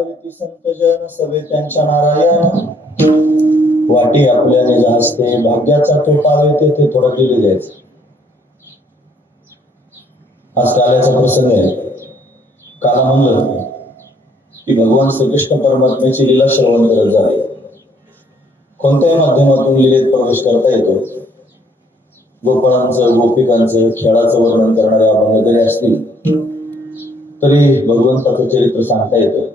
करीती संत जन सवे त्यांच्या नारायण वाटी आपल्या निज हस्ते भाग्याचा तो पावे ते थोडं दिले द्यायचं. आज काल्याचा प्रसंग आहे. काला म्हणलं की भगवान श्रीकृष्ण परमात्म्याची लीला श्रवण करत जावे. कोणत्याही माध्यमातून लीलेत प्रवेश करता येतो. गोपाळांचं गोपिकांचं खेळाचं वर्णन करणारे अभंग जरी असतील तरी भगवंताचं चरित्र सांगता येतं.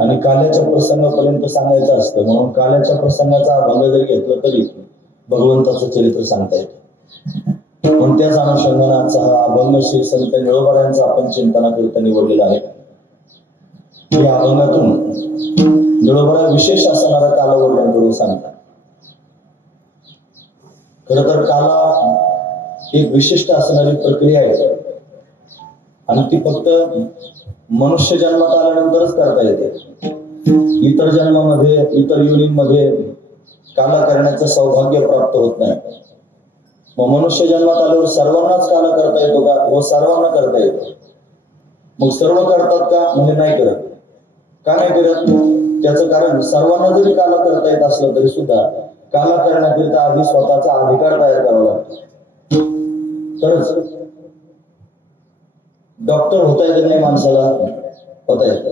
आणि काल्याच्या प्रसंगापर्यंत सांगायचं असतं म्हणून काल्याच्या प्रसंगाचा अभंग जरी घेतला तरी भगवंताचं चरित्र सांगता येतं. पण त्याच अनुषंगानाचा हा अभंग श्री संत निळोबाऱ्यांचा आपण चिंतनाकरिता निवडलेला आहे. या अभंगातून निळोबारा विशेष असणारा कालवर्णन करून सांगतात. खर तर काला एक विशिष्ट असणारी प्रक्रिया आहे आणि ती फक्त मनुष्य जन्मात आल्यानंतरच करता येते. इतर जन्मामध्ये इतर योनींमध्ये काला करण्याचं सौभाग्य प्राप्त होत नाही. मग मनुष्य जन्मात आल्यावर सर्वांनाच काला करता येतो का? व सर्वांना करता येतो. मग सर्व करतात का? म्हणजे नाही करत. का नाही करत? त्याचं कारण सर्वांना जरी काला करता येत असलं तरी सुद्धा काला करण्याकरिता आधी स्वतःचा अधिकार तयार करावा लागतो. तरच डॉक्टर होता येत नाही माणसाला, होता येत.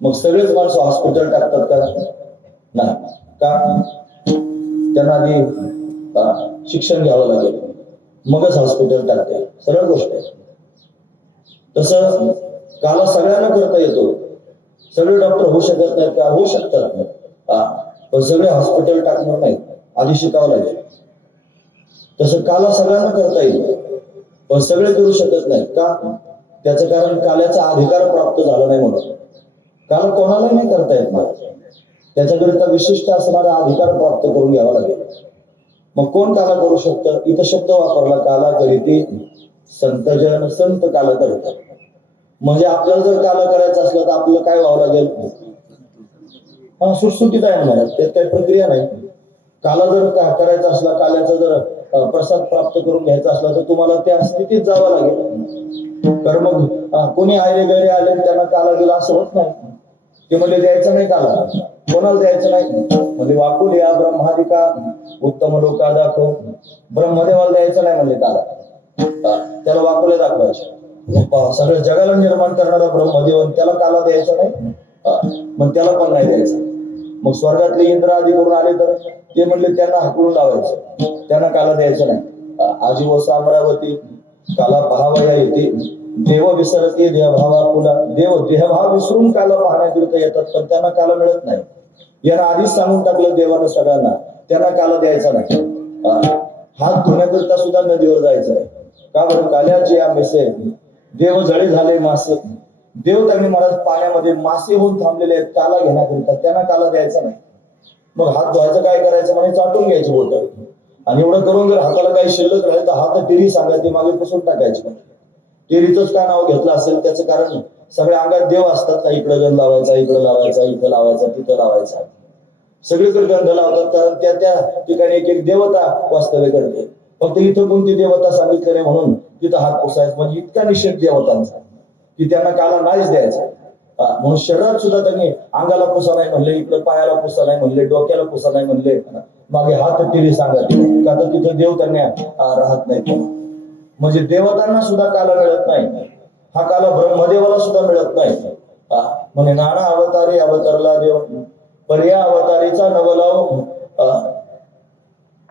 मग सगळेच माणसं हॉस्पिटल टाकतात का? नाही. का? त्यांना आधी शिक्षण घ्यावं लागेल मगच हॉस्पिटल टाकते. सरळ गोष्ट आहे. तसं काला सगळ्यांना करता येतो. सगळे डॉक्टर होऊ शकत नाहीत का? होऊ शकतात. पण सगळे हॉस्पिटल टाकणार नाहीत. आधी शिकावं लागेल. तसं काला सगळ्यांना करता येईल पण सगळे करू शकत नाहीत का? त्याचं कारण काल्याचा अधिकार प्राप्त झाला नाही म्हणून. काला कोणालाही नाही करता येत ना. त्याच्याकरिता विशिष्ट असणारा अधिकार प्राप्त करून घ्यावा लागेल. मग कोण काला करू शकतं? इथं शब्द वापरला काला करीती संत जन. संत काला करतात. म्हणजे आपल्याला जर काला करायचं असलं तर आपल्याला काय व्हावं लागेल? सुटसुटीत आहे म्हणा. त्यात काही प्रक्रिया नाही. काला जर करायचा असला, काल्याचा जर प्रसाद प्राप्त करून घ्यायचा असला तर तुम्हाला त्या स्थितीत जावं लागेल. कारण मग कोणी आयरे गैरे आले त्यांना काला दिला असं होत नाही. ते म्हणजे द्यायचं नाही काला. कोणाला द्यायचं नाही? म्हणजे वाकून या ब्रह्मादिका उत्तम लोका दाखव. ब्रह्मदेवाला द्यायचं नाही म्हणजे काला. त्याला वाकुले दाखवायचे. सगळ्या जगाला निर्माण करणारा ब्रह्मदेव त्याला काला द्यायचा नाही. मग त्याला पण नाही द्यायचं. मग स्वर्गातले इंद्र आदी करून आले तर ते म्हणले त्यांना हाकलून लावायचं. त्यांना काला द्यायचं नाही. आजीवस अमरावती काला पहावया येते. देव विसरते देहभावा पुला. देव देहभाव विसरून काला पाहण्याकरिता येतात पण त्यांना काला मिळत नाही. यांना आधीच सांगून टाकलं देवानं सगळ्यांना त्यांना काला द्यायचा नाही. हात धुण्याकरिता सुद्धा नदीवर जायचं नाही. का बरं? काल्याचे आंबेसे देव जळे झाले मासे. देव त्यांनी महाराज पाण्यामध्ये मासे होऊन थांबलेले आहेत काला घेण्याकरिता. त्यांना काला द्यायचा नाही. मग हात धुवायचं काय करायचं? म्हणे चाटून घ्यायची बोट. आणि एवढं करून जर हाताला काही शिल्लक राहिले तर हात टेरी सांगायची मागे पुसून टाकायची. टेरीच का नाव घेतलं असेल? त्याचं कारण सगळ्या अंगात देव असतात ना. इकडं गंध लावायचा, इकडं लावायचा, इथं लावायचा, तिथं लावायचा. सगळीकडे गंध लावतात कारण त्या ठिकाणी एक एक देवता वास्तव्य करते. फक्त इथं कोणती देवता सांगितलं नाही म्हणून तिथं हात पुसायचा. म्हणजे इतका निषेध देवतांचा की त्यांना काला नाहीच द्यायचा. म्हणून शरीरात सुद्धा त्यांनी अंगाला पुसा नाही म्हणले, इकडे पायाला पुसा नाही म्हणले, डोक्याला पुसा नाही म्हणले, मागे हात टिरी सांगत का तर तिथं देव त्यांना राहत नाही. म्हणजे देवतांना सुद्धा काला मिळत नाही. हा काला ब्रह्मदेवाला सुद्धा मिळत नाही. म्हणजे नाना अवतारी अवतरला देव पर्या अवतारीचा नवलाव.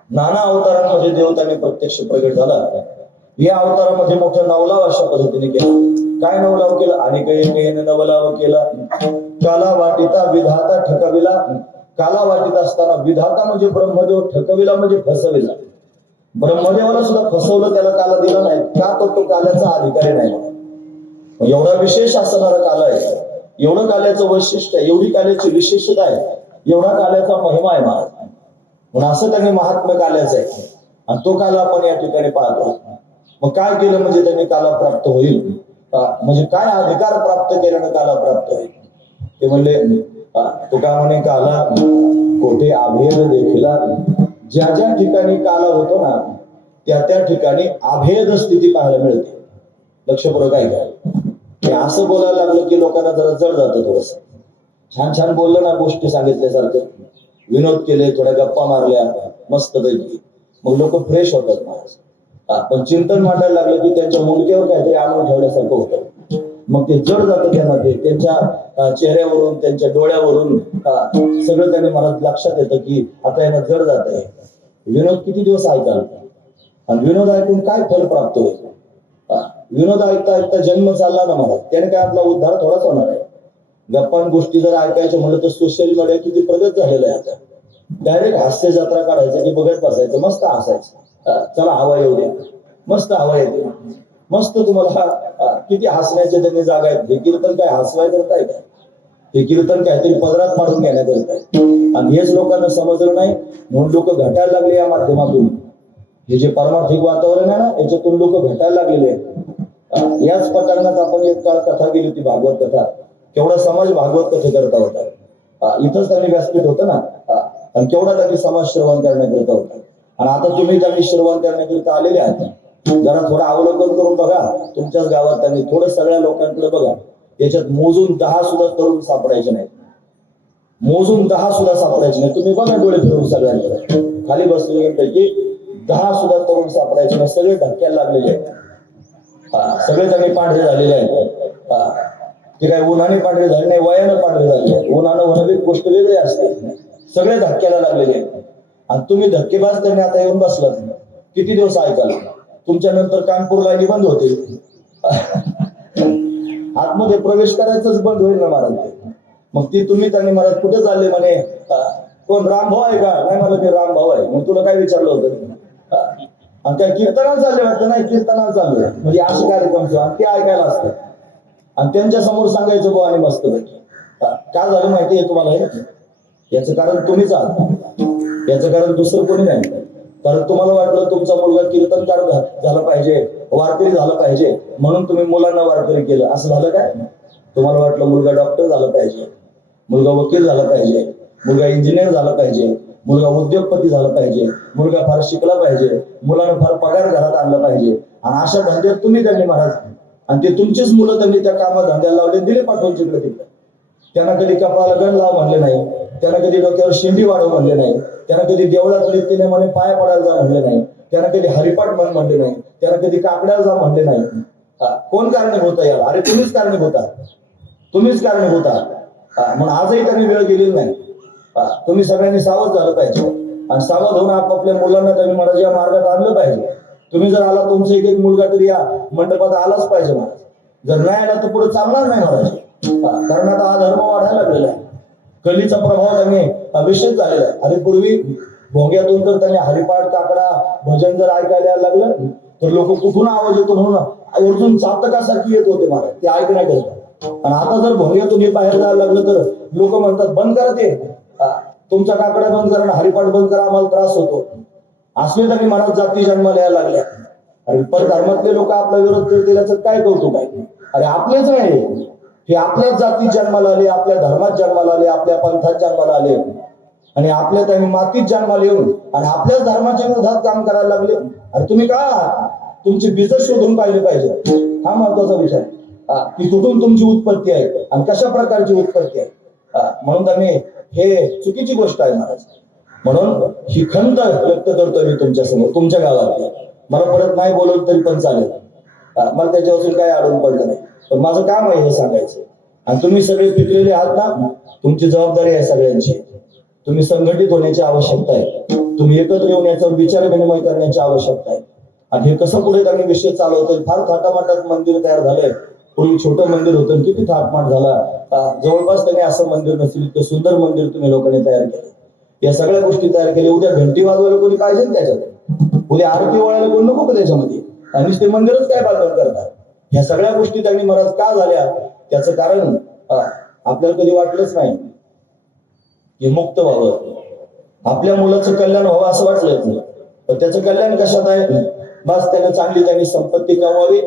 नाना अवतारांमध्ये देव त्यांनी प्रत्यक्ष प्रगट झाला. या अवतारामध्ये मोठा नवलाव अशा पद्धतीने केला. काय नवलाव केला? आणि काही नवलाव केला. काला वाटिता विधाता ठकविला. काला वाटीत असताना विधाता म्हणजे ब्रह्मदेव, ठकविला म्हणजे फसविला. ब्रह्मदेवाला सुद्धा फसवलं, त्याला काला दिला नाही. का? तो काल्याचा अधिकारी नाही. एवढा विशेष असणारा काला आहे. एवढं काल्याचं वैशिष्ट्य आहे, एवढी काल्याची विशेषता आहे, एवढा काल्याचा महिमा आहे महाराज. म्हणून असं त्यांनी महात्म्य काल्याचं आहे. आणि तो काला आपण या ठिकाणी पाहतो. मग काय केलं म्हणजे त्यांनी काला प्राप्त होईल? म्हणजे काय अधिकार प्राप्त केल्यानं काला प्राप्त होईल? ते म्हणले तो का म्हणे काला कोठे अभेद देखिला. ज्या ज्या ठिकाणी काला होतो ना त्या त्या ठिकाणी अभेद स्थिती पाहायला मिळते. लक्षपूर्वक काय काय असं बोलायला लागलं की लोकांना जरा जड जातं थोडस. छान छान बोललं ना, गोष्टी सांगितल्यासारखं, विनोद केले, थोड्या गप्पा मारल्या मस्त पैकी, मग लोक फ्रेश होतात महाराज. पण चिंतन मांडायला लागलं की त्यांच्या मुंडक्यावर काहीतरी आणून ठेवल्यासारखं होतं. मग ते जड जातं त्यांना, ते त्यांच्या चेहऱ्यावरून, त्यांच्या डोळ्यावरून सगळं त्यांनी मला लक्षात येतं की आता यांना जड जात आहे. विनोद किती दिवस ऐकाल, आणि विनोद ऐकून काय फल प्राप्त होईल? विनोद ऐकता ऐकता जन्म चालला ना महाराज, त्याने काय आपला उद्धार थोडाच होणार आहे. गप्पा गोष्टी जर ऐकायचं म्हणलं तर सोशल मीडिया किती प्रगत झालेलं आहे आता. डायरेक्ट हास्य जत्रा काढायचं की बघत बसायचं, मस्त हसायचं, चला हवा येऊ द्या, मस्त हवा येते, मस्त तुम्हाला किती हसण्याचे त्यांनी जागा आहेत. हे कीर्तन काय हसवाय करताय काय? हे कीर्तन काहीतरी पदरात मारून घेण्याकरता आहे. आणि हेच लोकांना समजलं नाही म्हणून लोक भेटायला लागले या माध्यमातून. हे जे पारमार्थिक वातावरण आहे ना, याच्यातून लोक भेटायला लागलेले आहेत. याच प्रकरणात आपण एक काळ कथा केली होती, भागवत कथा. केवढा समाज भागवत कथे करता होता. इथंच त्यांनी व्यासपीठ होतं ना, आणि केवढा त्यांनी समाज श्रवण करण्याकरिता होता. आणि आता तुम्ही त्यांनी श्रवण करण्याकरिता आलेले आहात. जरा थोडं अवलोकन करून बघा तुमच्याच गावात, त्यांनी थोडं सगळ्या लोकांकडे बघा. याच्यात मोजून 10 सुद्धा तरुण सापडायचे नाहीत, मोजून 10 सुद्धा सापडायचे नाही. तुम्ही बघा डोळे फिरून सगळ्यांकडे, खाली बसलेल्यांपैकी 10 सुद्धा तरुण सापडायचे नाही. सगळे धक्क्याला लागलेले आहेत. सगळे त्यांनी पांढरे झालेले आहेत. ते काही उन्हाने पांढरे झाले नाही, वयानं पांढरे झाले आहेत. उन्हानं होणं एक गोष्ट वेगळी असते. सगळे धक्क्याला लागलेले आहेत. आणि तुम्ही धक्केबाज त्यांनी आता येऊन बसलात. किती दिवस ऐकाल? तुमच्या नंतर कानपूर लाईनी बंद होतील, आतमध्ये प्रवेश करायचंच बंद होईल ना महाराज. मग ती तुम्ही त्यांनी महाराज कुठे चालले म्हणे, कोण रामभाऊ आहे का? नाही मला ते रामभाऊ आहे. मग तुला काय विचारलं होतं? आणि त्या कीर्तनाला चालले वाटतं, नाही कीर्तनाला चालले म्हणजे असे कार्यक्रम ते ऐकायला असतात. आणि त्यांच्या समोर सांगायचं बुवा आणि मस्त पैकी. काय झालं माहितीये तुम्हाला? याचं कारण तुम्हीच आहात, याचं कारण दुसरं कोणी नाही. कारण तुम्हाला वाटलं तुमचा मुलगा कीर्तनकार झाला पाहिजे, वारकरी झाला पाहिजे, म्हणून तुम्ही मुलांना वारकरी केलं. असं झालं काय? तुम्हाला वाटलं मुलगा डॉक्टर झाला पाहिजे, मुलगा वकील झाला पाहिजे, मुलगा इंजिनियर झाला पाहिजे, मुलगा उद्योगपती झाला पाहिजे, मुलगा फार शिकला पाहिजे, मुलानं फार पगार घरात आणला पाहिजे. आणि अशा धंद्यात तुम्ही त्यांनी महाराज, आणि ते तुमचीच मुलं त्यांनी त्या कामात धंद्याला लावले, दिले पाठवून तिकडे तिकडे. त्यांना कधी कपाळाला गण लाव म्हणले नाही, त्यांना कधी डोक्यावर शिंदी वाढव म्हणले नाही, त्यांना कधी देवळात लिप्तीने म्हणे पाया पडायला जा म्हणले नाही, त्यांना कधी हरिपाठ म्हणले नाही, त्यांना कधी काकड्याला जा म्हणले नाही. कोण कारणीभूत याला? अरे तुम्हीच कारणीभूत आहात, तुम्हीच कारणीभूत आहात. म्हणून आजही त्यांनी वेळ गेलेली नाही. तुम्ही सगळ्यांनी सावध झालं पाहिजे, आणि सावध होऊन आपापल्या मुलांना त्यांनी महाराज या मार्गात आणलं पाहिजे. तुम्ही जर आला, तुमचा एक मुलगा तरी या मंडपात आलाच पाहिजे महाराज. जर नाही आला तर पुढे चालणार नाही महाराज. कारण आता हा धर्म वाढायला लागलेला आहे, कलीचा प्रभाव त्यांनी अभिषेक झालेला आहे. आणि पूर्वी भोग्यातून जर त्यांनी हरिपाठ काकडा भजन जर ऐकायला लागलं तर लोक कुठून आवाज येतो म्हणून अर्जुन चातकासारखी येत होते महाराज, ते ऐकण्याकरता. आणि आता जर भोग्यातून हे बाहेर जायला लागलं तर लोक म्हणतात बंद करा, ते तुमचा काकडा बंद करा, हरिपाठ बंद करा, आम्हाला त्रास होतो. असले तरी महाराज जाती जन्माला यायला लागल्या. आणि परधर्मातले लोक आपला विरोध करतील याचं काय कौतुक आहे? अरे आपलेच नाही, हे आपल्याच जातीत जन्माला आले, आपल्या धर्मात जन्माला आले, आपल्या पंथात जन्माला आले, आणि आपल्या त्यांनी मातीत जन्माला येऊन आणि आपल्याच धर्माच्या विरोधात काम करायला लागले. अरे तुम्ही का तुमची बीज शोधून पाहिले पाहिजे. हा महत्वाचा विषय, की कुठून तुमची उत्पत्ती आहे आणि कशा प्रकारची उत्पत्ती आहे. म्हणून त्यांनी हे चुकीची गोष्ट आहे महाराज. म्हणून ही खंत व्यक्त करतोय मी तुमच्या समोर, तुमच्या गावात. मला परत नाही बोलवलं तरी पण चालेल, मला त्याच्यापासून काही अडून पडलं नाही. पण माझं काम आहे हे सांगायचं. आणि तुम्ही सगळे पिकलेले आहात ना, तुमची जबाबदारी आहे सगळ्यांची. तुम्ही संघटित होण्याची आवश्यकता आहे, तुम्ही एकत्र येऊन याचा विचार विनिमय करण्याची आवश्यकता आहे. आणि हे कसं पुढे त्यांनी विषय चालवतोय. फार थाटामाटात मंदिर तयार झालंय. पूर्वी छोटं मंदिर होतं, किती थाटमाट झाला. जवळपास त्यांनी असं मंदिर नसेल इतकं सुंदर मंदिर तुम्ही लोकांनी तयार केलं. या सगळ्या गोष्टी तयार केल्या. उद्या घंटी वाजवायला कोणी पाहिजे त्याच्यात, उद्या आरती वळायला कोण नको का त्याच्यामध्ये, आणि ते मंदिरच काय बांधून करतात. ह्या सगळ्या गोष्टी त्यांनी महाराज का झाल्या, त्याचं कारण आपल्याला कधी वाटलंच नाही की मुक्त व्हावं, आपल्या मुलाचं कल्याण व्हावं असं वाटलं. तर त्याचं कल्याण कशात आहे? बस त्याने चांगली त्यांनी संपत्ती कमवावी,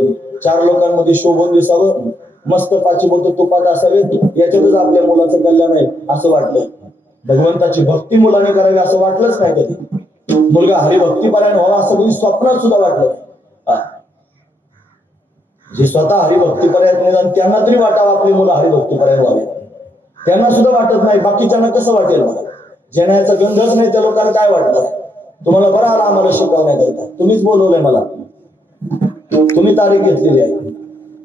4 लोकांमध्ये शोभून दिसावं, मस्त पाचीबोट तुपात असावेत, याच्यातच आपल्या मुलाचं कल्याण आहे असं वाटलं. भगवंताची भक्ती मुलाने करावी असं वाटलंच नाही कधी. मुलगा हरिभक्तीपरायण व्हावा असं कधी स्वप्नात सुद्धा वाटलं. जे स्वतः हरिभक्तीपर्यंत निदान त्यांना तरी वाटावं आपली मुलं हरिभक्तीपर्यंत व्हावे. त्यांना सुद्धा वाटत नाही, बाकीच्यांना कसं वाटेल मला? ज्यांना याचा गंधच नाही त्या लोकांना काय वाटणार? तुम्हाला बरं आला आम्हाला शिकवण्याकरता, तुम्हीच बोलवलंय मला, तुम्ही तारीख घेतलेली आहे,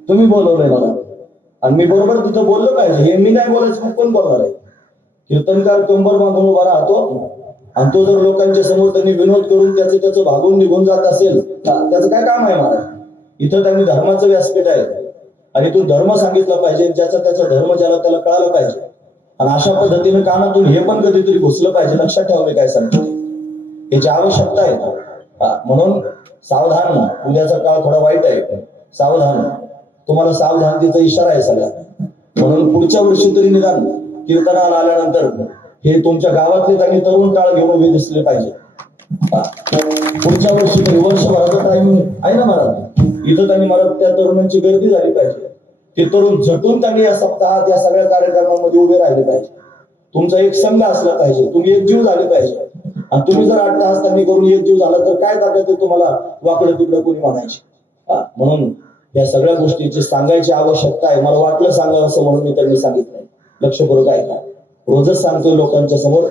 तुम्ही बोलवलंय मला, आणि मी बरोबर तिथं बोललो पाहिजे. हे मी नाही बोलायचं, मग कोण बोलणार आहे? कीर्तनकार कंबर बांधून उभा राहतो आणि तो जर लोकांच्या समोर त्यांनी विनोद करून त्याचं भागून निघून जात असेल, त्याचं काय काम आहे मला? इथं त्यांनी धर्माचं व्यासपीठ आहे आणि तो धर्म सांगितला पाहिजे, ज्याचा त्याचा धर्म ज्याला त्याला कळायला पाहिजे. आणि अशा पद्धतीने कानातून हे पण कधीतरी घुसलं पाहिजे. लक्षात ठेवा मी काय सांगतो, याची आवश्यकता आहे. म्हणून सावधान, उद्याचा काळ थोडा वाईट आहे, सावधान. तुम्हाला सावधानतेचा इशारा आहे सगळ्या. म्हणून पुढच्या वर्षी तरी निदान कीर्तनाला आल्यानंतर हे तुमच्या गावातले त्यांनी तरुण टाळ घेऊन उभे दिसले पाहिजे. पुढच्या वर्षी तरी वर्षभराचा टायमिंग आहे ना मला, इथं त्यांनी मला त्या तरुणांची गर्दी झाली पाहिजे. ते तरुण झटून त्यांनी या सप्ताहात या सगळ्या कार्यक्रमांमध्ये उभे राहिले पाहिजे. तुमचा एक संघ असला पाहिजे, तुम्ही एकजीव झाले पाहिजे. आणि तुम्ही जर 8 तास त्यांनी करून एकजीव झाला तर काय ताकद आहे तुम्हाला वाकडं तिकडं कोणी म्हणायची? म्हणून या सगळ्या गोष्टीची सांगायची आवश्यकता आहे. मला वाटलं सांगावं असं म्हणून मी त्यांनी सांगितलंय. लक्षपूर्वक ऐका, रोजच सांगतोय लोकांच्या समोर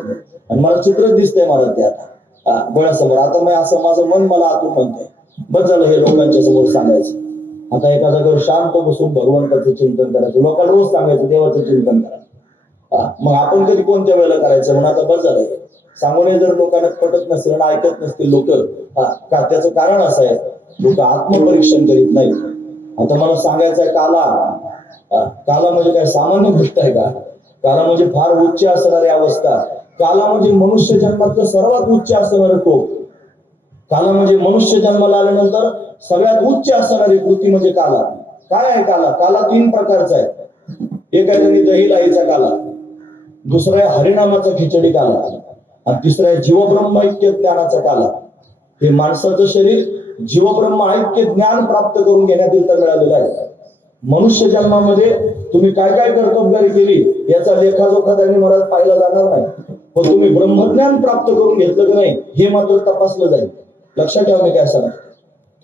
आणि मला चित्रच दिसतंय मला ते आता डोळ्यासमोर. आता मी असं माझं मन मला आतून म्हणतंय, बस झालं हे लोकांच्या समोर सांगायचं. आता एका जागेवर शांत बसून भगवंताचं चिंतन करायचं, लोकांना रोज सांगायचं देवाचं चिंतन करा. मग आपण कधी कोणत्या वेळेला करायचं म्हणून आता बस झालंय. सांगून जर लोकांना पटत नसतील आणि ऐकत नसतील लोक, का त्याचं कारण असं आहे, लोक आत्मपरीक्षण करीत नाही. आता मला सांगायचं आहे, काला म्हणजे काय सामान्य गोष्ट आहे का? काला म्हणजे फार उच्च असणारी अवस्था. काला म्हणजे मनुष्य जन्मातलं सर्वात उच्च असणारं टोक. काला म्हणजे मनुष्य जन्माला आल्यानंतर सगळ्यात उच्च असणारी कृती म्हणजे काला. काय आहे काला? काला 3 प्रकारचा आहे. एक आहे त्यांनी दही लाईचा काला, दुसरा आहे हरिनामाचा खिचडी काला, आणि तिसरा आहे जीवब्रह्म ऐक्य ज्ञानाचा काला. हे माणसाचं शरीर जीवब्रह्म ऐक्य ज्ञान प्राप्त करून घेण्यात इथं मिळालेलं आहे. मनुष्य जन्मामध्ये तुम्ही काय काय कर्तव्यकारी केली याचा लेखाजोखा त्यांनी मनात पाहिला जाणार नाही, पण तुम्ही ब्रह्मज्ञान प्राप्त करून घेतलं की नाही हे मात्र तपासलं जाईल. लक्षात ठेवा मी काय सांगतो.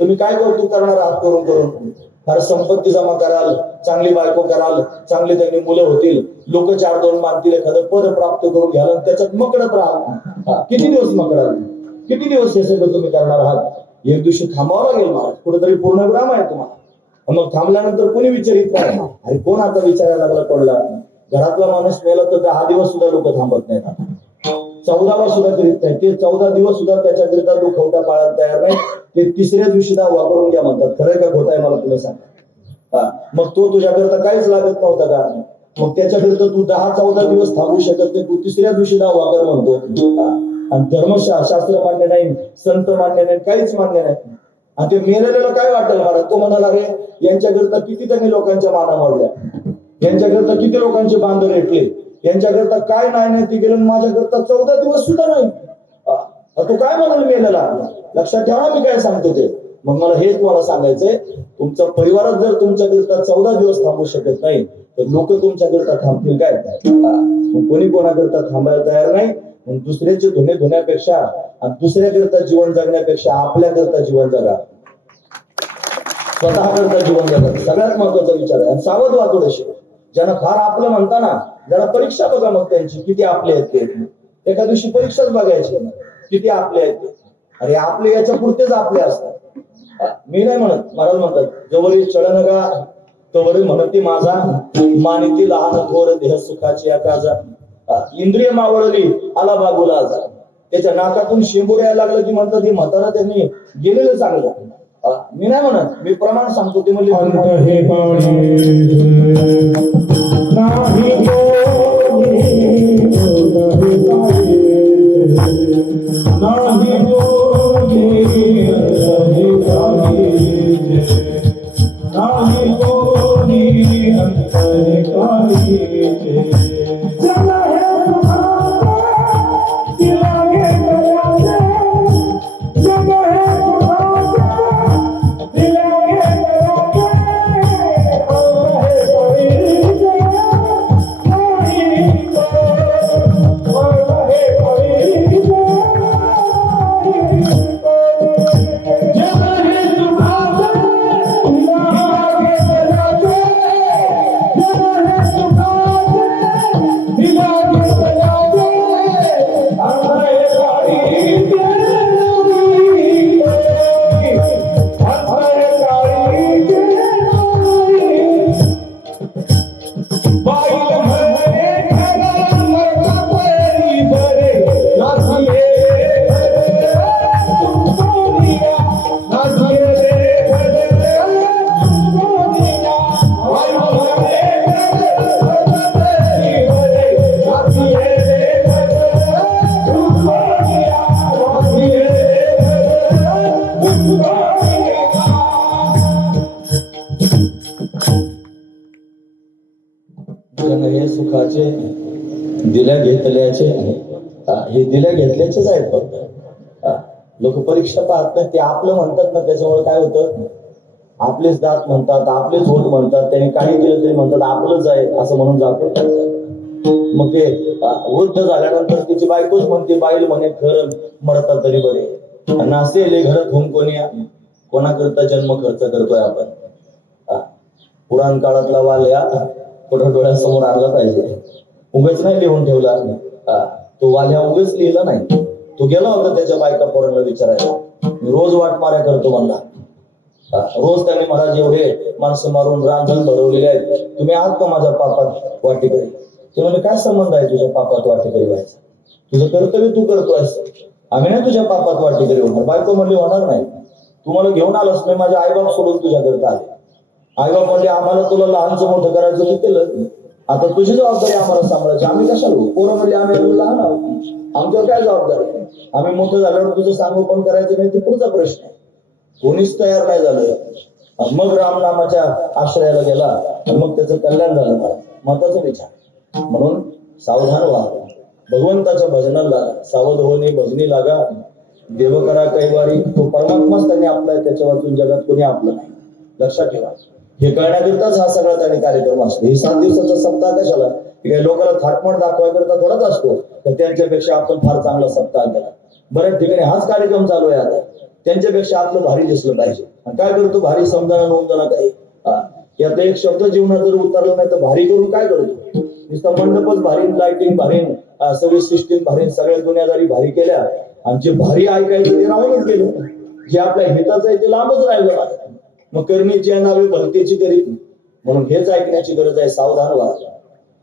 तुम्ही काय कौतुक करणार आहात करून करून? फार संपत्ती जमा कराल, चांगली बायको कराल, चांगली त्यांनी मुलं होतील, लोक 4-2 मानतील, एखादं पद प्राप्त करून घ्याल, त्याच्यात मकडत राहाल. किती दिवस मकडाल? किती दिवस हे सगळं तुम्ही करणार आहात? एक दिवशी थांबावं लागेल महाराज, कुठेतरी पूर्णविराम आहे तुम्हाला. मग थांबल्यानंतर कोणी विचारित नाही, अरे कोण आता विचारायला लागला कोणला? घरातला माणूस मेला तर 10 दिवस सुद्धा लोक थांबत नाहीत, 14वा सुद्धा करीत नाही. ते 14 दिवस सुद्धा त्याच्याकरिता दुखवटा पाळायला तयार नाही. ते 3ऱ्या दिवशी दावा करून घ्या म्हणतात. खरंय का खोटं आहे मला तुम्ही सांगा. मग तो तुझ्याकरता काहीच लागत नव्हता का? मग त्याच्याकरिता तू 10-14 दिवस थांबू शकत नाही, तू 3ऱ्या दिवशी दावा कर म्हणतो. आणि धर्मशास्त्र मान्य नाही, संत मान्य नाही, काहीच मान्य नाही. आणि ते मेलेल्याला काय वाटेल महाराज? तो म्हणाला, अरे यांच्याकरता किती त्यांनी लोकांच्या माना मारल्या, यांच्याकरता किती लोकांचे बांध रेटले, यांच्याकरता काय नाही ते गेलं, माझ्याकरता 14 दिवस सुद्धा नाही. तू काय म्हणाल मेलेला? लक्षात ठेवा मी काय सांगतो ते. मग मला हेच मला सांगायचंय, तुमचा परिवारात जर तुमच्याकरता 14 दिवस थांबू शकत नाही तर लोक तुमच्याकरता थांबतील काय? कोणी कोणाकरता थांबायला तयार नाही. दुसऱ्याचे धुणे धुण्यापेक्षा आणि दुसऱ्याकरता जीवन जगण्यापेक्षा आपल्याकरता जीवन जगा, स्वतःकरता जीवन जगा, सगळ्यात महत्वाचा विचार आहे. आणि सावध व्हा थोडेसे. ज्यांना फार आपलं म्हणता ना, जरा परीक्षा बघा मग त्यांची किती आपले आहेत ते. एका दिवशी परीक्षाच बघायची किती आपले आहेत ते. अरे आपले याच्या पुरतेच आपले असतात. मी नाही म्हणत, महाराज म्हणतात, जवळी चळनगा तवरी म्हणती माझा, मानिती लहान थोर देह सुखाची आकाजा. इंद्रिय मावळली आला बागुला आजा. त्याच्या नाकातून शिंबूड यायला लागलं की म्हणतात ही म्हातारा त्यांनी गेलेलं चांगलं. मी नाही म्हणत, मी प्रमाण सांगतो. ते म्हणजे कोणाचे? दिल्या घेतल्याचे. हे दिल्या घेतल्याचेच आहेत फक्त. लोक परीक्षा पाहत नाही, ते आपलं म्हणतात ना, त्याच्यामुळे काय होतं, आपलेच दात म्हणतात, आपलेच होत म्हणतात, त्यांनी काही केलं तरी म्हणतात आपलंच आहे असं म्हणून जातो. मग ते वृद्ध झाल्यानंतर तिची बायकोच म्हणते, बाईल म्हणे घर मरतात तरी बरे, नासेले घरात होऊन कोणी, कोणाकरता जन्म खर्च करतोय आपण. पुराण काळातला वाल्या पुढे डोळ्यासमोर आणला पाहिजे. उगाच नाही लिहून ठेवला तो वाल्या, उगाच लिहिला नाही. तो गेला होता त्याच्या बायका पोरांना विचारायला, मी रोज वाट माऱ्या करतो म्हणला. रोज त्यांनी महाराज एवढे माणसं मारून रांजण भरवलेले आहेत, तुम्ही आहात का माझ्या पापात वाटेकरी? ते म्हणजे काय संबंध आहे तुझ्या पापात वाटेकरी व्हायचा? तुझं कर्तव्य तू करतोयस, आम्ही नाही तुझ्या पापात वाटेकरी होणार. बायको म्हणली होणार नाही, तुम्हाला घेऊन आलास, मी माझे आईबाप सोडून तुझ्याकरता आले. आईबाप म्हणले आम्हाला तुला लहानचं मोठं करायचं तू केलं, आता तुझी जबाबदारी आम्हाला सांभाळायची, आम्ही कशाला होऊ? पोरं म्हणले आम्ही अजून लहान आहोत, आमच्यावर काय जबाबदारी? आम्ही मोठं झाल्यावर तुझं सांगोपन करायचं नाही, ते पुढचा प्रश्न आहे. कोणीच तयार नाही झालं. मग रामनामाच्या आश्रयाला गेला, मग त्याचं कल्याण झालं. महत्वाचा विचार. म्हणून सावधान व्हा, भगवंताच्या भजनाला लागा, सावध होणे भजनी लागा, देव करा कैवारी. तो परमात्माच त्यांनी आपला, त्याच्या वाचून जगात कोणी आपलं नाही. लक्षात ठेवा, हे कळण्याकरिताच हा सगळा त्यांनी कार्यक्रम असतो. हे 7 दिवसाचा सप्ताह कशाला? काही लोकांना थाटमट दाखवायकरता थोडाच असतो, तर त्यांच्यापेक्षा आपण फार चांगला सप्ताह केला. बऱ्याच ठिकाणी हाच कार्यक्रम चालू आहे आता, त्यांच्यापेक्षा आपलं भारी दिसलं पाहिजे. आणि काय करतो, भारी समजाना नोंदना काही. यात एक शब्द जीवनात जर उतरला नाही तर भारी करून काय करतो? नुसतं मंडपच भारी, लाइटिंग भारी, सगळी सिस्टीम भारी, सगळ्या दुनियादारी भारी केल्या, आणि जे भारी ऐकायचं ते राहूनच गेलं. जे आपल्या हिताचं आहे ते लांबच राहिलं. मग करणीची नावे भलतेची करीत, म्हणून हेच ऐकण्याची गरज आहे. सावधान व्हा.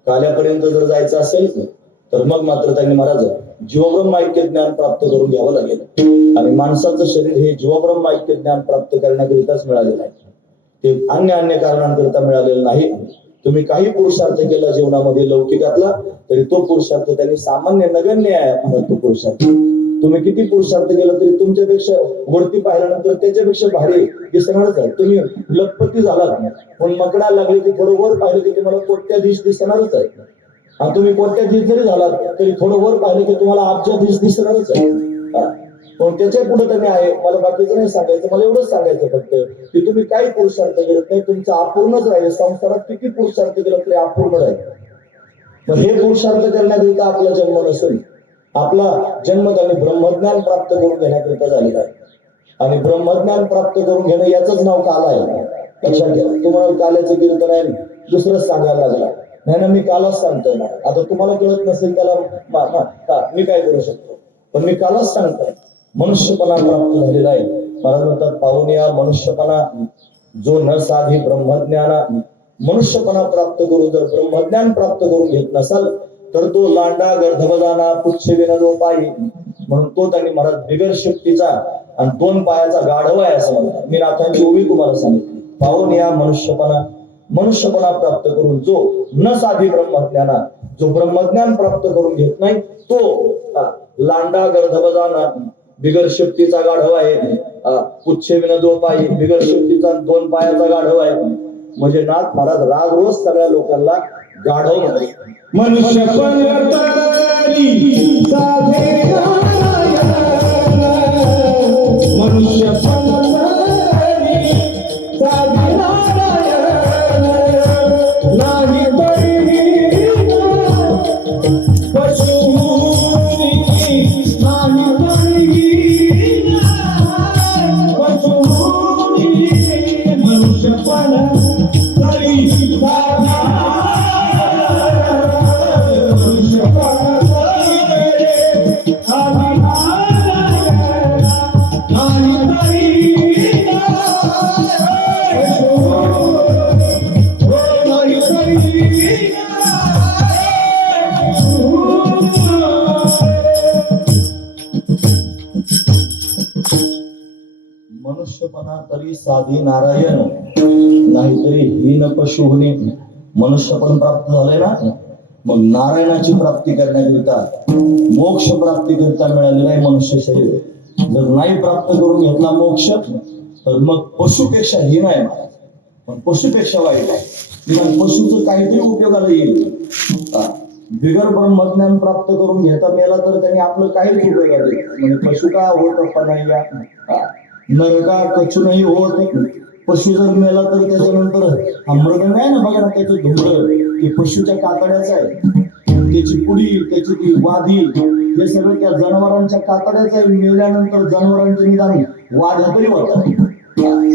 काल्यापर्यंत जर जायचं असेल तर मग मात्र त्यांनी महाराज जीवब्रह्म ऐक्य ज्ञान प्राप्त करून घ्यावं लागेल. आणि माणसाचं शरीर हे जीवब्रह्म ऐक्य ज्ञान प्राप्त करण्याकरिताच मिळालेलं आहे, ते अन्य कारणांकरिता मिळालेलं नाही. तुम्ही काही पुरुषार्थ केला जीवनामध्ये लौकिकातला, तरी तो पुरुषार्थ त्यांनी सामान्य नगण्य आहे. तो पुरुषार्थ तुम्ही किती पुरुषार्थ केला तरी तुमच्यापेक्षा वरती पाहिल्यानंतर त्याच्यापेक्षा भारी दिसणारच आहे. तुम्ही लखपती झालात, पण मकडाला लागले की थोडं वर पाहिलं की तुम्हाला कोट्याधीश दिसणारच आहे. आणि तुम्ही कोट्याधीश जरी झालात तरी थोडं वर पाहिलं की तुम्हाला अब्जाधीश दिसणारच आहे. पण त्याच्या पुढे त्यांनी आहे, मला बाकीचं नाही सांगायचं, मला एवढंच सांगायचं फक्त की तुम्ही काही पुरुषार्थ करत नाही, तुमचं अपूर्णच राहील. संसारात किती पुरुषार्थ केला तरी अपूर्ण राहील. मग हे पुरुषार्थ करण्याकरिता आपला जन्म नसेल. आपला जन्म त्यांनी ब्रह्मज्ञान प्राप्त करून घेण्याकरिता झालेला आहे. आणि ब्रह्मज्ञान प्राप्त करून घेणं याचंच नाव काल आहे. लक्षात घ्या. तुम्हाला काल्याचं कीर्तन आहे दुसरंच सांगायला लागला नाही ना, मी कालच सांगतोय ना. आता तुम्हाला कळत नसेल त्याला मी काय करू शकतो, पण मी कालच सांगतोय. मनुष्यपणा प्राप्त झालेला आहे. मला म्हणतात पाहुण्या मनुष्यपणा जो न साधी ब्रह्मज्ञाना, मनुष्यपणा प्राप्त करून जर ब्रह्मज्ञान प्राप्त करून घेत नसाल तर तो लांडा गर्धबदाना पुच्छ विनदो पायी. म्हणून तो त्यांनी महाराज बिगर शक्तीचा आणि 2 पायाचा गाढव आहे असं म्हणतात. मी नाथांची ओवी तुम्हाला सांगितली. पाहून या मनुष्यपणा प्राप्त करून जो न साधी ब्रह्मज्ञाना, जो ब्रह्मज्ञान प्राप्त करून घेत नाही तो लांडा गर्धबदाना बिगर शक्तीचा गाढव आहे. पुच्छ विनदो पायी बिगर शक्तीचा 2 पायाचा गाढव आहे. म्हणजे नाथ महाराज राज रोज सगळ्या लोकांना गाढव म्हणते. मनुष्य पण तरी साधे नारायण, मनुष्य पण तरी साधे नारायण, नाही बळी पशुमुनी, नाही बळी पशुमुनी, मनुष्य पण तरी साधे मनुष्यपणा तरी साधी नारायण, नाहीतरी हीन पशु होणे. मनुष्य पण प्राप्त झालंय ना, मग नारायणाची प्राप्ती करण्याकरिता मोक्ष प्राप्ती करता मिळालेला आहे मनुष्य शरीर. जर नाही प्राप्त करून घेतला मोक्ष तर मग पशुपेक्षा हीन आहे महाराज, पण पशुपेक्षा वाईट आहे. पशुचं काहीतरी उपयोगाला येईल. बिगर ब्रह्मज्ञान प्राप्त करून घेता मेला तर त्यांनी आपलं काहीच उपयोग आहे म्हणजे पशु का होत पनाया नर का कचूनही होत पशु जर मेला तर त्याच्यानंतर हा मृदंग आहे ना बघा ना त्याचं धुंबळ ते पशुच्या कातड्याचं आहे त्याची पुडी त्याची ती वादी हे सगळं त्या जनावरांच्या कातड्याचं आहे मेल्यानंतर जनावरांचे निदान वाद्या तरी होतात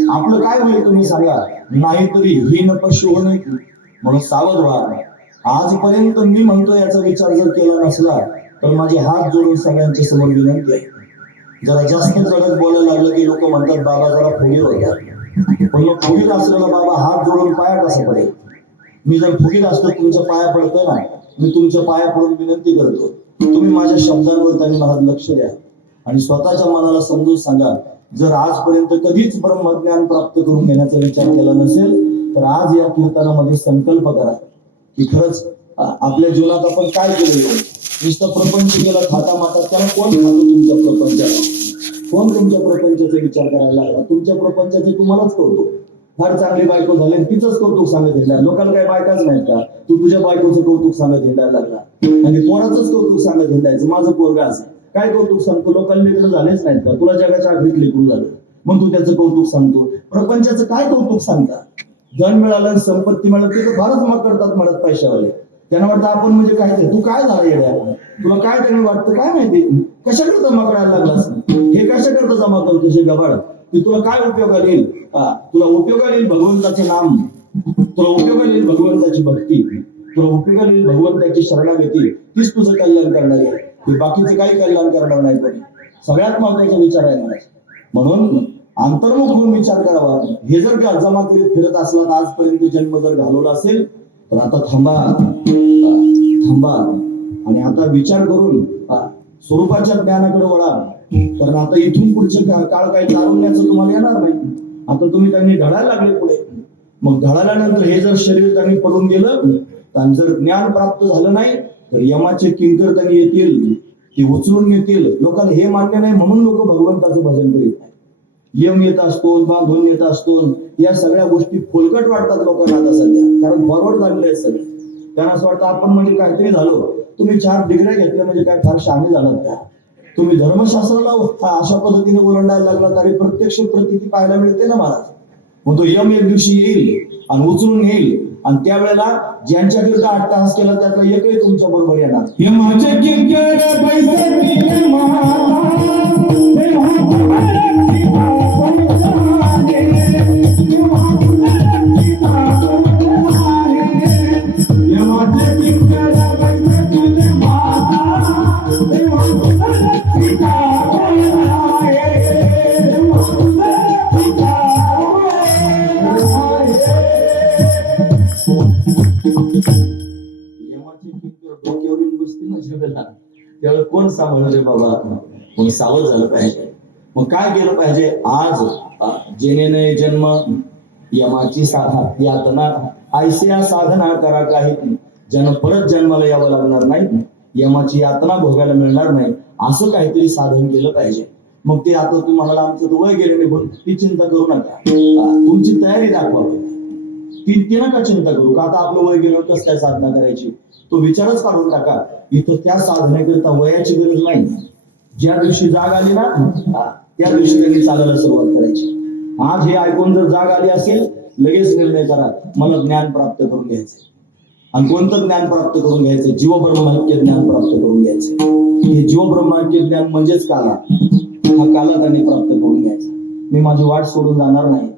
आपलं काय होईल तुम्ही सांगा नाहीतरी हीन पशु होणे म्हणून सावध व्हा आजपर्यंत मी म्हणतो याचा विचार जर केला नसला तर माझे हात जोडून सगळ्यांच्या समोर विनंती आहे जरा जास्त कडक बोलायला लागलं की लोक म्हणतात बाबा जरा फुगीर होतात पण मग फुगीर असलेला बाबा हात जोडून पाया कसा पडेल मी जर फुगीर असतो तुमच्या पाया पडतो ना मी तुमच्या पाया पडून विनंती करतो तुम्ही माझ्या शब्दांवर त्यांनी मला लक्ष द्या आणि स्वतःच्या मनाला समजून सांगा जर आजपर्यंत कधीच ब्रह्मज्ञान प्राप्त करून घेण्याचा विचार केला नसेल तर आज या कीर्तनामध्ये संकल्प करा की खरंच आपल्या जीवनात आपण काय केलं नुसतं प्रपंच केला थाटा माटा त्याला कोण खातो तुमच्या प्रपंचाला कोण तुमच्या प्रपंचाचा विचार करायला लागला तुमच्या प्रपंचाचं तुम्हालाच कौतुक फार चांगली बायको झाली तिचंच कौतुक सांगत येणार लोकांना काही बायकाच नाही का तू तुझ्या बायकोचं कौतुक सांगत येणार लागला आणि पोराचंच कौतुक सांगत येण्याचं माझं पोरगा असं काय कौतुक सांगतो लोकांना लेकरं झालेच नाहीत का तुला जगाच्या आखरीत लेकरू झालं मग तू त्याचं कौतुक सांगतो प्रपंचाचं काय कौतुक सांगता धन मिळालं संपत्ती मिळालं ते तर फारच मग करतात म्हणत पैशावाले त्यांना वाटतं आपण म्हणजे काय ते तू काय झालं येड्या तुला काय त्यांनी वाटतं काय माहिती कशाकरता जमा करायला लागलास हे कशाकरता जमा करतो हे गबाड की तुला काय उपयोगाला येईल तुला उपयोगाला येईल भगवंताचे नाम तुला उपयोगाला येईल भगवंताची भक्ती तुला उपयोगाला येईल भगवंताची शरणागती तीच तुझं कल्याण करणार आहे हे बाकीचं काही कल्याण करणार नाही कोणी सगळ्यात महत्वाचा विचार आहे मला म्हणून अंतर्मुख होऊन विचार करावा हे जर का जमा करीत फिरत असला तर आजपर्यंत जन्म जर घालवला असेल तर आता थांबा आणि आता विचार करून स्वरूपाच्या ज्ञानाकडे वळा कारण आता इथून पुढचे काळ काही तारुण्याचं तुम्हाला येणार नाही आता तुम्ही त्यांनी ढळायला लागले पुढे मग ढळाल्यानंतर हे जर शरीर त्यांनी पडून गेलं आणि जर ज्ञान प्राप्त झालं नाही तर यमाचे किंकर त्यांनी येतील ते उचलून येतील लोकांना हे मान्य नाही म्हणून लोक भगवंताचं भजन करीत नाही यम येत असतो बांधून येत असतो या सगळ्या गोष्टी फोलकट वाटतात लोकांना आता सध्या कारण फॉरवर्ड झालेले आहेत सगळे त्यांना असं वाटतं आपण म्हणजे काहीतरी झालो तुम्ही 4 डिग्र्या घेतल्या म्हणजे काय फार शहाणे झालात का तुम्ही धर्मशास्त्राला अशा पद्धतीने ओलांडायला लागला तरी प्रत्यक्ष प्रतीती पाहायला मिळते ना महाराज मग तो यम एक दिवशी येईल आणि उचलून येईल आणि त्यावेळेला ज्यांच्याकरिता अट्टहास केला त्यातला एकही तुमच्या बरोबर येणार यमाचे किंकर पैसे त्यावेळेस कोण सांभाळणार रे बाबा मग सावध झालं पाहिजे मग काय केलं पाहिजे आज जेणे जन्म यमाची साधा यातना ऐसिया साधना करा काही ज्यांना परत जन्माला यावं लागणार नाही यमाची यातना भोगायला मिळणार नाही असं काहीतरी साधन केलं पाहिजे मग ते आता तुम्हाला आमचं तर वय गेले निघून ती चिंता करू नका तुमची तयारी दाखवा ती नका चिंता करू का आता आपलं वय गेलं कसं काय साधना करायची तो विचारच काढून टाका इथं त्या साधनेकरिता वयाची गरज नाही ज्या दिवशी जाग आली ना त्या दिवशी त्यांनी चालायला सुरुवात करायची आज हे ऐकून जर जाग आली असेल लगेच निर्णय करा मला ज्ञान प्राप्त करून घ्यायचंय आणि कोणतं ज्ञान प्राप्त करून घ्यायचं जीवब्रह्मैक्य ज्ञान प्राप्त करून घ्यायचं हे जीवब्रह्मैक्य ज्ञान म्हणजेच काला हा काला त्यांनी प्राप्त करून घ्यायचा मी माझी वाट सोडून जाणार नाही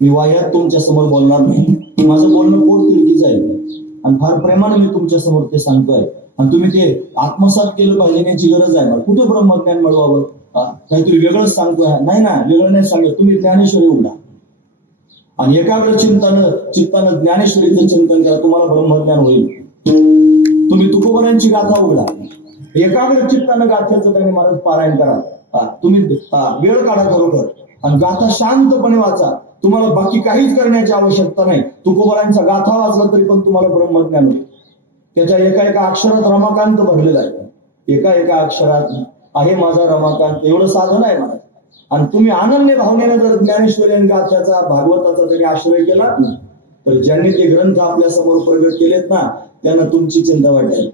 मी वाह्यात तुमच्या समोर बोलणार नाही माझं बोलणं पोट तिडकीचं आहे आणि फार प्रेमाने मी तुमच्या समोर ते सांगतोय आणि तुम्ही ते आत्मसात केलं पाहिजे याची गरज आहे कुठं ब्रह्मज्ञान मिळवावं काहीतरी वेगळंच सांगतोय नाही ना वेगळं नाही सांगत तुम्ही ज्ञानेश्वरी उघडा आणि एकाग्र चित्तानं ज्ञानेश्वरीचं चिंतन करा तुम्हाला ब्रह्मज्ञान होईल तुम्ही तुकोबरांची गाथा उघडा एकाग्र चित्तानं गाथ्याचं त्यांनी महाराज पारायण करा तुम्ही वेळ काढा खरोखर आणि गाथा शांतपणे वाचा तुम्हाला बाकी काहीच करण्याची आवश्यकता नाही तुकोबरांचा गाथा वाचला तरी पण तुम्हाला ब्रह्मज्ञान होईल त्याच्या एका अक्षरात रमाकांत भरलेला आहे एका अक्षरात आहे माझा रमाकांत एवढं साधन आहे मला आणि तुम्ही अनन्य भावनेने जर ज्ञानेश्वरी आणि गाथ्याचा भागवताचा जरी आश्रय केला तर ज्यांनी ते ग्रंथ आपल्या समोर प्रगट केलेत ना त्यांना तुमची चिंता वाटेल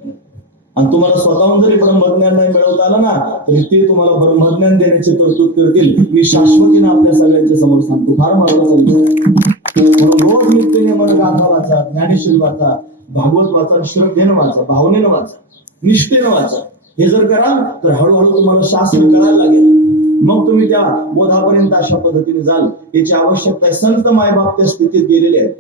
आणि तुम्हाला स्वतःहून जरी ब्रह्मज्ञान नाही मिळवता आलं ना तरी ते तुम्हाला ब्रह्मज्ञान देण्याची तरतूद करतील. मी शाश्वतीने आपल्या सगळ्यांच्या समोर सांगतो. फार महत्वाचा विषय. म्हणून रोज नित्यनेमानं गाथा वाचा, ज्ञानेश्वरी वाचा, भागवत वाचा, श्रद्धेनं वाचा, भावनेनं वाचा, निष्ठेनं वाचा. हे जर कराल तर हळूहळू तुम्हाला शास्त्र कळायला लागेल. मग तुम्ही त्या बोधापर्यंत अशा पद्धतीने जाल. याची आवश्यकता आहे. संत मायबाप त्या स्थितीत गेलेले आहेत,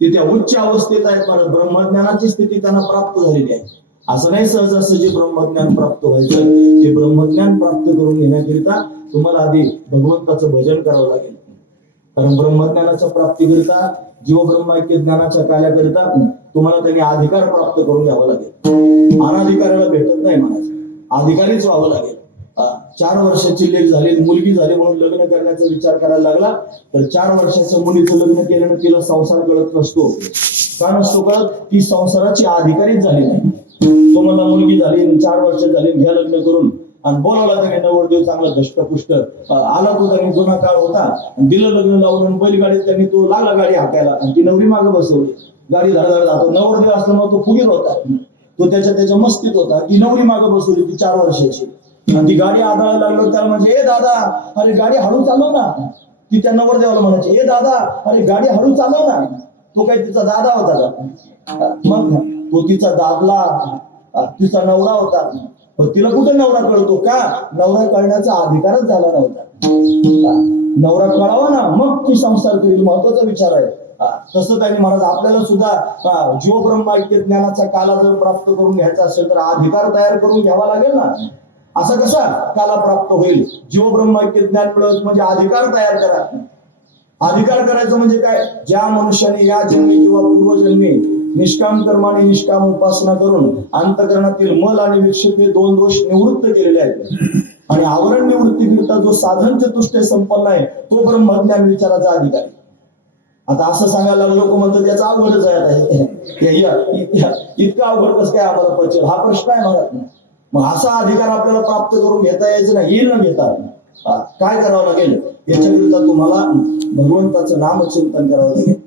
ते त्या उच्च अवस्थेत आहेत. पण ब्रह्मज्ञानाची स्थिती त्यांना प्राप्त झालेली आहे. असं नाही सहजासहजी ब्रह्मज्ञान प्राप्त व्हायचं. ते ब्रह्मज्ञान प्राप्त करून घेण्याकरिता तुम्हाला आधी भगवंताचं भजन करावं लागेल. कारण ब्रह्मज्ञानाच्या प्राप्तीकरिता, जीव ब्रह्मैक्य ज्ञानाच्या कार्याकरिता तुम्हाला त्यांनी अधिकार प्राप्त करून घ्यावा लागेल. अनाधिकाराला भेटत नाही महाराज, अधिकारीच व्हावं लागेल. 4 वर्षाची लेक झाली, मुलगी झाली म्हणून लग्न करण्याचा विचार करायला लागला तर 4 वर्षाच्या मुलीचं लग्न केल्यानं तिला संसार कळत नसतो. का नसतो कळत? ती संसाराची अधिकारीच झाली नाही. तुम्हाला मुलगी झाली, 4 वर्ष झाली, घ्या लग्न करून, आणि बोलावला त्याने नवरदेव चांगला धष्टपुष्ट आला. तो त्यांनी जुना काळ होता, दिलं लग्न लावून, आणि बैलगाडीत त्यांनी तो लागला गाडी हाकायला, आणि ती नवरी मागे बसवली. गाडी धडधड जातो. नवरदेव असल्यामुळे तो फुगीर होता, तो त्याच्या मस्तीत होता. ती नवरी मागे बसवली, ती 4 वर्षाची, आणि ती गाडी आदळायला लागलो. त्याला म्हणजे, ए दादा अरे गाडी हळू चालव ना. ती त्या नवरदेवाला म्हणायची, ए दादा अरे गाडी हळू चालव ना. तो काही तिचा दादा होता का? मग तो तिचा दादला, तिचा नवरा होता. पण तिला कुठे नवरा कळतो का? नवरा कळण्याचा अधिकारच झाला नव्हता. नवरा कळावा ना मग ती संसार करील. महत्वाचा विचार आहे. तसं त्यांनी महाराज आपल्याला सुद्धा जीव ब्रह्मैक्य ज्ञानाचा काला जर प्राप्त करून घ्यायचा असेल तर अधिकार तयार करून घ्यावा लागेल ना. असा कसा काला प्राप्त होईल? जीव ब्रह्मैक्य ज्ञान मिळवत म्हणजे अधिकार तयार करा. अधिकार करायचं म्हणजे काय? ज्या मनुष्याने या जन्मी किंवा पूर्वजन्मी निष्काम कर्म आणि निष्काम उपासना करून अंतकरणातील मल आणि विक्षेप हे 2 दोष निवृत्त केलेले आहेत, आणि आवरण निवृत्तीकरिता जो साधन चतुष्टय संपन्न आहे तो ब्रह्मज्ञान विचाराचा अधिकारी. आता असं सांगायला लोक म्हणतात त्याचा अवघडच आहे. इतका अवघड कसं काय आम्हाला पचेल? हा प्रश्न आहे मला. मग असा अधिकार आपल्याला प्राप्त करून घेता यायचं नाही, येईल न घेता. काय करावं लागेल? याच्याकरिता तुम्हाला भगवंताचं नामचिंतन करावं लागेल.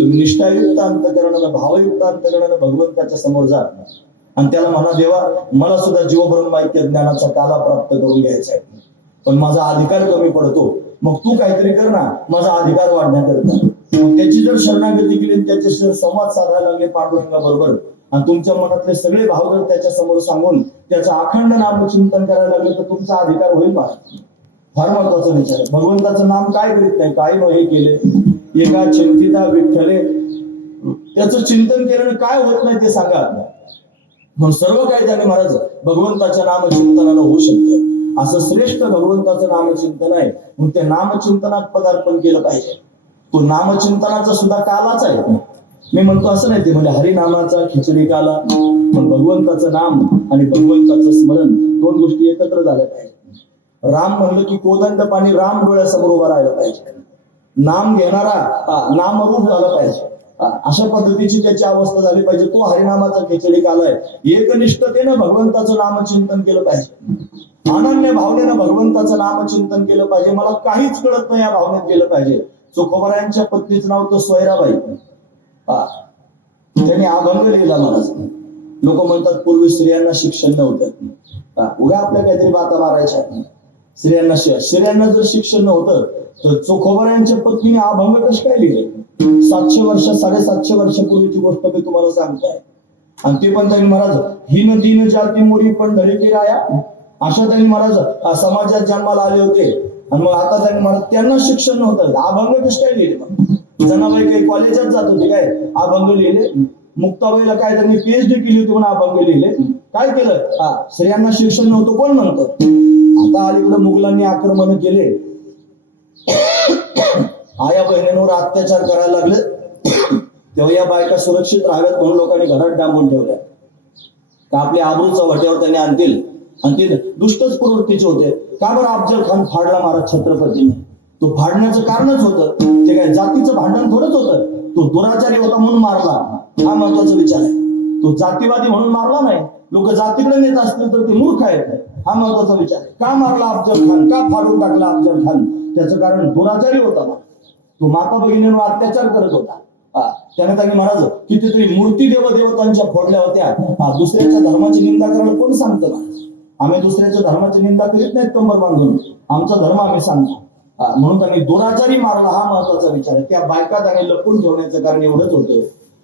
तुम्ही निष्ठायुक्त अंतकरणानं, भावयुक्त अंतकरणानं भगवंताच्या समोर जा आणि त्याला म्हणा, देवा मला सुद्धा जीव ब्रह्मैक्य ज्ञानाचा काला प्राप्त करून घ्यायचा आहे, पण माझा अधिकार कमी पडतो. मग तू काहीतरी कर ना माझा अधिकार वाढण्याकरिता. त्याची जर शरणागती केली, त्याच्याशी संवाद साधायला लागले पांडुरंगाबरोबर, आणि तुमच्या मनातले सगळे भाव जर त्याच्या समोर सांगून त्याचं अखंड नामचिंतन करायला लागले तर तुमचा अधिकार होईल महाराज. फार महत्वाचा विचार आहे. भगवंताचं नाम काय करीत नाही, काय न हे केले एका चिंतिता विठ्ठले. त्याचं चिंतन केल्याने काय होत नाही ते सांगा. म्हणून सर्व काही त्याने महाराज भगवंताच्या नामचिंतनानं होऊ शकतं. असं श्रेष्ठ भगवंताचं नामचिंतन आहे. म्हणून त्या नामचिंतनात पदार्पण केलं पाहिजे. तो नामचिंतनाचा सुद्धा कालाच आहे. मी म्हणतो असं नाही ते म्हणजे हरिनामाचा खिचडी काला, पण भगवंताचं नाम आणि भगवंताचं स्मरण 2 गोष्टी एकत्र झाल्या पाहिजे. राम म्हणलं की कोदंड पाणी राम डोळ्यासमोर उभा राहिला पाहिजे. नाम घेणारा नामरूप झाला पाहिजे. अशा पद्धतीची त्याची अवस्था झाली पाहिजे. तो हरिनामाचा खिचडी काला आहे. एकनिष्ठतेनं भगवंताचं नामचिंतन केलं पाहिजे. अनन्य भावनेनं भगवंताचं नामचिंतन केलं पाहिजे. मला काहीच कळत नाही या भावनेत केलं पाहिजे. चोखोबारायांच्या पत्नीचं नाव तर सोयराबाई. त्यांनी अभंग लिहिला महाराज. लोक म्हणतात पूर्वी स्त्रियांना शिक्षण नव्हतं. उद्या आपल्या काहीतरी बाता मारायच्या. स्त्रियांना जर शिक्षण नव्हतं तर चोखोबारायांच्या पत्नीने अभंग कसे काय लिहिले? 700 वर्ष 750 वर्षापूर्वीची गोष्ट मी तुम्हाला सांगताय. आणि ते पण त्यांनी महाराज हिन दिन जाती मोरी पण धरिकी राया अशा त्यांनी महाराज समाजात जन्माला आले होते. आणि मग आता त्यांनी महाराज त्यांना शिक्षण नव्हतं, अभंग कसे काय लिहिले? जनाबाई काही कॉलेजात जात होते काय? अभंग लिहिले. मुक्ताबाईला काय त्यांनी PhD केली होती म्हणून अभंग लिहिले. काय केलं? स्त्रियांना शिक्षण नव्हतं कोण म्हणतं? आता अलीकडे मुघलांनी आक्रमण केले, आया बहिणींवर अत्याचार करायला लागले, तेव्हा या बायका सुरक्षित राहाव्यात म्हणून लोकांनी घरात डांबून ठेवल्या. का आपल्या आबरूचा वट्यावर त्यांनी आणतील. आणि ते दुष्टच प्रवृत्तीचे होते. का बरं अफजल खान फाडला महाराज छत्रपतीने? तो फाडण्याचं कारणच होतं ते काय जातीचं भांडण थोडंच होतं. तो दुराचारी होता म्हणून मारला. हा महत्वाचा विचार आहे. तो जातीवादी म्हणून मारला नाही. लोक जातीकडे नेत असतील तर ते मूर्ख आहेत. हा महत्वाचा विचार आहे. का मारला अफजल खान? का फाडून टाकला अफजल खान? त्याचं कारण दुराचारी होता. तो माता भगिनींवर अत्याचार करत होता. त्याने त्यांनी महाराज कितीतरी मूर्ती देवदेवतांच्या फोडल्या होत्या. दुसऱ्याच्या धर्माची निंदा करायला कोण सांगतं महाराज? आम्ही दुसऱ्याच्या धर्माची निंदा करीत नाहीत कंबर बांधून. आमचा धर्म आम्ही सांगतो. म्हणून त्यांनी दुराचारी मारला, हा महत्वाचा विचार आहे. त्या बायका त्यांनी लपून ठेवण्याचं कारण एवढंच होतं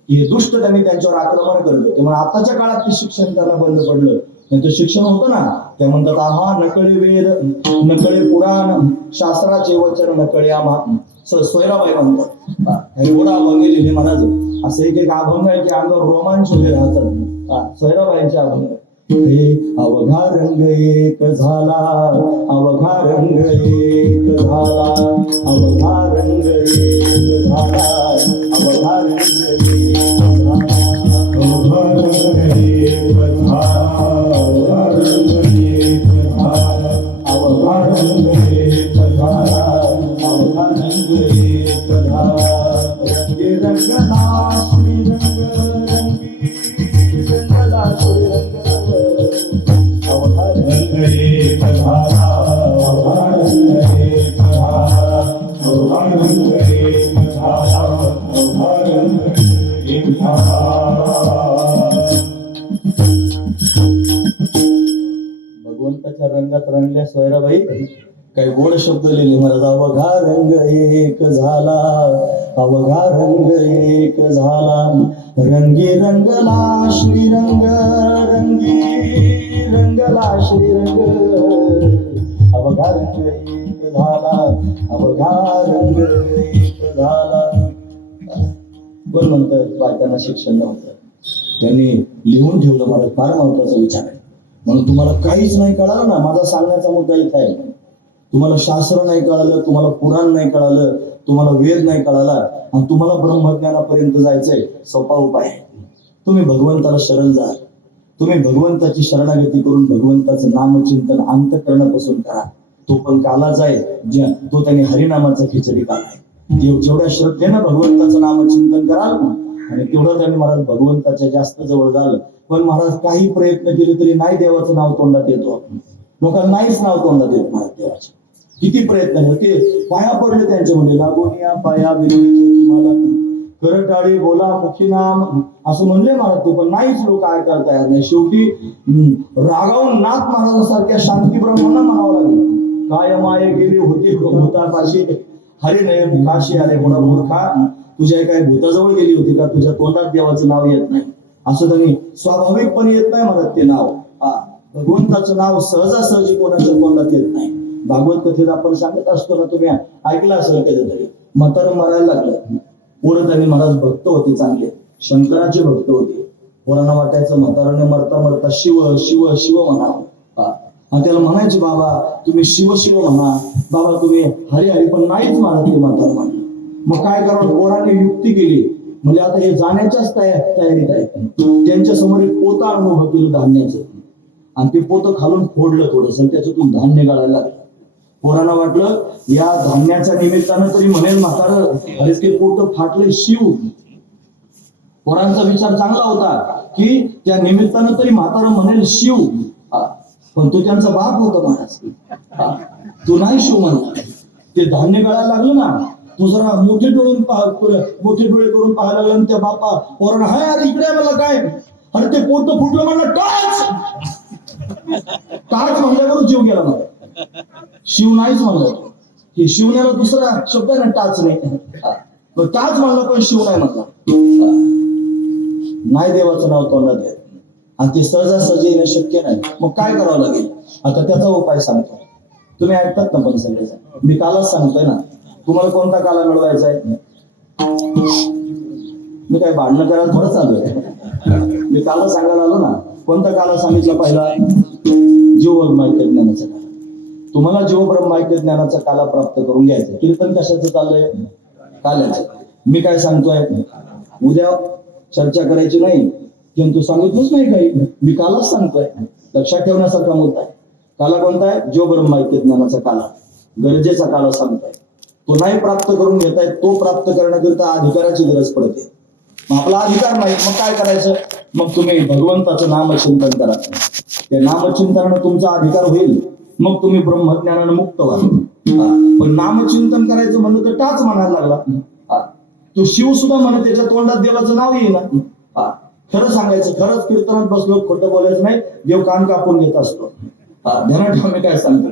की हे दुष्ट त्यांनी त्यांच्यावर आक्रमण करत होते. म्हणून आताच्या काळात ते शिक्षण त्यांना बंद पडलं. त्यांचं शिक्षण होतं ना, ते म्हणतात आम्हा नकळे वेद नकळे पुराण शास्त्राचे वचन नकळे आम्हा. सोयराबाई म्हणतात एवढा अभंग लिहिले महाराज. असं एक एक अभंग आहे की अंगावर रोमांच उभे राहतात. सोयराबाईंचे अभंग. हे अवघा रंग एक झाला, अवघा रंग एक झाला, अवघा रंग एक झाला, अवघा रंग एक झाला, अवघा रंग एक झाला, अवघा रंग एक झाला, अवघा रंग एक झाला, अवघा रंग एक झाला. रंगी रंगला श्रीरंग रंगी रंगला श्रीरंग. रंग एक झाला, अवघा रंग एक झाला, अवघा रंग एक झाला, अवघा रंग एक झाला. भगवंताच्या रंगात रंगल्या सोयराबाई. काही गोड शब्द लिहिले महाराज. अवघा रंग एक झाला, अवघा रंग एक झाला, रंगी रंगला श्रीरंग रंगी रंगला श्रीरंग. अवघा रंग एक झाला, अवघा रंग एक झाला. कोण म्हणतं बायकांना शिक्षण नव्हतं? त्यांनी लिहून ठेवलं महाराज. फार महत्वाचा विचार आहे. म्हणून तुम्हाला काहीच नाही कळालं ना, माझा सांगण्याचा मुद्दा इथं आहे. तुम्हाला शास्त्र नाही कळालं, तुम्हाला पुराण नाही कळालं, तुम्हाला वेद नाही कळाला आणि तुम्हाला ब्रह्मज्ञानापर्यंत जायचंय, सोपा उपाय आहे. तुम्ही भगवंताला शरण जा. तुम्ही भगवंताची शरणागती करून भगवंताचं नामचिंतन अंतःकरणापासून करा. तो पण कालाच आहे, तो त्याने हरिनामाचा खिचडी काल आहे. जेवढ्या श्रद्धेनं भगवंताचं नामचिंतन कराल आणि तेवढं त्यांनी महाराज भगवंताच्या जास्त जवळ झालं. पण महाराज काही प्रयत्न केले तरी नाही देवाचं नाव तोंडात येतो. लोकांना नाहीच नाव तोंडात येत महाराज देवाचे. किती प्रयत्न केले, ते पाया पडले त्यांच्या म्हणजे लागोनिया पाया विनविते तुम्हाला करटाळी बोला मुखी नाम असं म्हणले महाराज ते, पण नाहीच लोक ऐकायला तयार नाही. शेवटी रागावून नाथ महाराजांसारख्या शांती ब्रह्मांना म्हणावं लागेल. काय माये गेली होती भूतापाशी, हरे नये मुखाशी आले कोणा मूर्खा. तुझ्या काय भूताजवळ गेली होती का? तुझ्या तोंडात देवाचं नाव येत नाही. असं त्यांनी स्वाभाविकपणे येत नाही महाराज ते नाव. भगवंताचं नाव सहजासहजी कोणाच्या तोंडात येत नाही. भागवत कथेत आपण सांगत असतो ना, तुम्ही ऐकलं असेल कधीतरी. म्हातारं मरायला लागलं. पोरं त्यांनी महाराज भक्त होते, चांगले शंकराचे भक्त होते. पोरांना वाटायचं म्हाताराने मरता मरता शिव शिव शिव म्हणावं. आणि त्याला म्हणायचे बाबा तुम्ही शिव शिव म्हणा, बाबा तुम्ही हरी हरी, पण नाहीच महाराज ते म्हातारं म्हणलं. मग काय करावं? पोरांनी युक्ती केली. म्हणजे आता हे जाण्याच्याच तयारीत आहेत. त्यांच्या समोर एक पोता अनुभव केलं धान्याचं आणि ते पोतं खालून फोडलं थोडस, त्याच्यातून धान्य गाळायला लागलं. पोरांना वाटलं या धान्याच्या निमित्तानं तरी म्हणेल म्हातारं अरे ते पोतं फाटले शिव. पोरांचा विचार चांगला होता की त्या निमित्तानं तरी म्हातारं म्हणेल शिव. पण तो त्यांचा बाप होता महाराज. तो नाही शिव म्हणला. ते धान्य गळायला लागलं ना, तू जरा मोठे डोळे करून पाहायला लागला. त्या बापा पोरांना हाय अरे इकडे मला काय, अरे ते पोतं फुटलं म्हणलं टाच टाच म्हणल्यावर जीव गेला मला. शिव नाहीच म्हणलं. हे शिवण्याला दुसरा शब्द आहे ना टाच नाही. टाच म्हणला पण शिव नाही म्हणला. नाही देवाचं नाव तोंडात येत आणि ते सहजासहजी येणं शक्य नाही. मग काय करावं लागेल? आता त्याचा उपाय सांगतो. तुम्ही ऐकतात ना पण सगळेजण. मी कालच सांगतोय ना, तुम्हाला कोणता काला मिळवायचा आहे? मी काय भांडणं करायला थोडं चालू आहे. मी कालच सांगायला आलो ना. कोणता काला सांगितला पहिला? जीवब्रह्मैक्य ज्ञानाचा काला. तुम्हाला जीवब्रह्मैक्य ज्ञानाचा काला प्राप्त करून घ्यायचा. कीर्तन कशाचं चाललंय? काल्याचं. मी काय सांगतोय? उद्या चर्चा करायची नाही, किंतु सांगितलंच नाही काही. मी कालच सांगतोय. लक्षात ठेवण्यासारखा मुद्दा आहे. काला कोणता आहे? जीवब्रह्मैक्य ज्ञानाचा काला. गरजेचा काला सांगतोय. तो नाही प्राप्त करून घेताय, तो प्राप्त करण्याकरिता अधिकाराची गरज पडते. मग आपला अधिकार नाही, मग काय करायचं? मग तुम्ही भगवंताचं नामचिंतन करा. त्या नामचिंतनानं तुमचा अधिकार होईल. मग तुम्ही ब्रह्मज्ञानानं मुक्त व्हाल. पण नामचिंतन करायचं म्हणलं तर टाच म्हणायला लागला. तो शिव सुद्धा म्हणे त्याच्या तोंडात देवाचं नाव येईना. हा, खरं सांगायचं, खरंच कीर्तनात बसलो, खोटं बोलायचं नाही, देव कान कापून घेत असतो. हा, ध्यानात ठेवा मी काय सांगतो.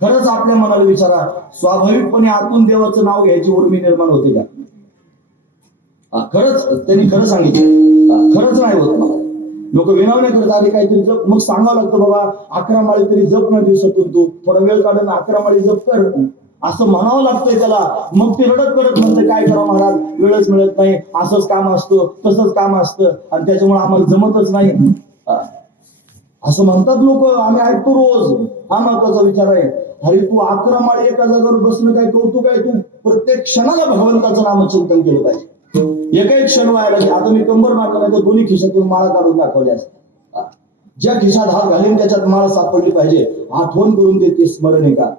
खरंच आपल्या मनाला विचारा, स्वाभाविकपणे आतून देवाचं नाव घ्यायची उर्मी निर्माण होते का? खरंच त्यांनी खरं सांगितलं, खरंच नाही होत. लोक विनवण्या करतात, आधी काहीतरी जप, मग सांगावं लागतं बाबा 11 माळी तरी जप न दिवसातून तू थोडा वेळ काढून 11 माळी जप कर, असं म्हणावं लागतंय त्याला. मग ते रडत करत म्हणते काय करावं महाराज, वेळच मिळत नाही, असंच काम असतं तसंच काम असतं आणि त्याच्यामुळे आम्हाला जमतच नाही, असं म्हणतात लोक. आम्ही ऐकतो रोज. हा महत्वाचा विचार आहे. अरे तू 11 माळी एका जागेवर बसणं काय कौतुक आहे? तू प्रत्येक क्षणाला भगवंताचं नामचिंतन केलं पाहिजे. एकही क्षण व्हायला नाही. आता मी कंबर मारला नाही तर दोन्ही खिशातून माळा काढून दाखवल्या असतात. ज्या खिशात हात घालीन त्याच्यात माळ सापडली पाहिजे. आठवण करून ती स्मरणिका,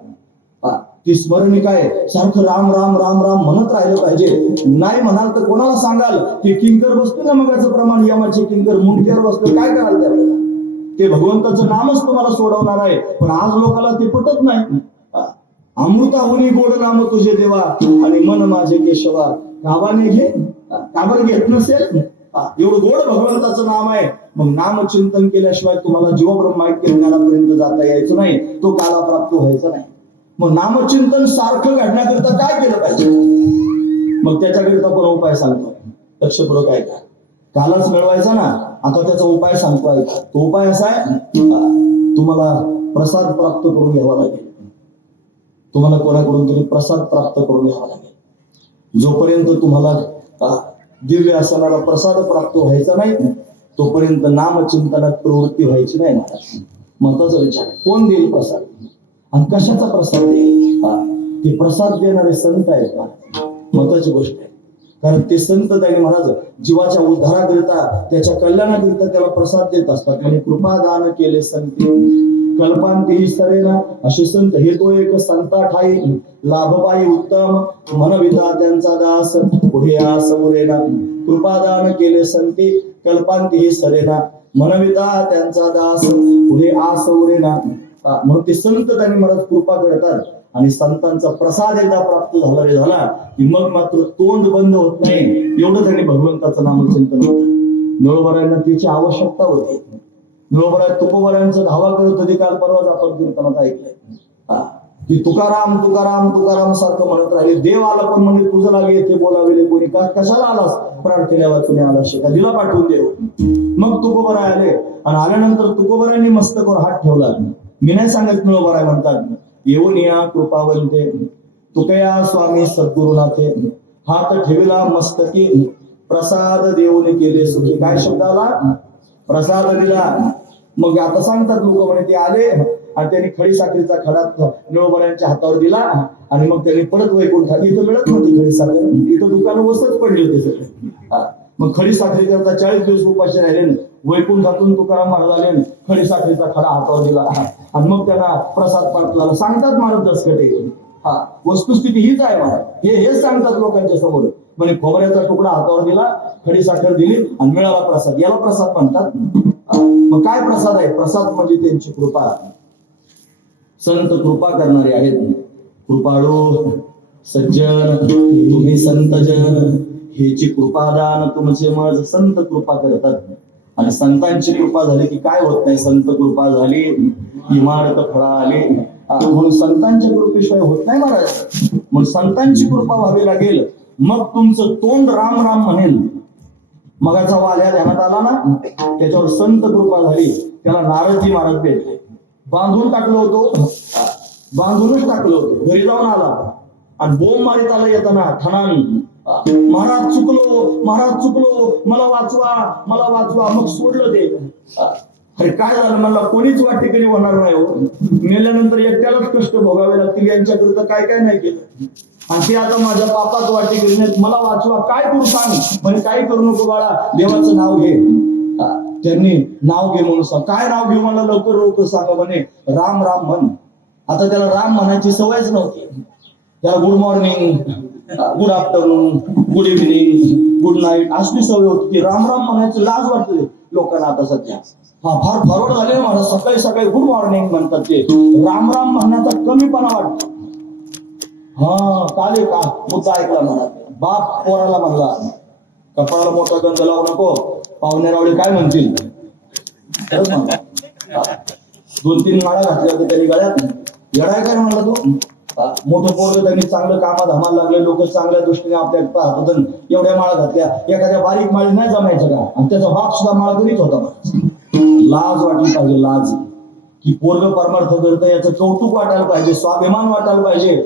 ती स्मरणिका आहे. सारखं राम राम राम राम म्हणत राहिलं पाहिजे. नाही म्हणाल तर कोणाला सांगाल? ते किंकर बसतो ना मगाचं प्रमाण, यमाचे किंकर मुंडक्यावर बसतो, काय कराल त्यावेळेला? ते भगवंताचं नामच तुम्हाला सोडवणार आहे. पण आज लोकांना ते पटत नाही. अमृताहुनी गोड नाम तुझे देवा आणि मन माझे केशवा, गावाने घे, काबर घेत नसेल? एवढं गोड भगवंताचं नाम आहे. मग नामचिंतन केल्याशिवाय तुम्हाला जीवब्रह्माईक्य ज्ञानापर्यंत जाता यायचं नाही, तो काला प्राप्त व्हायचा नाही. मग नामचिंतन सारखं घडण्याकरिता काय केलं पाहिजे? मग त्याच्याकरिता पण उपाय सांगतो, लक्षपूर्वक ऐका. कालाच मिळवायचा ना, आता त्याचा उपाय सांगतो ऐका. तो उपाय असा आहे, तुम्हाला प्रसाद प्राप्त करून घ्यावा लागेल. तुम्हाला कोणाकडून तरी प्रसाद प्राप्त करून घ्यावा लागेल. जोपर्यंत तुम्हाला दिव्य असणारा प्रसाद प्राप्त व्हायचा नाही तोपर्यंत नामचिंतनात प्रवृत्ती व्हायची नाही. महत्वाचा विचार, कोण देईल प्रसाद आणि कशाचा प्रसाद देईल? ते प्रसाद देणारे संत आहेत का? महत्वाची गोष्ट आहे. कारण ते संत त्याने महाराज जीवाच्या उद्धाराकरिता, त्याच्या कल्याणाकरिता त्याला प्रसाद देत असतात. म्हणजे कृपादान केले संत कल्पांती सरेना, असे संत हे तो एक संता ठाई लाभबाई उत्तम मनविता त्यांचा दास पुढे आस उरेना. कृपादान केले संती कल्पांती सरेना, मनविता त्यांचा दास पुढे आस उरेना. म्हणून ते संत त्यांनी महाराज कृपा करतात आणि संतांचा प्रसाद एकदा प्राप्त झाला की मग मात्र तोंड बंद होत नाही. एवढं त्यांनी भगवंताचं नामचिंतन होतं. निळोबरायांना त्याची आवश्यकता होती. निळोबराय तुकोबरायांचा धावा करत होते. काल परवाच आपण कीर्तनात ऐकलंय की तुकाराम तुकाराम तुकाराम सारखं म्हणत राहिले. देव आला पण म्हणजे तुझं लागे येथे बोलावेले कोणी, का कशाला आलास? प्रार्थनेला वाचून आला शिका, दिला पाठवून देव. मग तुकोबराय आले आणि आल्यानंतर तुकोबरायांनी मस्तकावर हात ठेवला. मी नाही सांगत, निळोबराय म्हणतात येऊन या कृपावंते तुकया स्वामी सद्गुरुनाथे, हात ठेविला मस्तकी प्रसाद देऊन केले सुखी. काय शब्द आला? प्रसाद दिला. मग आता सांगतात लोक म्हणे ते आले आणि त्यांनी खडी साखरेचा खडा निळोबरायांच्या हातावर दिला आणि मग त्यांनी परत वैकुंठात, इथं मिळत नव्हती खडी साखर, इथं दुकानं वसत पडली होती सगळे. मग खडी साखरी करता 40 दिवस उपाशी राहिले. वैकुंठातून तुकाराम महाराज आले, खडी साखरेचा खडा हातावर दिला आणि मग त्यांना प्रसाद प्राप्त झाला. सांगतात महाराज दसकटे. वस्तुस्थिती हीच आहे महाराज. हेच सांगतात लोकांच्या समोर. म्हणजे खोबऱ्याचा तुकडा हातावर दिला, खडी साखर दिली आणि मिळाला प्रसाद, याला प्रसाद म्हणतात. मग काय प्रसाद आहे? प्रसाद म्हणजे त्यांची कृपा. संत कृपा करणारे आहेत. कृपाळू सज्जन तुम्ही संतजन, हेची कृपादान तुमचे मज संत कृपा करतात. आणि संतांची कृपा झाली की काय होत नाही. संत कृपा झाली इमारत फळा आली. म्हणून संतांच्या कृपेशिवाय होत नाही महाराज. मग संतांची कृपा व्हावी लागेल, मग तुमचं तोंड राम राम म्हणेल. मगाचा वाल्या ध्यानात आला ना, त्याच्यावर संत कृपा झाली. त्याला नारदजी महाराज भेटले. बांधून टाकलं होतं, बांधूनच टाकलं होतं. घरी जाऊन आला आणि बोंब मारीत आला येताना ठणान, महाराज चुकलो, महाराज चुकलो, मला वाचवा, मला वाचवा. मग सोडलं ते. अरे काय झालं? मला कोणीच वाटेकरी होणार नाही हो. मेल्यानंतर एकट्यालाच कष्ट भोगावे लागतील. यांच्याकरिता काय काय नाही केलं आणि ते आता माझ्या पापात वाटेकरी नाहीत. मला वाचवा, काय करू सांग? म्हणजे काही करू नको बाळा, देवाचं नाव घे. त्यांनी नाव घे म्हणून सांग. काय नाव घेऊ? मला लवकर लवकर सांगा म्हणे. राम राम म्हण. आता त्याला राम म्हणायची सवयच नव्हती. त्याला good morning, good afternoon, good evening, good night असली सवय होती. राम राम म्हणायची लाज वाटते लोकांना आता सध्या. फार फॉरवर्ड झाले महाराज. सकाळी सकाळी गुड मॉर्निंग म्हणतात ते. राम राम म्हणण्याचा कमीपणा वाटतो. काल का मुद्दा ऐकला म्हणा. बाप पोराला म्हणला कपाळाला मोठा गंध लावू नको, पाहुणे रावळे काय म्हणतील. खरंच म्हणला. 2-3 माळा घातल्या होत्या त्यांनी गळ्यात. येडाय काय म्हणला तो. मोठं पोरग त्यांनी चांगलं कामात धमाल लागले, लोक चांगल्या दृष्टीने आपल्या पाहतात. एवढ्या माळा घातल्या, एखाद्या बारीक माळी नाही जमायचं का. आणि त्याचा बाप सुद्धा माळ करीत होता. लाज वाटली पाहिजे, लाज की पोरग परमार्थ करतं याचं कौतुक वाटायला पाहिजे, स्वाभिमान वाटायला पाहिजे.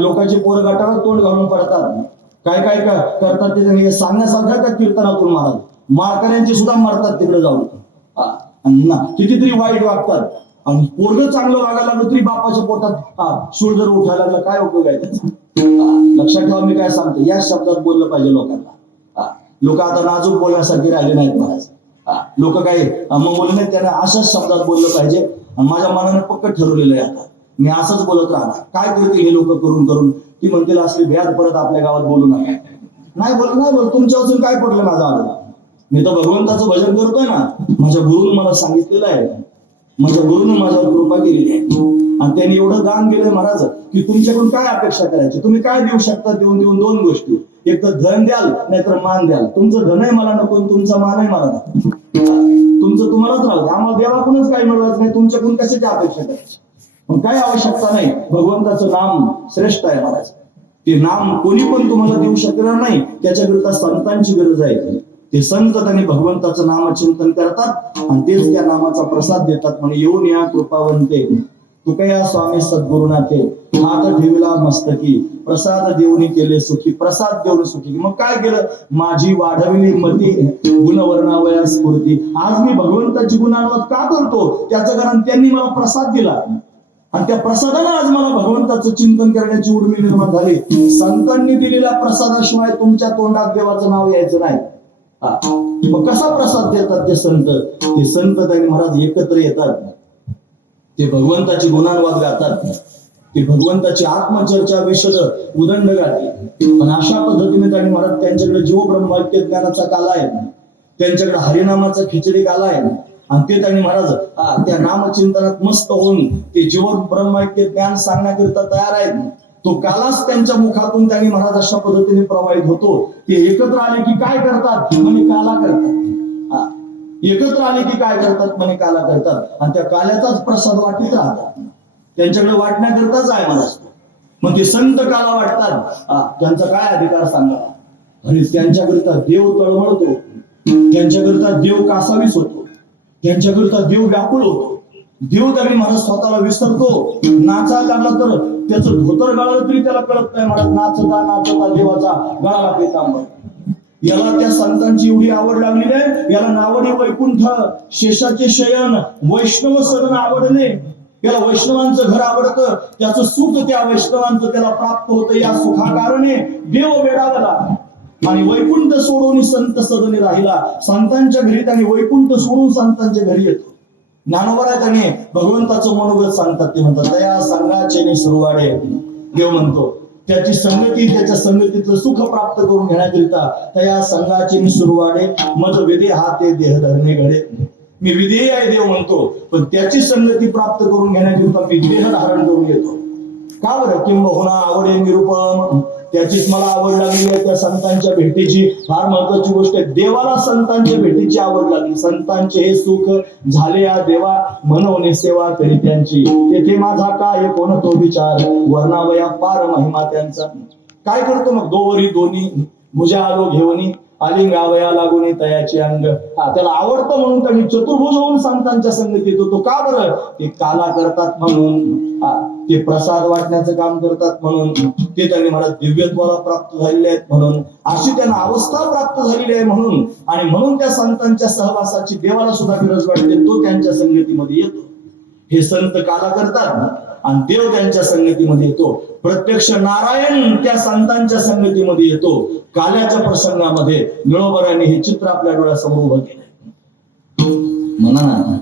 लोकांचे पोरं गटारात तोंड घालून पडतात. काय काय करतात ते त्यांनी सांगण्यासारखं त्या कीर्तनातून महाराज माळकऱ्यांचे सुद्धा मरतात तिकडे जाऊन. कितीतरी वाईट वागतात. आणि पोरग चांगलं वागायला लागलं तरी बापाच्या पोटात सूळ जर उठायला लागला काय उपयोग आहे त्याचा. लक्षात ठेवा मी काय सांगतो, या शब्दात बोललं पाहिजे लोकांना. लोक आता नाजूक बोलण्यासारखे राहिले नाहीत महाराज. लोक काही मग बोलले नाहीत, त्यांना अशाच शब्दात बोललं पाहिजे. आणि माझ्या मनाने पक्क ठरवलेलं आहे आता मी असंच बोलत राहणार. काय करतील हे लोक करून करून, ती म्हणतील असली भ्याद परत आपल्या गावात बोलू नका. नाही बोल तुमच्या वाचून काय पडलं माझं आडलं. मी तर भगवंताचं भजन करतोय ना. माझ्या गुरुने मला सांगितलेलं आहे, माझ्या गुरुने माझ्यावर कृपा केलेली आहे. आणि त्यांनी एवढं दान केलंय महाराज की तुमच्याकडून काय अपेक्षा करायची. तुम्ही काय देऊ शकता. देऊन 2 गोष्टी, एक तर धन द्याल नाहीतर मान द्याल. तुमचं धनही मला नको, तुमचा मानही मला नको. तुमचं तुम्हालाच राहू. आम्हाला देवाकडूनच काही मिळवायचं नाही, तुमच्याकडून कशाची अपेक्षा करायची. पण काही आवश्यकता नाही. भगवंताचं नाम श्रेष्ठ आहे महाराज. ते नाम कोणी पण तुम्हाला देऊ शकणार नाही. त्याच्याकरिता संतांची गरज आहे. ते संत त्यांनी भगवंताचं नामचिंतन करतात आणि तेच त्या नामाचा प्रसाद देतात. म्हणजे येऊन या कृपावंते तुकया स्वामी सद्गुरुनाथे, हात ठेवला मस्तकी, प्रसाद देऊनी केले सुखी. प्रसाद देऊन सुखी. मग काय केलं, माझी वाढविली मती, गुणवर्णावया स्फूर्ती. आज मी भगवंताची गुणानुवाद का करतो, त्याचं कारण त्यांनी मला प्रसाद दिला. आणि त्या प्रसादाने आज मला भगवंताचं चिंतन करण्याची उर्मी निर्माण झाली. संतांनी दिलेल्या प्रसादाशिवाय तुमच्या तोंडात देवाचं नाव यायचं नाही. मग कसा प्रसाद देतात ते संत. ते संत त्यांनी महाराज एकत्र येतात, ते भगवंताची गुणानुवाद गातात, ते भगवंताची आत्मचर्चा विशद उदंड गाते. पण अशा पद्धतीने त्यांनी महाराज त्यांच्याकडे जीव ब्रह्मैक्य ज्ञानाचा काला आहे, त्यांच्याकडे हरिनामाचा खिचडी काला आहे. आणि ते त्यांनी महाराज त्या नामचिंतनात मस्त होऊन ते जीव ब्रह्मैक्य ज्ञान सांगण्याकरिता तयार आहेत. तो कालाच त्यांच्या मुखातून त्यांनी महाराज अशा पद्धतीने प्रवाहित होतो. ते एकत्र आले की काय करतात, म्हणे काला करतात. एकत्र आले की काय करतात, म्हणे काला करतात. आणि त्या काल्याचाच प्रसाद वाटीत राहतात. त्यांच्याकडे वाटण्याकरताच आहे महाराज. मग ते संत काला वाटतात. त्यांचा काय अधिकार सांगा. आणि त्यांच्याकरिता देव तळमळतो, त्यांच्याकरिता देव कासावीस होतो, त्यांच्याकरिता देव व्याकुळ होतो. देव त्यांनी महाराज स्वतःला विसरतो. नाचायला लागला तर त्याचं धोतर गळालं तरी त्याला कळत नाही महाराज. नाचता नाचता देवाचा गळाला पितांबर. याला त्या संतांची एवढी आवड लागलेली आहे. याला नावडे वैकुंठ, शेषाचे शयन, वैष्णव सदन आवडले. याला वैष्णवांचं घर आवडतं. त्याचं सुख त्या वैष्णवांचं त्याला प्राप्त होतं. या सुखाकारणे देव वेडावला आणि वैकुंठ सोडून संत सदनी राहिला. संतांच्या घरी त्याने वैकुंठ सोडून संतांच्या घरी येतो. ज्ञानोबा आहे त्याने भगवंताचं मनोगत सांगतात. ते म्हणतात तया संगाचे सुरुवाडे. देव म्हणतो त्याची संगती, त्याच्या संगतीचं सुख प्राप्त करून घेण्याकरिता तया संघाची सुरुवाडे मज विधे हा ते देह धरणे घडे. मी विधेय आहे देव म्हणतो, पण त्याची संगती प्राप्त करून घेण्याकरिता मी देह धारण करून येतो. का बरं, किंबहुना आवडे निरुपम. त्याचीच मला आवड लागली आहे त्या संतांच्या भेटीची. फार महत्वाची गोष्ट आहे, देवाला संतांच्या भेटीची आवड लागली. संतांचे हे सुख झाले या देवा, म्हणून सेवा करी त्यांची. तेथे माझा काय कोण तो विचार, वर्णावया पार महिमा त्यांचा. काय करतो मग, दोवरी दोन्ही भुजा आलो घेऊनी, आलिंगावया लागून तयाचे अंग. त्याला आवडतं म्हणून त्यांनी चतुर्भुज होऊन संतांच्या संगतीत येतो. तो का बरं, ते काला करतात म्हणून, ते प्रसाद वाटण्याचं काम करतात म्हणून, ते त्यांनी मला दिव्यत्वाला प्राप्त झालेले आहेत म्हणून, अशी त्यांना अवस्था प्राप्त झालेली आहे म्हणून. आणि म्हणून त्या संतांच्या सहवासाची देवाला सुद्धा गरज वाटते. तो त्यांच्या संगतीमध्ये येतो. हे संत काला करतात आणि देव त्यांच्या संगतीमध्ये येतो. प्रत्यक्ष नारायण त्या संतांच्या संगतीमध्ये येतो. काल्याच्या प्रसंगामध्ये निळोबराने हे चित्र आपल्या डोळ्यासमोर उभं केलं. म्हणा ना,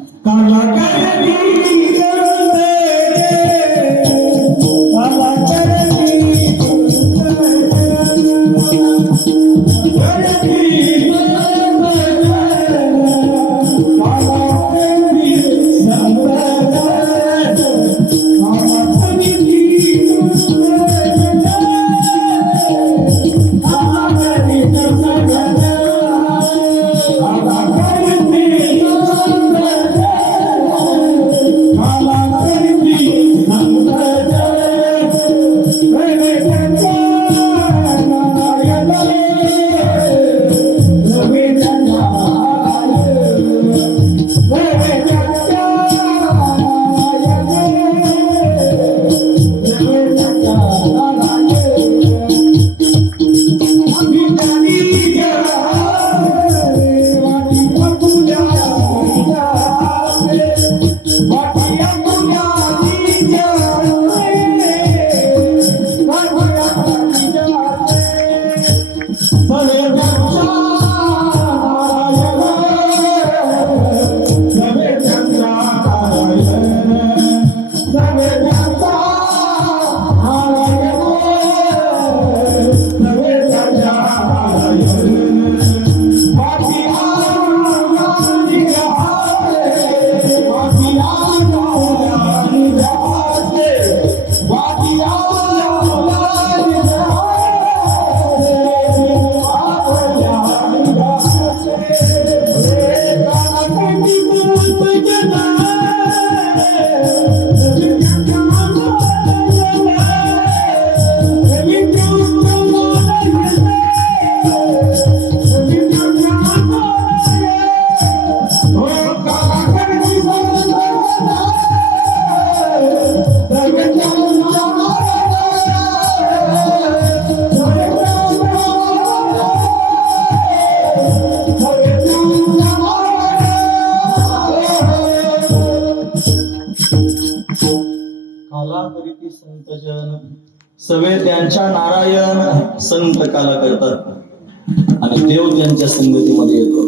सवे त्यांच्या नारायण संत काला करतात आणि देव त्यांच्या संगतीमध्ये येतो.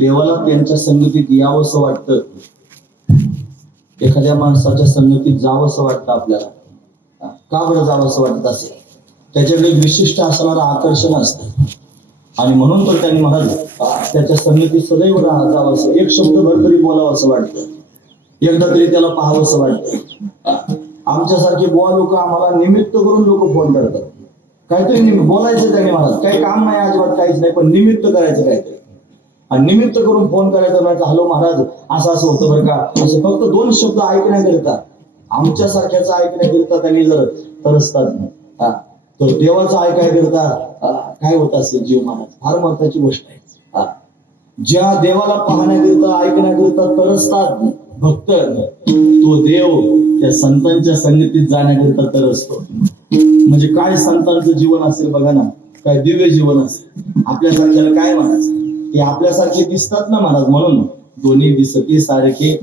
देवाला त्यांच्या संगतीत यावंसं वाटतं. एखाद्या माणसाच्या संगतीत जावंसं वाटतं आपल्याला. का बरं जावंसं वाटत असेल? त्याच्याकडे एक विशिष्ट असणारं आकर्षण असतं आणि म्हणून तर त्यांनी महाराज त्याच्या संगतीत सदैव जावं असं, एक शब्दभर तरी बोलावं असं वाटतं, एकदा तरी त्याला पाहावं असं वाटतं. आमच्यासारखे बुवा लोक आम्हाला निमित्त करून लोक फोन करतात. काहीतरी बोलायचं त्यांनी महाराज, काही काम नाही अजिबात, काहीच नाही, पण निमित्त करायचं काहीतरी. आणि निमित्त करून फोन करायचं म्हणायचं, हॅलो महाराज असं असं होतं बरं का, असं फक्त 2 शब्द ऐकण्याकरिता, आमच्यासारख्याचं ऐकण्याकरिता त्यांनी जर तरसतात, तर देवाचं ऐकायकरिता काय होत असेल जीव महाराज. फार महत्वाची गोष्ट आहे. ज्या देवाला पाहण्याकरिता ऐकण्याकरिता तरसतात भक्त, तो देव त्या संतांच्या संगतीत जाण्याकरिता तरसतो. म्हणजे काय संतांचं जीवन असेल बघा ना, काय दिव्य जीवन असेल. आपल्यासारख्याला काय म्हणायचं, ते आपल्यासारखे दिसतात ना महाराज, म्हणून दोन्ही दिसते सारखे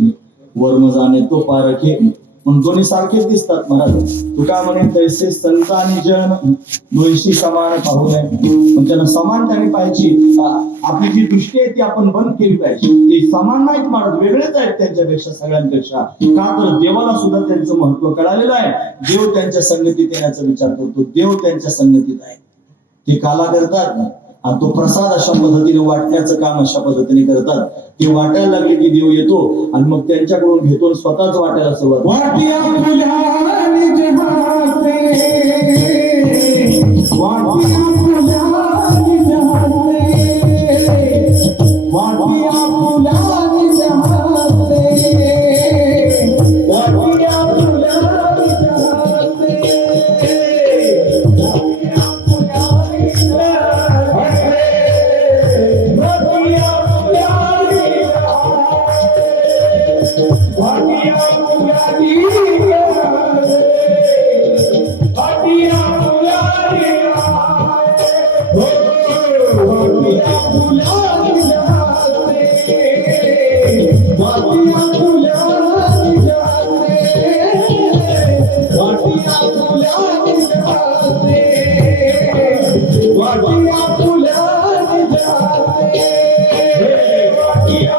वर्म जाणे तो पारखे, म्हणून दोन्ही सारखेच दिसतात महाराज. तू काय म्हणे, तैसे संत आणि जन दोनशी समान पाहू नये. पण त्यांना समान त्यांनी पाहिजे. आपली जी दृष्टी आहे ती आपण बंद केली पाहिजे. ते समान नाहीत महाराज, वेगळेच आहेत त्यांच्यापेक्षा, सगळ्यांपेक्षा. का तर देवाला सुद्धा त्यांचं महत्व कळालेलं आहे. देव त्यांच्या संगतीत येण्याचा विचार करतो, देव त्यांच्या संगतीत आहे. ते काला करतात आणि तो प्रसाद अशा पद्धतीने वाटण्याचं काम अशा पद्धतीने करतात. ते वाटायला लागले की देव येतो आणि मग त्यांच्याकडून घेतो, स्वतःच वाटायला सुरुवात. वाटिया फुलानी जहाते, वाटिया फुलानी जहाते, वाटिया फुलानी जहाते, वाटिया फुलानी जहाते, वाटिया फुलानी जहाते, वाटिया फुलानी जहाते, वाटिया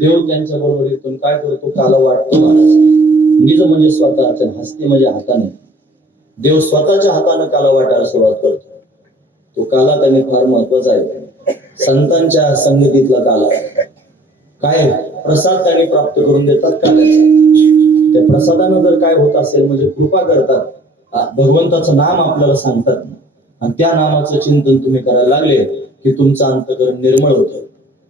देव त्यांच्या बरोबर येतो, काय करतो, काला वाटतो महाराज. निज म्हणजे स्वतःच्या, हस्ते म्हणजे हाताने. देव स्वतःच्या हाताने काला वाटायला सुरुवात करतो. तो काला त्यांनी फार महत्वाचा आहे. संतांच्या संगतीतला काला काय प्रसाद त्यांनी प्राप्त करून देतात काल्याचा. त्या प्रसादानं जर काय होत असेल म्हणजे कृपा करतात, भगवंताचं नाम आपल्याला सांगतात आणि त्या नामाचं चिंतन तुम्ही करायला लागले की तुमचं अंतकरण निर्मळ होतं,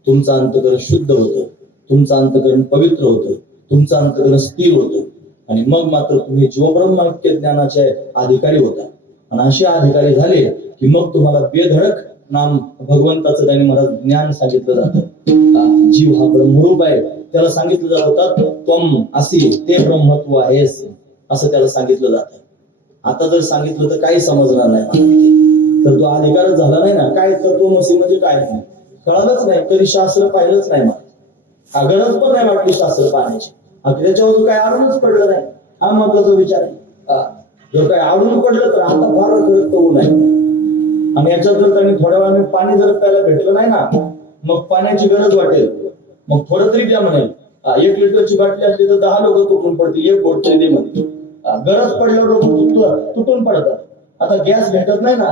तुमचं अंतकरण शुद्ध होतं, तुमचं अंतकरण पवित्र होतं, तुमचं अंतकरण स्थिर होतं. आणि मग मात्र तुम्ही जीवब्रह्म ऐक्य ज्ञानाचे अधिकारी होता. आणि असे अधिकारी झाले की मग तुम्हाला बेधडक नाम भगवंताचं त्यांनी मला ज्ञान सांगितलं जातं. जीव हा ब्रह्मरूप आहे त्याला सांगितलं जात होतं त्वम असी ते ब्रह्मत्व आहेस असं त्याला सांगितलं जातं. आता जर सांगितलं तर काही समजणार नाही, तर तो अधिकारच झाला नाही ना. काय तत्वमसी म्हणजे काय कळालंच नाही, कधी शास्त्र पाहिलंच नाही मला, गरज पण नाही वाटली शास्त्र पाहण्याची. त्याच्यावर काय आवडूनच पडलं नाही, हा महत्वाचा विचार आहे. जर काय आवडून पडलं तर आता फार रखरख होऊ नये. आणि याच्यात जर त्यांनी थोड्या वेळाने पाणी जर प्यायला भेटलं नाही ना, मग पाण्याची गरज वाटेल, मग थोडं तरी द्या म्हणेल. 1 लिटरची बाटली असली तर 10 लोक तुटून पडतील 1 बोट तरी मध्ये. गरज पडल्यावर लोक तुटून पडतात. आता गॅस भेटत नाही ना,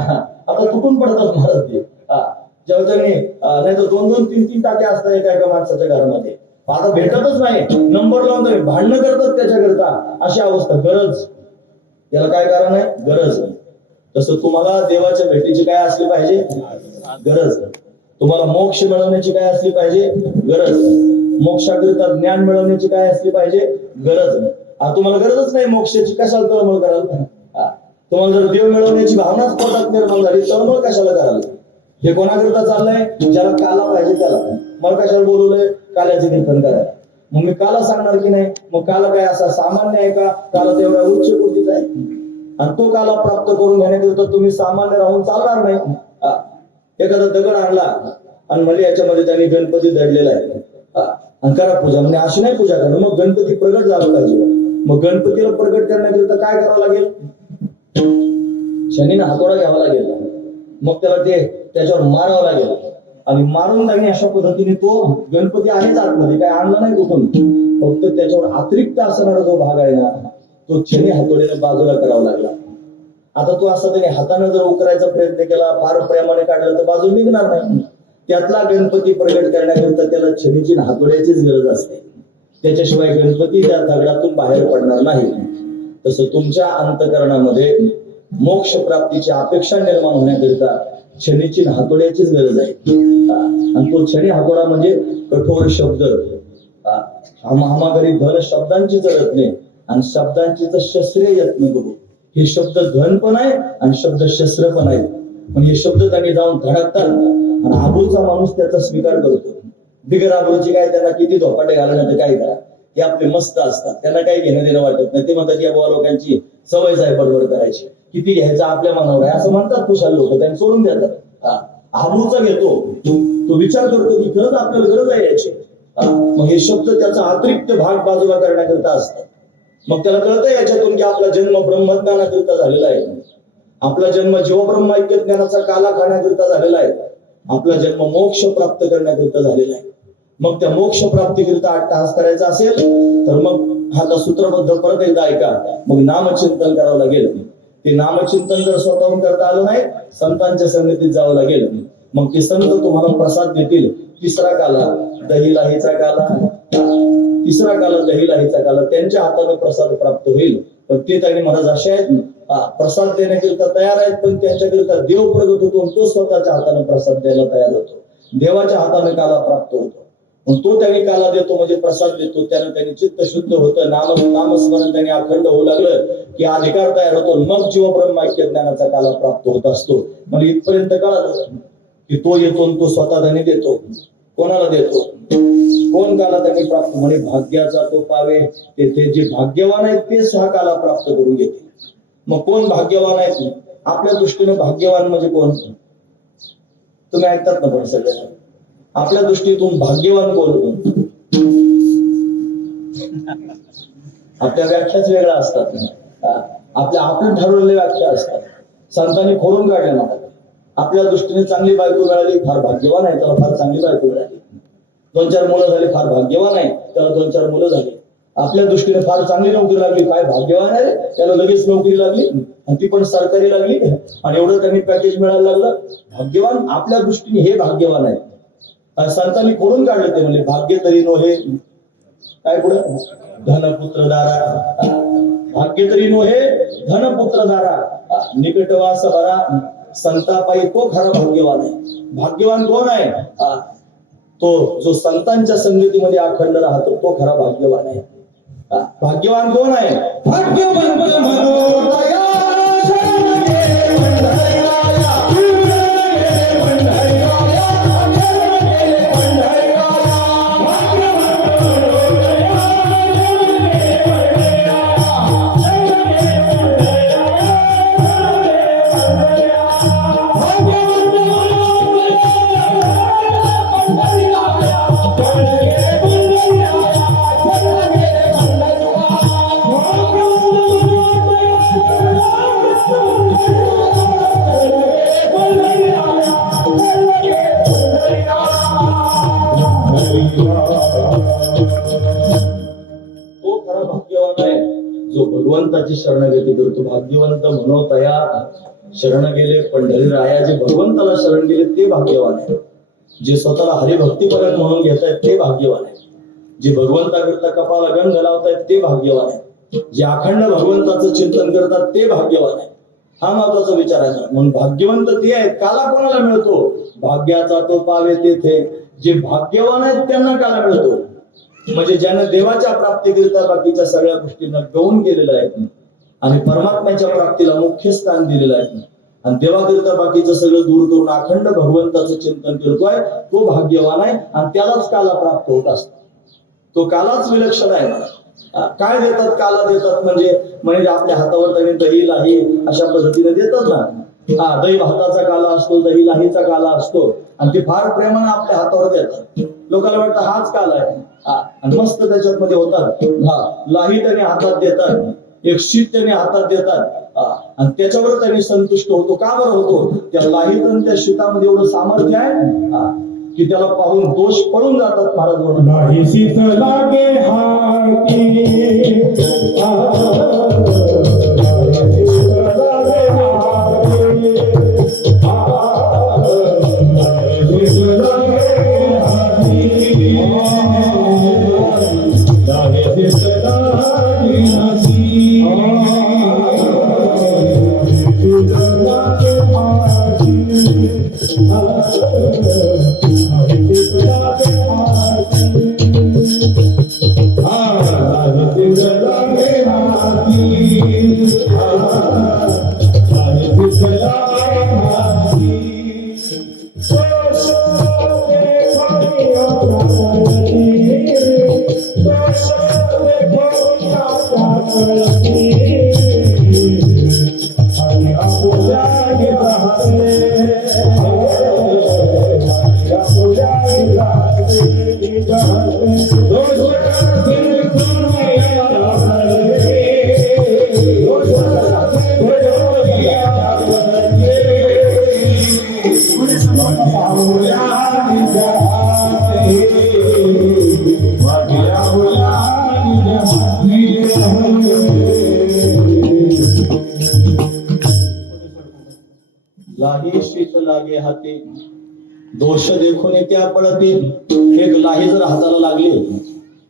आता तुटून पडतात महाराज ते. जेव्हा त्यांनी नाही तर 2-2, 3-3 टाक्या असतात एका माणसाच्या घरामध्ये. आता भेटतच नाही, नंबर लावून तरी भांडणं करतात त्याच्याकरता. अशी अवस्था. गरज याला काय कारण आहे? गरज. तसं तुम्हाला देवाच्या भेटीची काय असली पाहिजे? गरज. तुम्हाला मोक्ष मिळवण्याची काय असली पाहिजे? गरज. मोक्षाकरिता ज्ञान मिळवण्याची काय असली पाहिजे? गरज. तुम्हाला गरजच नाही मोक्षाची, कशाला तळमळ कराल? तुम्हाला जर देव मिळवण्याची भावनाच पोटात निर्माण झाली, तळमळ कशाला कराल? हे कोणाकरिता चाललंय? ज्याला काला पाहिजे त्याला. मला कशाला बोलवलंय? काल्याचे कीर्तन करायला. मग मी काला सांगणार की नाही? मग काला काय असा सामान्य आहे का? काला तेवढा उच्च कोटीचा आहे. आणि तो काला प्राप्त करून घेण्याकरिता तुम्ही सामान्य राहून चालणार नाही. एखादा दगड आणला आणि म्हणजे याच्यामध्ये त्यांनी गणपती दडलेला आहे, आणि करा पूजा. म्हणजे अशी नाही पूजा करणं, मग गणपती प्रगट झाला पाहिजे. मग गणपतीला प्रगट करण्याकरिता काय करावं लागेल? शनीने हातोडा घ्यावा लागेल, मग त्याला ते त्याच्यावर मारावं लागेल. आणि मारून त्यांनी अशा पद्धतीने तो गणपती आहेच आतमध्ये, काय आणला नाही कुठून, फक्त त्याच्यावर अतिरिक्त असणारा जो भाग आहे ना, तो शनी हातोड्याने बाजूला करावा लागला. आता तो असा त्याने हाताने जर उकरायचा प्रयत्न केला, फार प्रेमाने काढला तर बाजू निघणार नाही. त्यातला गणपती प्रगट करण्याकरिता त्याला शनीची हातोड्याचीच गरज असते. त्याच्याशिवाय गणपती त्या दगडातून बाहेर पडणार नाही. तसं तुमच्या अंतकरणामध्ये मोक्ष प्राप्तीची अपेक्षा निर्माण होण्याकरिता शनीची हातोड्याचीच गरज आहे. आणि तो शनी हातोडा म्हणजे कठोर शब्द. हामाघरी धन शब्दांचीच रत्ने आणि शब्दांचीच शस्त्रे यत्न करू. हे शब्द धन पण आहे आणि शब्द शस्त्र पण आहेत. पण हे शब्द त्यांनी जाऊन धडकतात आणि आबरूचा माणूस त्याचा स्वीकार करतो. बिगर आबरूची काय, त्यांना किती धोपाटे घालण्याचं काय करा, ते आपले मस्त असतात, त्यांना काही घेणं देणं वाटत नाही. ते म्हणतात या बुवा लोकांची सवयच आहे बडबड करायची, किती घ्यायचं आपल्या मनावर आहे असं म्हणतात खुशाल लोक, त्यांनी सोडून देतात. आबरूचा घेतो, तो विचार करतो की खरंच आपल्याला गरज आहे याची. मग हे शब्द त्याचा अतिरिक्त भाग बाजूला करण्याकरिता असतात. मग त्याला कळतंय याच्यातून की आपला जन्म ब्रह्मज्ञानाकरिता झालेला आहे, आपला जन्म जीवब्रह्म ऐक्य ज्ञानाचा काला खाण्याकरिता झालेला आहे, आपला जन्म मोक्ष प्राप्त करण्याकरिता झालेला आहे. मग त्या मोक्ष प्राप्तीकरिता अट्टहास करायचा असेल तर मग हा सूत्रबद्ध परत एकदा ऐका. मग नामचिंतन करावं लागेल. ते नामचिंतन जर स्वतःहून करता आलं नाही, संतांच्या संगतीत जावं लागेल. मग ते संत तुम्हाला प्रसाद देतील. तिसरा काला दही लाहीचा काला, तिसरा काला दही लाहीचा काला, त्यांच्या हाताने प्रसाद प्राप्त होईल. पण ते त्यांनी महाराज असे आहेत, प्रसाद देण्याकरिता तयार आहेत, पण त्यांच्याकरिता देव प्रगट होतो, तो स्वतःच्या हाताने प्रसाद द्यायला तयार होतो. देवाच्या हाताने काला प्राप्त होतो. मग तो त्यांनी काला देतो म्हणजे प्रसाद देतो. त्यानं त्यांनी चित्त शुद्ध होतं, नामस्मरण त्यांनी अखंड होऊ लागलं की अधिकार तयार होतो. मग जीवब्रह्म ऐक्य ज्ञानाचा काला प्राप्त होत असतो. म्हणजे इथपर्यंत कळालं की तो येतो, तो स्वतः त्यांनी देतो. कोणाला देतो? कोण काला त्यांनी प्राप्त म्हणे भाग्याचा तो पावे. तेथे जे भाग्यवान आहेत तेच हा काला प्राप्त करून घेतील. मग कोण भाग्यवान आहेत? आपल्या दृष्टीने भाग्यवान म्हणजे कोण? तुम्ही ऐकतात ना पण सगळ्या. आपल्या दृष्टीतून भाग्यवान कोण? आपल्या व्याख्याच वेगळ्या असतात. आपल्या ठरवलेल्या व्याख्या असतात. संतांनी खोडून काढल्या ना. आपल्या दृष्टीने चांगली बायको मिळाली, फार भाग्यवान आहे, त्याला फार चांगली बायको मिळाली. 2-4 मुलं झाली, फार भाग्यवान आहे, त्याला 2-4 मुलं झाली. आपल्या दृष्टीने फार चांगली नोकरी लागली, काय भाग्यवान आहे, त्याला लगेच नोकरी लागली आणि ती पण सरकारी लागली आणि एवढं त्यांनी पॅकेज मिळायला लागलं. भाग्यवान आपल्या दृष्टीने हे भाग्यवान आहे. संतांनी खोडून काढलं ते म्हणजे भाग्य तरी नोहे काय पुढं धनपुत्रदारा, भाग्य तरी नोहे धनपुत्रदारा, निकटवास बरा संतापायी तो खरा भाग्यवान आहे. भाग्यवान कोण आहे? तो जो संतांच्या संगतीमध्ये अखंड राहतो तो खरा भाग्यवान आहे. भाग्यवान कोण आहे? भाग्यवंत मनोदया शरण गेले पंढरीराया, शरण गेले पंढरीराया, शरण गेले पंढरीराया. भाग्यवंत मनोदया शरण गेले पंढरीराया, शरण गेले पंढरीराया, शरण गेले पंढरीराया. भाग्यवंत मनोदया पंढरीराया, शरण गेले पंढरीराया, शरण गेले तो खरा भाग्यवान आहे जो भगवंताची शरणगती करतो. भाग्यवंत मनोतया शरण गेले पंढरीराया, जे भगवंताला शरण गेले ते भाग्यवान आहे. जे स्वतःला हरिभक्तीपरक म्हणून घेत आहेत ते भाग्यवान आहे. जे भगवंताकरता कपाला गंध लावतायत ते भाग्यवान आहे. जे अखंड भगवंताचं चिंतन करतात ते भाग्यवान आहे. हा महत्वाचा विचार आहे. म्हणून भाग्यवंत ते आहेत. काला कोणाला मिळतो? भाग्याचा तो पावे तेथे. जे भाग्यवान आहेत त्यांना काला मिळतो. म्हणजे ज्यानं देवाच्या प्राप्तीकरिता बाकीच्या सगळ्या गोष्टींना गौण केलेलं आहे आणि परमात्म्याच्या प्राप्तीला मुख्य स्थान दिलेलं आहे आणि देवाकरिता बाकीचं सगळं दूर करून अखंड भगवंताचं चिंतन करतोय तो भाग्यवान आहे आणि त्यालाच काला प्राप्त होत असतो. तो कालाच विलक्षण आहे. मला काय देतात? काला देतात म्हणजे आपल्या हातावर त्यांनी दही लाही अशा पद्धतीने देतात ना. दही भाताचा काला असतो, दही लाहीचा काला असतो आणि ते फार प्रेमाने आपल्या हातावर देतात. लोकांना वाटतं हाच काला आहे आणि मस्त त्याच्यात मध्ये होतात. लाही त्याने हातात देतात, एक शीत त्याने हातात देतात आणि त्याच्यावर त्यांनी संतुष्ट होतो. का बरं होतो? त्या लाहीत आणि त्या शीतामध्ये एवढं सामर्थ्य आहे की त्याला पाहून दोष पळून जातात. महाराज म्हणून नाही शीत लागे हाती, लाही शीत लागे हाती, दोष देखून त्या पळती. एक लाही जर हाताला लागली,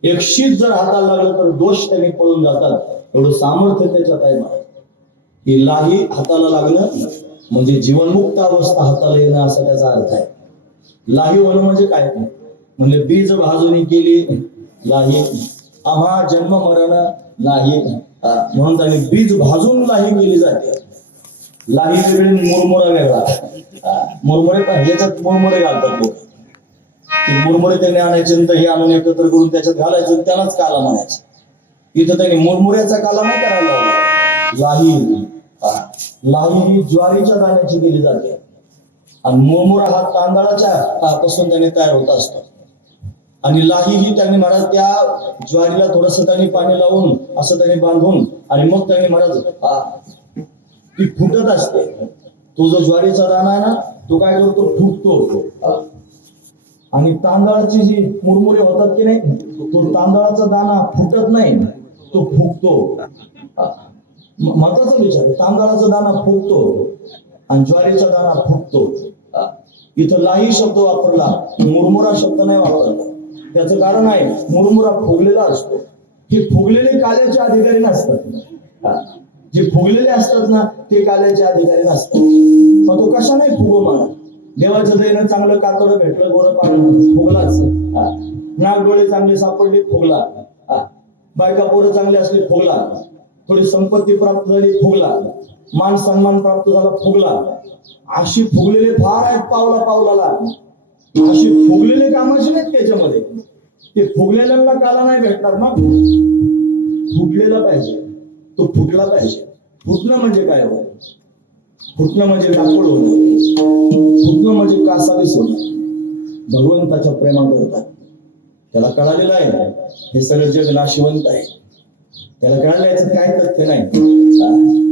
एक शीत जर हाताला लागलं तर दोष त्यांनी पळून जातात. एवढं सामर्थ्य त्याच्यात आहे. मला ही लाही हाताला लागणं म्हणजे जीवनमुक्त अवस्था हाताला येणं असा त्याचा अर्थ आहे. लाही होणं म्हणजे काय? म्हणजे बीज भाजून केली लाही, आम्हा जन्म मरण लाही, म्हणून त्यांनी बीज भाजून लाही केली जाते. लाही वेगळी, मुरमुरा वेगळा. मुरमुरे ह्याच्यात मुरमुरे घालतात लोक. ते मुरमुरे त्यांनी आणायचे नंतर हे आणून एकत्र करून त्याच्यात घालायचं, त्यालाच काला म्हणायचं. इथं त्यांनी मुरमुऱ्याचा काला नाही करायला लावला. लाही ही ज्वारीच्या दाण्याची केली जाते आणि मुरमुरा हा तांदळाच्या पासून त्याने तयार होत असतो. आणि लाही ही त्यांनी महाराज त्या ज्वारीला थोडस त्यांनी पाणी लावून असं त्यांनी बांधून आणि मग त्यांनी महाराज ती फुटत असते. तो जो ज्वारीचा दाणा आहे ना तो काय करतो? फुटतो. आणि तांदळाची जी मुरमुरे होतात की नाही, तो तांदळाचा दाणा फुटत नाही, तो फुगतो. महत्वाचा विचार. तांदळाचा दाणा फुगतो आणि ज्वारीचा दाणा फुगतो. इथं लाही शब्द वापरला, मुरमुरा शब्द नाही वापरला. त्याचं कारण आहे मुरमुरा फुगलेला असतो. हे फुगलेले काल्याचे अधिकारी नसतात. जे फुगलेले असतात ना ते काल्याचे अधिकारी नसतात. मग तो कशा नाही फुगो मला देवाच्या दयेनं चांगलं कातडं भेटलं गोरं पाणी फुगलाच नाग डोळे चांगले सापडले फुगला बायका पोरं चांगले असले फुगला थोडी संपत्ती प्राप्त झाली फुगला मान सन्मान प्राप्त झाला फुगला अशी फुगलेले फार आहेत पावला पावलाला अशी फुगलेले कामाचे नाहीत त्याच्यामध्ये ते फुगलेल्यांना काला नाही भेटणार मग फुटलेला पाहिजे तो फुटला पाहिजे फुटणं म्हणजे काय होतं फुटणं म्हणजे कापड होणं फुटणं म्हणजे कासावीस होणं भगवंताच्या प्रेमाकरता त्याला कळालेलं आहे हे सगळं जग नाशिवंत आहे त्याला कळायला याचं काय तथ्य नाही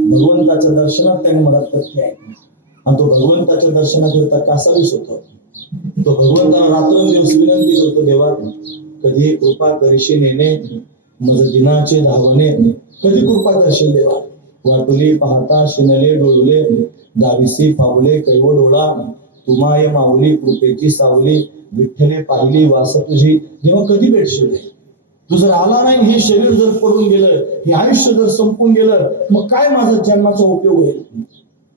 भगवंताच्या दर्शनात त्याने मला तथ्य आहे आणि तो भगवंताच्या दर्शनाकरता कासावीस होतो तो भगवंताला रात्रंदिवस विनंती करतो देवा कधी कृपा करशी नेणे मज दिनाचे धावणे कधी कृपा करशील देवा वाटुली पाहता शिनले डोळले दाविसी पावले कैव डोळा तुमाय माऊली कृपेची सावली विठ्ठले पाहिली वास तुझी देवा कधी भेटशील तू जर आला नाही हे शरीर जर पडून गेलं हे आयुष्य जर संपून गेलं मग काय माझा जन्माचा उपयोग होईल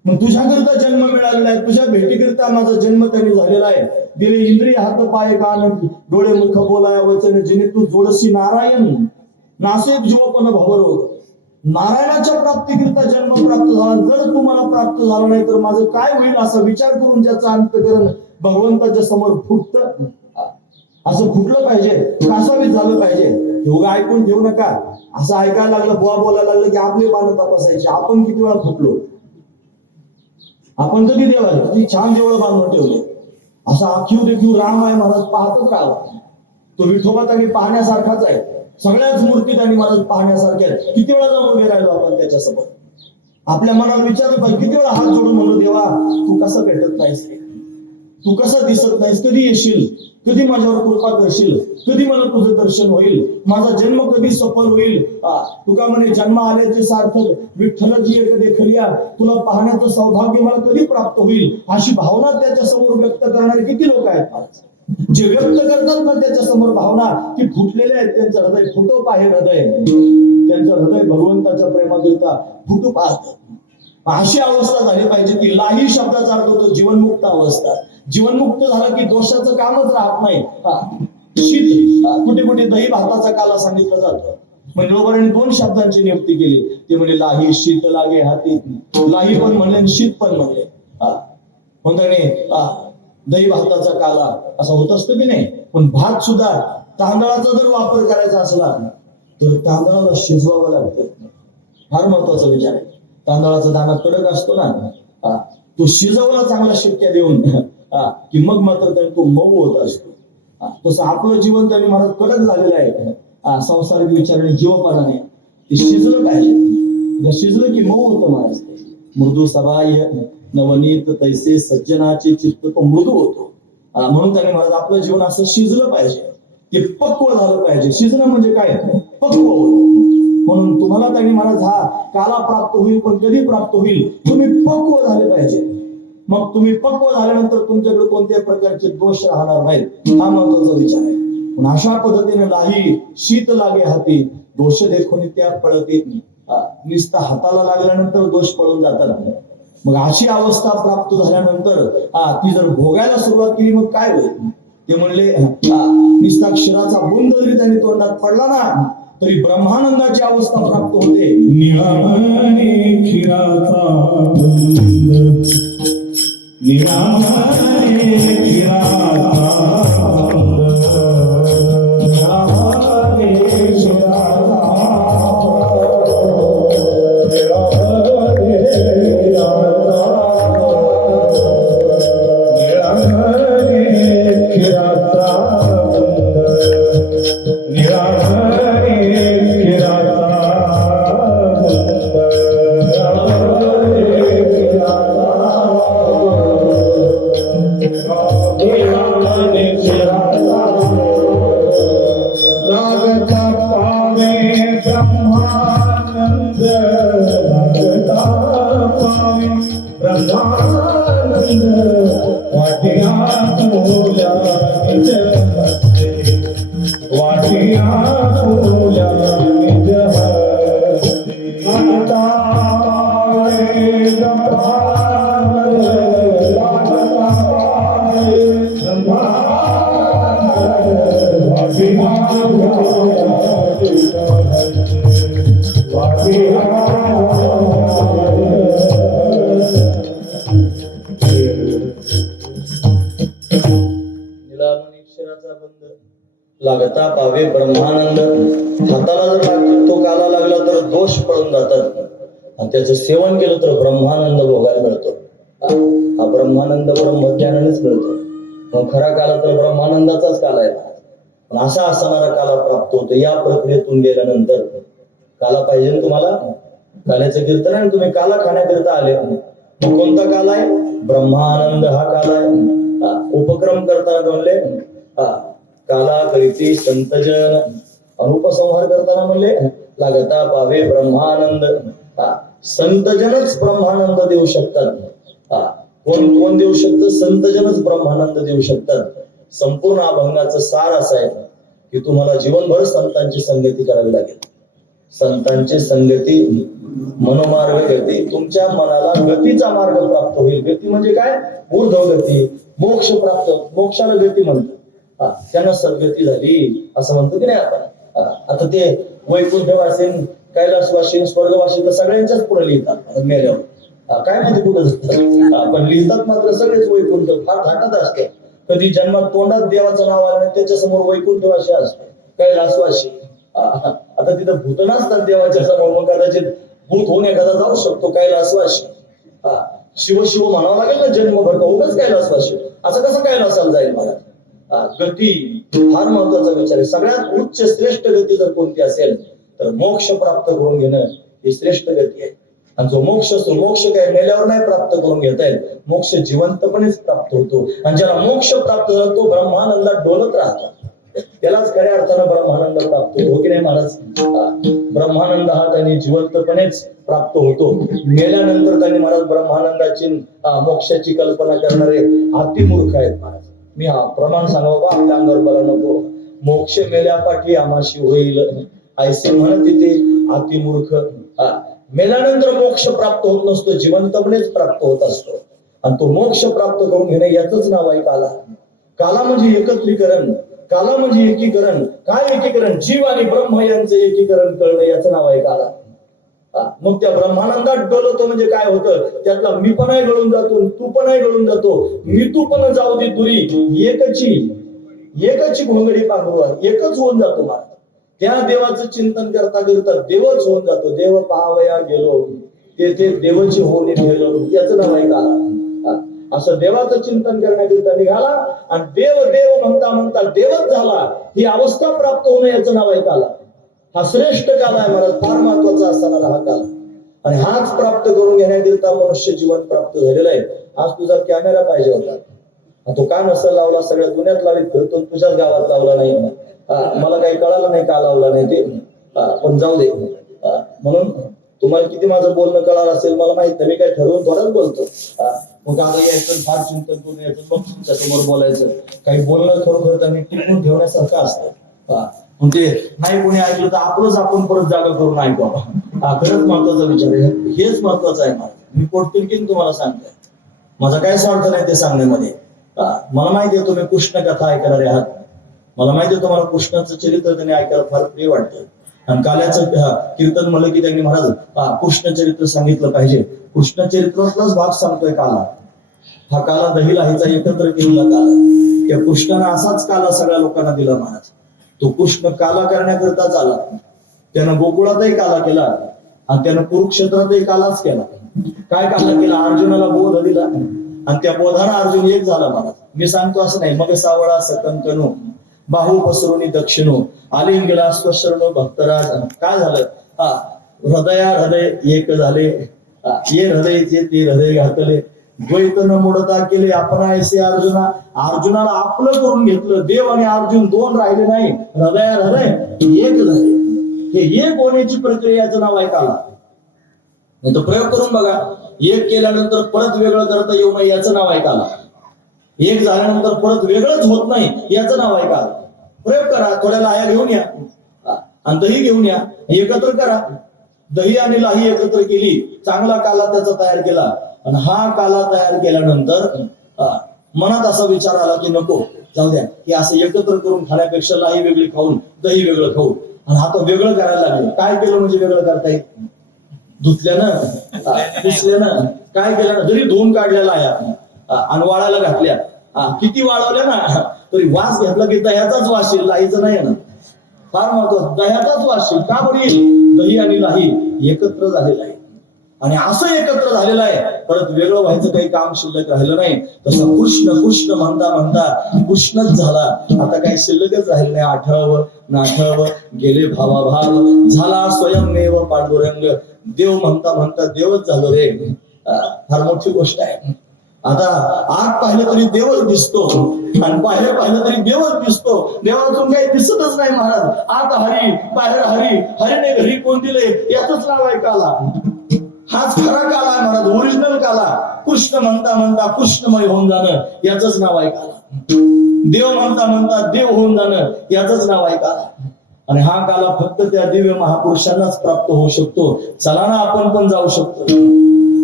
मग तुझ्याकरिता जन्म मिळालेला आहे तुझ्या भेटीकरिता माझा जन्म त्यांनी झालेला आहे दिले इंद्रिय हात पाय कान डोळे मुख बोलाया वचन जिने तू जोडसी नारायण नासेब जीवपण भवरोग नारायणाच्या प्राप्तीकरिता जन्म प्राप्त झाला जर तुम्हाला प्राप्त झाला नाही तर माझं काय होईल असा विचार करून ज्याचं अंतकरण भगवंताच्या समोर फुटत असं फुटलं पाहिजे कासावीस झालं पाहिजे एवढं ऐकून ठेवू नका असं ऐकायला लागलं बुवा बोलायला लागलं की आपले पानं तपासायचे आपण किती वेळा फुटलो आपण कधी देवाल किती छान देवळं बांधून ठेवले असा आखीव देखील राम आहे महाराज पाहतच राहावा तो विठोबा त्यांनी पाहण्यासारखाच आहे सगळ्याच मूर्ती त्यांनी महाराज पाहण्यासारख्या आहेत किती वेळा जाऊन उभे राहिलो आपण त्याच्यासमोर आपल्या मनाला विचारलं पाहिजे किती वेळा हात जोडून म्हणलो देवा तू कसं भेटत नाहीस तू कसं दिसत नाहीस कधी येशील कधी माझ्यावर कृपा करशील कधी मला तुझं दर्शन होईल माझा जन्म कधी सफल होईल तुका म्हणे जन्म आल्याचे सार्थक विठ्ठलजी एक देखलिया तुला पाहण्याचं सौभाग्य मला कधी प्राप्त होईल अशी भावना त्याच्या समोर व्यक्त करणारे किती लोक आहेत जे व्यक्त करतात ना त्याच्या समोर भावना ती फुटलेले आहेत त्यांचं हृदय फुटो पाहे हृदय त्यांचं हृदय भगवंताच्या प्रेमाकरिता फुटू पाहत अशी अवस्था झाली पाहिजे की लाही शब्दाचा अर्थ होतो जीवनमुक्त अवस्था जीवनमुक्त झालं की दोषाचं कामच राहत नाही शीत कुठे कुठे दही भाताचा काला सांगितलं जातं म्हणजे लोकांनी दोन शब्दांची नियुक्ती केली ते म्हणजे लाही शीत लागे हाती लाही पण म्हणले शीत पण म्हणले कोणत्याने दही भाताचा काला असा होत असतो की नाही पण भात सुद्धा तांदळाचा जर वापर करायचा असला तर तांदळाला शिजवावं लागतं फार महत्वाचा विचार आहे तांदळाचा दाणा कडक असतो ना तो शिजवला चांगला शिट्ट्या देऊन की मग मात्र तो मऊ होत असतो तसं आपलं जीवन त्यांनी महाराज कडक झालेलं आहे संसारिक विचाराने जीवपानाने ते शिजलं पाहिजे शिजलं की मऊ होतं महाराज मृदू सबाह्य नवनीत तैसे सज्जनाचे चित्त तो मृदू होतो म्हणून त्याने महाराज आपलं जीवन असं शिजलं पाहिजे ते पक्व झालं पाहिजे शिजणं म्हणजे काय पक्व म्हणून तुम्हाला त्यांनी महाराज हा काला प्राप्त होईल पण कधी प्राप्त होईल तुम्ही पक्व झाले पाहिजे मग तुम्ही पक्व झाल्यानंतर तुमच्याकडे कोणत्याही प्रकारचे दोष राहणार नाहीत हा महत्वाचा विचार आहे पण अशा पद्धतीने नाही शीत लागे हाती दोष देखून त्या पळते नुसता हाताला लागल्यानंतर दोष पळून जातात मग अशी अवस्था प्राप्त झाल्यानंतर ती जर भोगायला सुरुवात केली मग काय होईल ते म्हणले नुसता क्षीराचा बुंद जरी त्यांनी तोंडात पडला ना तरी ब्रह्मानंदाची अवस्था प्राप्त होते निरामणे क्षीराचा निरामणे क्षीराचा निरामणे क्षीराचा वाटिया निलामणीक्षराचा बंध लागता पावे ब्रह्मानंद. हाताला जर तो काला लागला तर दोष पळून जातात आणि त्याचं सेवन केलं तर ब्रह्मानंद भोगायला मिळतो. हा ब्रह्मानंद ब्रह्मज्ञानानेच मिळतो. मग खरा काला तर ब्रह्मानंदाचाच काला आहे. पण असा असणारा काला प्राप्त होतो. या प्रक्रियेतून गेल्यानंतर काला पाहिजे ना तुम्हाला. काल्याचं कीर्तन आहे, तुम्ही काला खाण्याकरिता आले. मग कोणता काला आहे? ब्रह्मानंद हा काला आहे. उपक्रम करताना म्हणले काला करीती संतजन. अनुपसंहार करताना म्हणले लागता पावे ब्रह्मानंद. संतजनच ब्रह्मानंद देऊ शकतात. कोण देऊ शकतं? संतजनच ब्रह्मानंद देऊ शकतात. संपूर्ण अभंगाचं सार असं आहे की तुम्हाला जीवनभर संतांची संगती करावी लागेल. संतांची संगती मनोमार्ग गती. तुमच्या मनाला गतीचा मार्ग प्राप्त होईल. गती म्हणजे काय? ऊर्ध्व गती, मोक्ष प्राप्त. मोक्षाला गती म्हणतो. त्यांना सद्गती झाली असं म्हणतो की नाही आपण. आता ते वैकुंठवासी, कैलासवासी, स्वर्गवासी तर सगळ्यांच्याच पुढे लिहितात मेल्यावर. काय माहिती कुठं जातात, पण लिहितात मात्र सगळेच वैकुंठ. फार थाटात असते. कधी जन्मात तोंडात देवाचं नाव आलं नाही त्याच्या समोर वैकुंठवासी असतो, कैलासवासी. आता तिथं भूत नसतात देवाच्या समोर. मग कदाचित भूत होऊन एखादा जाऊ शकतो कैलासवासी. शिव शिव म्हणावं लागेल ना जन्मभर. का उगाच कैलासवासी असं कसं कैलासाला जाईल मला. गती फार महत्वाचा विचार आहे. सगळ्यात उच्च श्रेष्ठ गती जर कोणती असेल तर मोक्ष प्राप्त करून घेणं ही श्रेष्ठ गती आहे. आणि जो मोक्ष असतो, मोक्ष काय मेल्यावर नाही प्राप्त करून घेता येत. मोक्ष जिवंतपणेच प्राप्त होतो. आणि ज्याला मोक्ष प्राप्त झाला तो ब्रह्मानंदात डोलत राहतो. त्यालाच खऱ्या अर्थानं ब्रह्मानंद प्राप्त होतो. हो की नाही महाराज? ब्रह्मानंद हा त्यांनी जिवंतपणेच प्राप्त होतो. मेल्यानंतर त्यांनी महाराज ब्रह्मानंदाची मोक्षाची कल्पना करणारे अतिमूर्ख आहेत महाराज. मी हा प्रमाण सांगा बाबा, आपल्या अंगावर बला नको. मोक्ष मेल्यापाठी आमाशी होईल ऐसे म्हणत तिथे अतिमूर्ख. मेल्यानंतर मोक्ष प्राप्त होत नसतो, जिवंतपणेच प्राप्त होत असतो. आणि तो मोक्ष प्राप्त करून घेणे याचंच नाव आहे काला. काला म्हणजे एकत्रीकरण, काला म्हणजे एकीकरण. काय एकीकरण? जीव आणि ब्रह्म यांचं एकीकरण करणं याचं नाव आहे काला. मग त्या ब्रह्मानंदात डोलतो म्हणजे काय होतं? त्यातला मी पणाही गळून जातो, तू पणाही गळून जातो. मी तू पण जाऊ दे दुरी, एकची घोंगडी पांघरू, एकच होऊन जातो मला. त्या देवाचं चिंतन करता करता देवच होऊन जातो. देव पाहावया गेलो तेथे देवाची होऊन गेलो, याचं नाव आहे काला. असं देवाचं चिंतन करण्याकरिता निघाला आणि देव देव म्हणता म्हणता देवच झाला. ही अवस्था प्राप्त होणं याचं नाव आहे काला. हा श्रेष्ठ काल आहे महाराज. फार महत्वाचा असणारा हा काल. आणि हाच प्राप्त करून घेण्याकरिता मनुष्य जीवन प्राप्त झालेलं आहे. आज तुझा कॅमेरा पाहिजे होता, तो का नसेल लावला? सगळ्या दुनियात लावित फिरतो, तुझ्याच गावात लावला नाही. मला काही कळालं नाही का लावला नाही ते, पण जाऊ दे. म्हणून तुम्हाला किती माझं बोलणं कळालं असेल मला माहित नाही. मी काय ठरवून थोडंच बोलतो. मग आता यायचं, फार चिंतन करून यायचं, मग तुमच्या समोर बोलायचं. काही बोलणं खरोखर त्यांनी टिकून ठेवण्यासारखं असतं. म्हणजे नाही कोणी ऐकलं तर आपलंच आपण परत जागा करून ऐकावं. खरंच महत्वाचा विचार आहे. हेच महत्वाचं आहे मला. मी पोटतिडकीन तुम्हाला सांगतोय. माझा काय स्वार्थ नाही ते सांगण्यामध्ये. मला माहिती आहे तुम्ही कृष्ण कथा ऐकणारे आहात. मला माहिती आहे तुम्हाला कृष्णाचं चरित्र त्यांनी ऐकायला फार प्रिय वाटतं. आणि काल्याचं कीर्तन म्हणलं की त्यांनी महाराज कृष्ण चरित्र सांगितलं पाहिजे. कृष्ण चरित्रातलाच भाग सांगतोय काला. हा काला दही लाहीचा एकत्र केलेला काला. त्या कृष्णानं असाच काला सगळ्या लोकांना दिला महाराज. तो कृष्ण काला करण्याकरताच आला. त्यानं गोकुळातही काला केला आणि त्यानं कुरुक्षेत्रातही कालाच केला. काय काला केला? अर्जुनाला बोध दिला आणि त्या बोधानं अर्जुन एक झाला महाराज. मी सांगतो असं नाही, मग सावळा सकंकनो बाहू पसरुनी दक्षिणो आलिंग गेला स्वशरणो भक्तराज. काय झालं? हृदय एक झाले, ये हृदय ते हृदय घातले, द्वैत न मोडता केले आपण ऐसे अर्जुना. अर्जुनाला आपलं करून घेतलं. देव आणि अर्जुन दोन राहिले नाही, हृदय एक झाले. हे एक होण्याची प्रक्रियाचं नाव आहे काला. नाही तर प्रयोग करून बघा. एक केल्यानंतर परत वेगळं करता येऊ नये याचं नाव आहे काला. एक झाल्यानंतर परत वेगळंच होत नाही याचं नाव आहे काला. प्रयोग करा. थोड्या लाह्या घेऊन या आणि दही घेऊन या, एकत्र करा. दही आणि लाही एकत्र केली, चांगला काला त्याचा तयार केला. आणि हा काला तयार केल्यानंतर मनात असा विचार आला की नको, जाऊ द्या हे असं एकत्र करून खाण्यापेक्षा लाई वेगळी खाऊन दही वेगळं खाऊ. आणि आता वेगळं करायला लागले. काय केलं म्हणजे वेगळं करता येईल? धुतल्यानं पुसल्यानं काय केलं ना, जरी धुवून काढलेला आहे आणि वाळायला घातल्या, किती वाळवल्या ना तरी वास घेतला की दह्याचाच वास येईल, लाहीचं नाही ना. फार महत्वाचं, दह्याचाच वास येईल. का बरं येईल? दही आणि लाही एकत्र झालेलं आहे. आणि असं एकत्र झालेलं आहे, परत वेगळं व्हायचं काही काम शिल्लक राहिलं नाही. तसं कृष्ण कृष्ण म्हणता म्हणता कृष्णच झाला. आता काही शिल्लकच राहिलं नाही. आठव नाठव गेले भावाभाव, झाला स्वयंमेव पांडुरंग. देव म्हणता म्हणता देवच झालो रे. फार मोठी गोष्ट आहे. आता आत पाहिलं तरी देवच दिसतो आणि बाहेर पाहिलं तरी देवच दिसतो. देवातून काही दिसतच नाही महाराज. आत हरी बाहेर हरी, हरीने घरी कोण दिले याचंच नाव आहे काला. हाच खरा काला आहे महाराज, ओरिजिनल काला. कृष्ण म्हणता म्हणता कृष्णमय होऊन जाणं याचंच नाव आहे काला. देव म्हणता म्हणता देव होऊन जाणं याचंच नाव आहे काला. आणि हा काला फक्त त्या दिव्य महापुरुषांनाच प्राप्त होऊ शकतो. चला ना आपण पण जाऊ शकतो,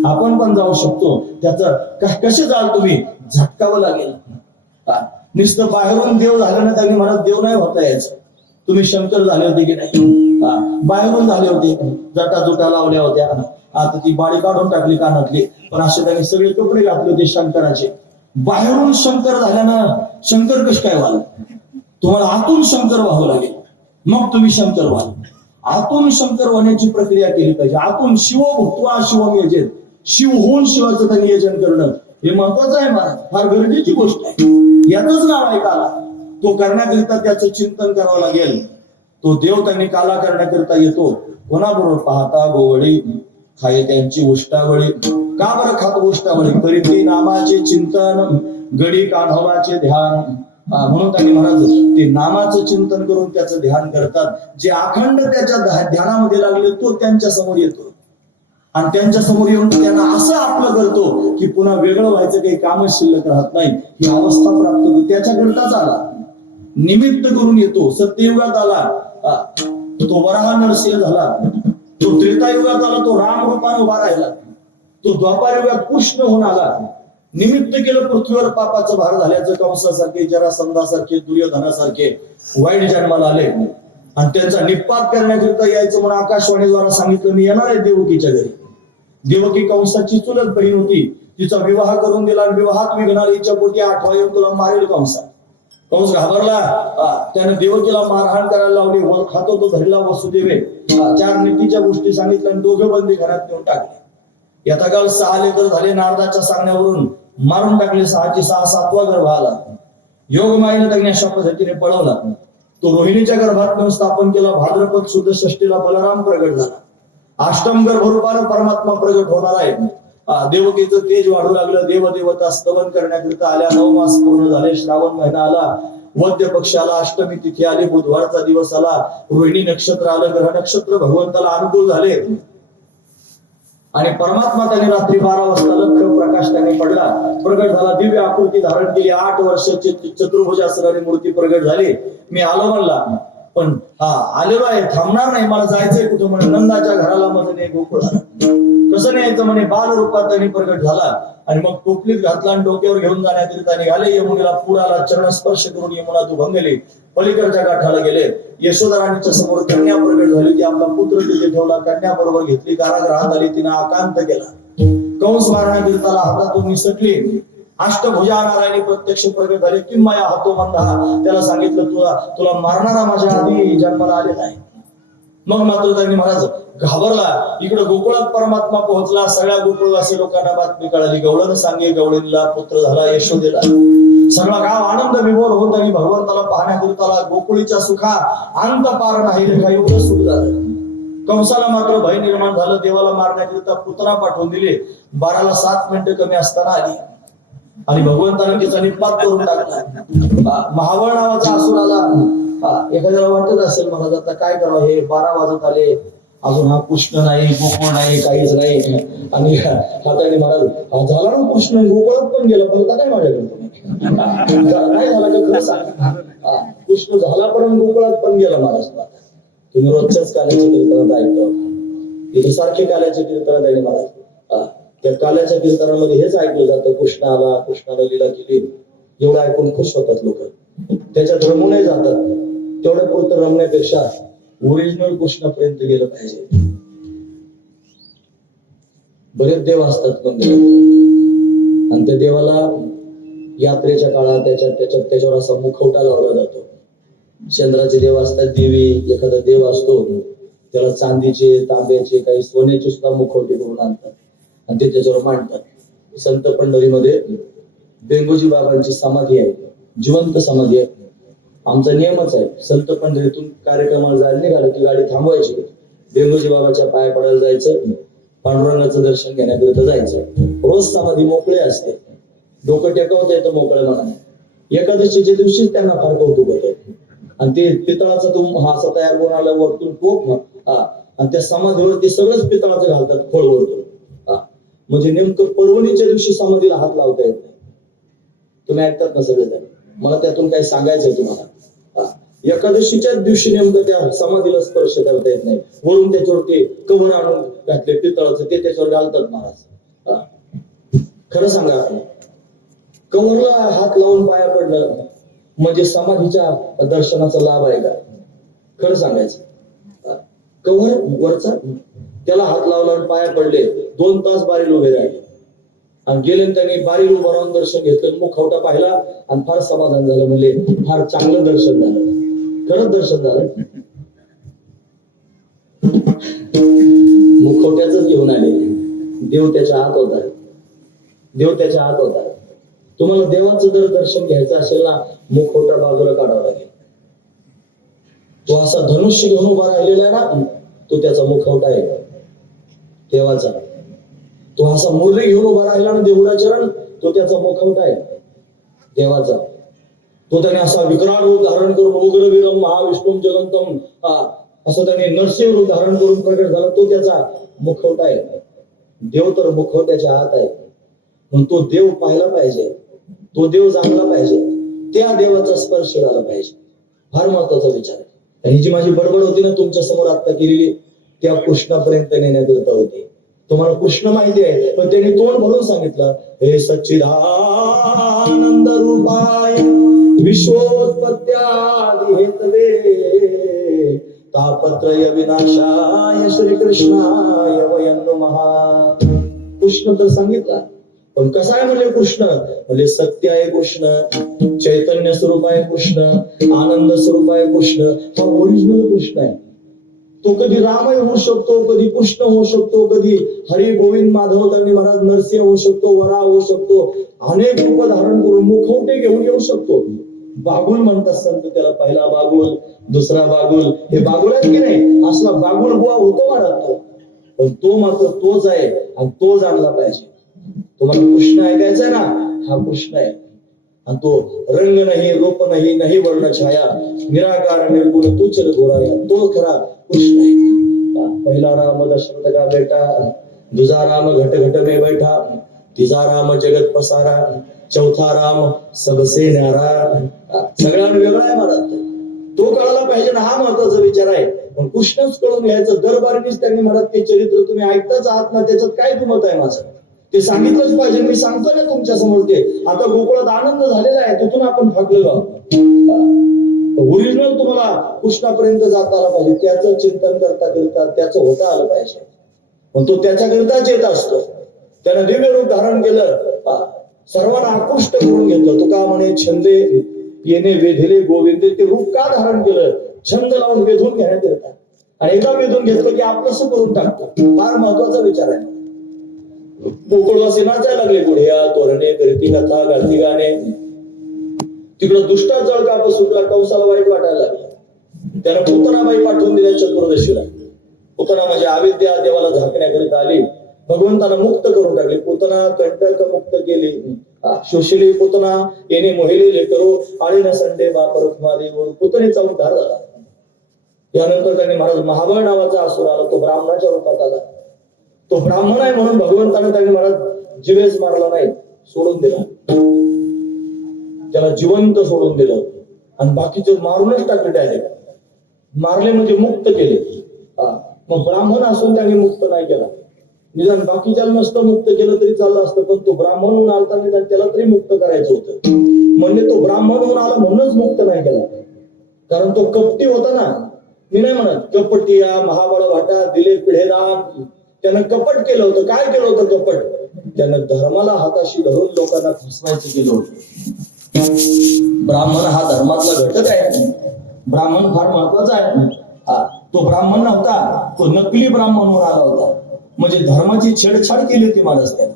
आपण पण जाऊ शकतो. त्याचं कसे जाल तुम्ही? झटकावं लागेल. नुसतं बाहेरून देव झालं ना त्यांनी महाराज देव नाही होता यायचं. तुम्ही शंकर झाले होते की नाही? बाहेरून झाले होते, जटा जुटा लावल्या होत्या. आता ती बाळी काढून टाकली कानातली, पण असे त्यांनी सगळे कपडे घातले होते शंकराचे. बाहेरून शंकर झाल्यानं शंकर कश काय व्हाल? तुम्हाला आतून शंकर व्हावं लागेल, मग तुम्ही शंकर व्हाल. आतून शंकर होण्याची प्रक्रिया केली पाहिजे. आतून शिव भूत्वा शिवम यजेत, शिव होऊन शिवाचं त्यांनी यजन करणं हे महत्वाचं आहे महाराज. फार गरजेची गोष्ट आहे. याचंच नाव आहे काला. तो करण्याकरिता त्याचं चिंतन करावं लागेल. तो देव त्यांनी काला करण्याकरिता येतो. कोणाबरोबर? पाहता गोवळी खाये त्यांची उष्टावळी. का बरं खात उष्टावळी? करीती नामाचे चिंतन, गडी काढवाचे ध्यान. म्हणून त्यांनी महाराज ते नामाचं चिंतन करून त्याचं ध्यान करतात. जे अखंड त्याच्या ध्यानामध्ये लागले तो त्यांच्या समोर येतो आणि त्यांच्या समोर येऊन त्यांना असं आपलं करतो की पुन्हा वेगळं व्हायचं काही कामच शिल्लक राहत नाही. ही अवस्था प्राप्त होतो. त्याच्याकरताच आला, निमित्त करून येतो. सत्ययुगात आला तो वराह नरसिंह झाला, तो त्रेतायुगात आला तो राम रूपाने उभा राहिला, तो द्वापार युगात कृष्ण होऊन आला. निमित्त केलं पृथ्वीवर पापाचं भार झाल्याचं. कंसासारखे, जरासंधासारखे, दुर्योधनासारखे वाईट जन्माला आले आणि त्यांचा निपात करण्याकरिता यायचं म्हणून आकाशवाणीद्वारा सांगितलं मी येणार आहे देवकीच्या घरी. देवकी कंसाची चुलत बहीण होती, तिचा विवाह करून दिला आणि विवाहात विघ्नालीच्या पोटी आठवा येऊन तुला मारेल कंसा. कंस घाबरला, त्याने देवकीला मारहाण करायला लावली. खातो तो धरला वसुदेवे. 4 नीतीच्या गोष्टी सांगितल्या आणि दोघे बंदी घरात नेऊन टाकले. यथाकाल 6 लेकर झाले. नारदाच्या सांगण्यावरून मारून टाकले. 6ची 6 7वा गर्भ आला. योगमायेने त्यांनी अशा पद्धतीने पळवला. तो रोहिणीच्या गर्भात नेऊन स्थापन केला. भाद्रपद शुद्ध षष्टीला बलराम प्रगट झाला. अष्टम गर्भरूपानं परमात्मा प्रगट होणार आहे. देवकीचं तेज वाढू लागलं. देवदेवता स्तवन करण्याकरिता आल्या. 9 मास पूर्ण झाले. श्रावण महिना आला. वद्य पक्ष आला. अष्टमी तिथी आली. बुधवारचा दिवस आला. रोहिणी नक्षत्र आलं. ग्रह नक्षत्र भगवंताला अनुकूल झाले आणि परमात्मा त्याने रात्री 12 वाजता लख प्रकाश त्याने पडला, प्रगट झाला. दिव्य आकृती धारण केली. 8 वर्षाची चतुर्भुज असणारी मूर्ती प्रगट झाली. मी आलो म्हणला, पण आलेलो आहे, थांबणार नाही, मला जायचंय कुठं म्हणे. नंदाच्या घराला मध्ये गोकुळाला. कसं न्यायचं म्हणे? बाल रूपात त्यांनी प्रगट झाला आणि मग टोपलीत घातला आणि डोक्यावर घेऊन जाण्याकरिता निघाले. यमुनेला पूर आला. चरण स्पर्श करून यमुना दुभंगली. पलीकडच्या गाठाला गेले. यशोदा राणीच्या समोर कन्या प्रगट झाली. ती आपला पुत्र तिथे ठेवला. कन्या बरोबर घेतली. कारागृहात आली. तिने आकांत केला. कंस मारण्याकरिता हातातून निसटली. अष्टभुजा नारायणी प्रत्यक्ष प्रगट झाले. किंमया हातो मंदा. त्याला सांगितलं तुला मारणारा माझ्या आधी जन्माला आलेला आहे. मग मात्र त्यांनी महाराज घाबरला. इकडे गोकुळात परमात्मा पोहोचला. सगळ्या गोकुळवासी लोकांना बातमी कळाली. गवळण सांगे गवळणीला पुत्र झाला यशोदेला. सगळा गाव आनंद विभोर होऊन त्यांनी भगवंताला पाहण्याकरिता गोकुळीच्या सुखा अंत पार नाही रेखा एवढं सुख झालं. कंसाला मात्र भय निर्माण झालं. देवाला मारण्याकरिता पुतना पाठवून दिले. 12ला 7 मिनिटं कमी असताना आली आणि भगवंताने तिचा निपात करून टाकला. महावळ नावाचा असुर आला. एखाद्याला वाटत असेल महाराज आता काय करावं, हे 12 वाजत आले, अजून हा कृष्ण नाही, गोकुळ नाही, काहीच नाही. आणि हाताने महाराज झाला ना कृष्ण, गोकुळात पण गेला, पण काय माझ्याकडे नाही झाला का खरं सांग. कृष्ण झाला पण गोकुळात पण गेला महाराज. तुम्ही रोजच्याच काल्याच्या कीर्तनात ऐकतो, तिथे सारखे काल्याच्या कीर्तनात आहे महाराज. त्या काल्याच्या कीर्तनामध्ये हेच ऐकलं जातं, कृष्ण आला, कृष्णाला लीला केली. एवढं ऐकून खुश होतात लोक, त्याच्यात रमूनही जातात. तेवढ्या पुरतं रमण्यापेक्षा ओरिजिनल कृष्णापर्यंत गेलं पाहिजे. बरेच देव असतात मंदिरात आणि त्या देवाला यात्रेच्या काळात त्याच्यावर असा मुखवटा लावला जातो. चंद्राचे देव असतात, देवी एखादा देव असतो, त्याला चांदीचे, तांब्याचे, काही सोन्याचे सुद्धा मुखवटे करून आणतात आणि ते त्याच्यावर मांडतात. संत पंढरीमध्ये वेंगोजी बाबांची समाधी आहे, जिवंत समाधी आहे. आमचा नियमच आहे, संत पंढरीतून कार्यक्रमाला जायला निघालं की गाडी थांबवायची, वेंगोजी बाबाच्या पाया पडायला जायचं, पांडुरंगाचं दर्शन घेण्याकरिता जायचं. रोज समाधी मोकळी असते, डोकं टेकवता येतं मोकळ्या मनाने. एकादशीच्या दिवशीच त्यांना फार कौतुक होतं आणि ते पितळाचा हा असा तयार करून आला वरतून टोप आणि त्या समाधीवरती सगळंच पितळाचं घालतात, खोळ वरतून. म्हणजे नेमकं पर्वणीच्या दिवशी समाधीला हात लावता येत नाही. तुम्ही ऐकतात ना सगळेजण, मला त्यातून काही सांगायचंय तुम्हाला. एकादशीच्या दिवशी नेमकं त्या समाधीला स्पर्श करता येत नाही. वरून त्याच्यावरती कवर आणून घातले पितळाचं, ते त्याच्यावर घालतात महाराज. खरं सांगा, कवरला हात लावून पाया पडलं म्हणजे समाधीच्या दर्शनाचा लाभ आहे का? खरं सांगायचं. कवर वरचा त्याला हात लावला आणि पाया पडले, 2 तास बारील उभे राहिले आणि गेले. त्यांनी बारील उभं राहून दर्शन घेतलं, मुखवटा पाहिला आणि फार समाधान झालं, म्हणजे फार चांगलं दर्शन झालं. खरंच दर्शन झालं. मुखवट्याच घेऊन आले, देव त्याच्या आत होता, देव त्याच्या आत होता. तुम्हाला देवाचं जर दर्शन घ्यायचं असेल ना, मुखवटा बाजूला काढावा लागेल. तो असा धनुष्य घेऊन उभा राहिलेला आहे ना, तो त्याचा मुखवटा आहे देवाचा. तो असा मुरली घेऊन उभा राहिला ना देहुराचरण, तो त्याचा मुखवटा आहे देवाचा. तो त्याने असा विकराळ रूप धारण करून उग्रवीरम महाविष्णू जगंतम असं त्याने नरसिंह रूप धारण करून प्रकट झाला, तो त्याचा मुखवटा आहे. देव तर मुखवट्याच्या आत आहे. पण तो देव पाहिला पाहिजे, तो देव जाणला पाहिजे, त्या देवाचा स्पर्श झाला पाहिजे. फार महत्वाचा विचार आहे. आणि जी माझी बडबड होती ना तुमच्या समोर आता केलेली, त्या कृष्णापर्यंत नेण्याकरिता होती. तुम्हाला कृष्ण माहिती आहे, पण त्यांनी तोंड भरून सांगितलं, हे सच्चिदानंद रूपाय विश्वोत्पत्त्यादि हेतवे तापत्रय विनाशाय श्रीकृष्णाय वयं नमः. कृष्ण तर सांगितला, पण कसा आहे म्हणजे कृष्ण? म्हणजे सत्य आहे कृष्ण, चैतन्य स्वरूप आहे कृष्ण, आनंद स्वरूप आहे कृष्ण. हा ओरिजिनल कृष्ण आहे. तो कधी रामय होऊ शकतो, कधी कृष्ण होऊ शकतो, कधी हरी गोविंद माधव तांणी महाराज नरसिंह होऊ शकतो, वरा होऊ शकतो, अनेक रूप धारण करून मुखवटे घेऊन येऊ शकतो. बागुल म्हणतात संत त्याला, पहिला बागुल, दुसरा बागुल. हे बागुल आहे की नाही, असला बागुल बुवा होतो महाराज तो. पण तो मात्र तोच आहे आणि तो जाणला पाहिजे. तुम्हाला कृष्ण ऐकायचा आहे ना, हा कृष्ण आहे. आणि तो रंग नाही, रूप नाही, नाही वर्ण छाया, निराकार निर्गुण तुच्छ घोराया, तो खरा कृष्ण आहे. पहिला राम दशरथ का बेटा, दुजा राम घट घट में बैठा, तिजा राम जगत पसारा, चौथा राम सबसे न्यारा. सगळ्यांना वेगळा आहे महाराज तो कळायला पाहिजे ना, हा महत्वाचा विचार आहे. पण कृष्णच कळून घ्यायचं. दरबारीनेच त्यांनी महाराज ते चरित्र तुम्ही ऐकताच आहात ना, त्याच्यात काय दुमत आहे माझं, ते सांगितलंच पाहिजे. मी सांगतो ना तुमच्या समोर ते. आता गोकुळात आनंद झालेला आहे, तिथून आपण फाकलेलो आहोत. ओरिजिनल तुम्हाला कृष्णापर्यंत जाता आला पाहिजे, त्याचं चिंतन करता करता त्याचं होता आलं पाहिजे. पण तो त्याच्याकरिताच येत असतो. त्यानं दिव्य रूप धारण केलं, सर्वांना आकृष्ट करून घेतलं. तुका म्हणे छंदे येणे वेधले गोविंदे. ते रूप का धारण केलं? छंद लावून वेधून घेण्यात येतात. आणि एकदा वेधून घेतलं की आपलंसं करून टाकतो. फार महत्वाचा विचार आहे. गोकुळवासी नाचायला लागले, गुढ्या तोरणे करती कथा गाती गाणे. तिकडं दुष्टा जळकाप सुटला, कंसाला वाईट वाटायला लागला. त्याला पुतनाबाई पाठवून दिल्या चतुर्दशीला. पुतना म्हणजे अविद्या देवाला झाकण्याकरिता आली, भगवंतानं मुक्त करून टाकली. पुतना कंटक मुक्त केली, शोषली पुतना येणे मोहिले लेकरो आळीना संडे बापर महादेव. पुतनेचा उद्धार झाला. यानंतर त्यांनी महाराज महाबळ नावाचा असुर आला, तो ब्राह्मणाच्या रूपात आला. तो ब्राह्मण आहे म्हणून भगवंताने त्यांनी महाराज जीवेच मारला नाही, सोडून दिला. त्याला जिवंत सोडून दिलं आणि बाकीचे मारूनच टाकले. डायरेक्ट मारले म्हणजे मुक्त केले. मग ब्राह्मण असून त्यांनी मुक्त नाही केला. निदान बाकीच्याला नसतं मुक्त केलं तरी चाललं असतं, पण तो ब्राह्मण होऊन आलता निदान त्याला तरी मुक्त करायचं होतं. म्हणजे तो ब्राह्मण होऊन आला म्हणूनच मुक्त नाही केला, कारण तो कपटी होता ना. मी नाही म्हणत कपटिया महाबळ भाटा दिले पिढेराम, त्यानं कपट केलं होतं. काय केलं होतं कपट? त्यानं धर्माला हाताशी धरून लोकांना फसवायचं केलं होतं. ब्राह्मण हा धर्मातला घटक आहे. ब्राह्मण फार महत्वाचा आहे. तो ब्राह्मण नव्हता, तो नकली ब्राह्मण होऊन आला होता. म्हणजे धर्माची छेडछाड केली होती महाराज त्याने.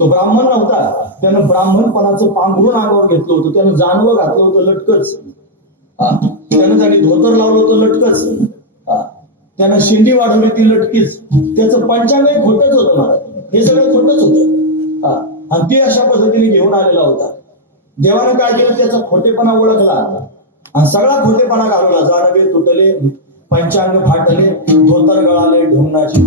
तो ब्राह्मण नव्हता, त्यानं ब्राह्मणपणाचं पांघरून अंगावर घेतलं होतं. त्यानं जानवं घातलं होतं लटकच. त्यानं त्याने धोतर लावलं होतं लटकच. त्यानं शिंडी वाढवली ती लटकीच. त्याचं पंचांग खोटच होतं महाराज, हे सगळं खोटच होतं. आणि ते अशा पद्धतीने घेऊन आलेला होता. देवानं काय केलं, त्याचा खोटेपणा ओळखला आणि सगळा खोटेपणा घालवला. जानवे तुटले, पंचांग फाटले, धोतर गळाले ढोंगणाचे,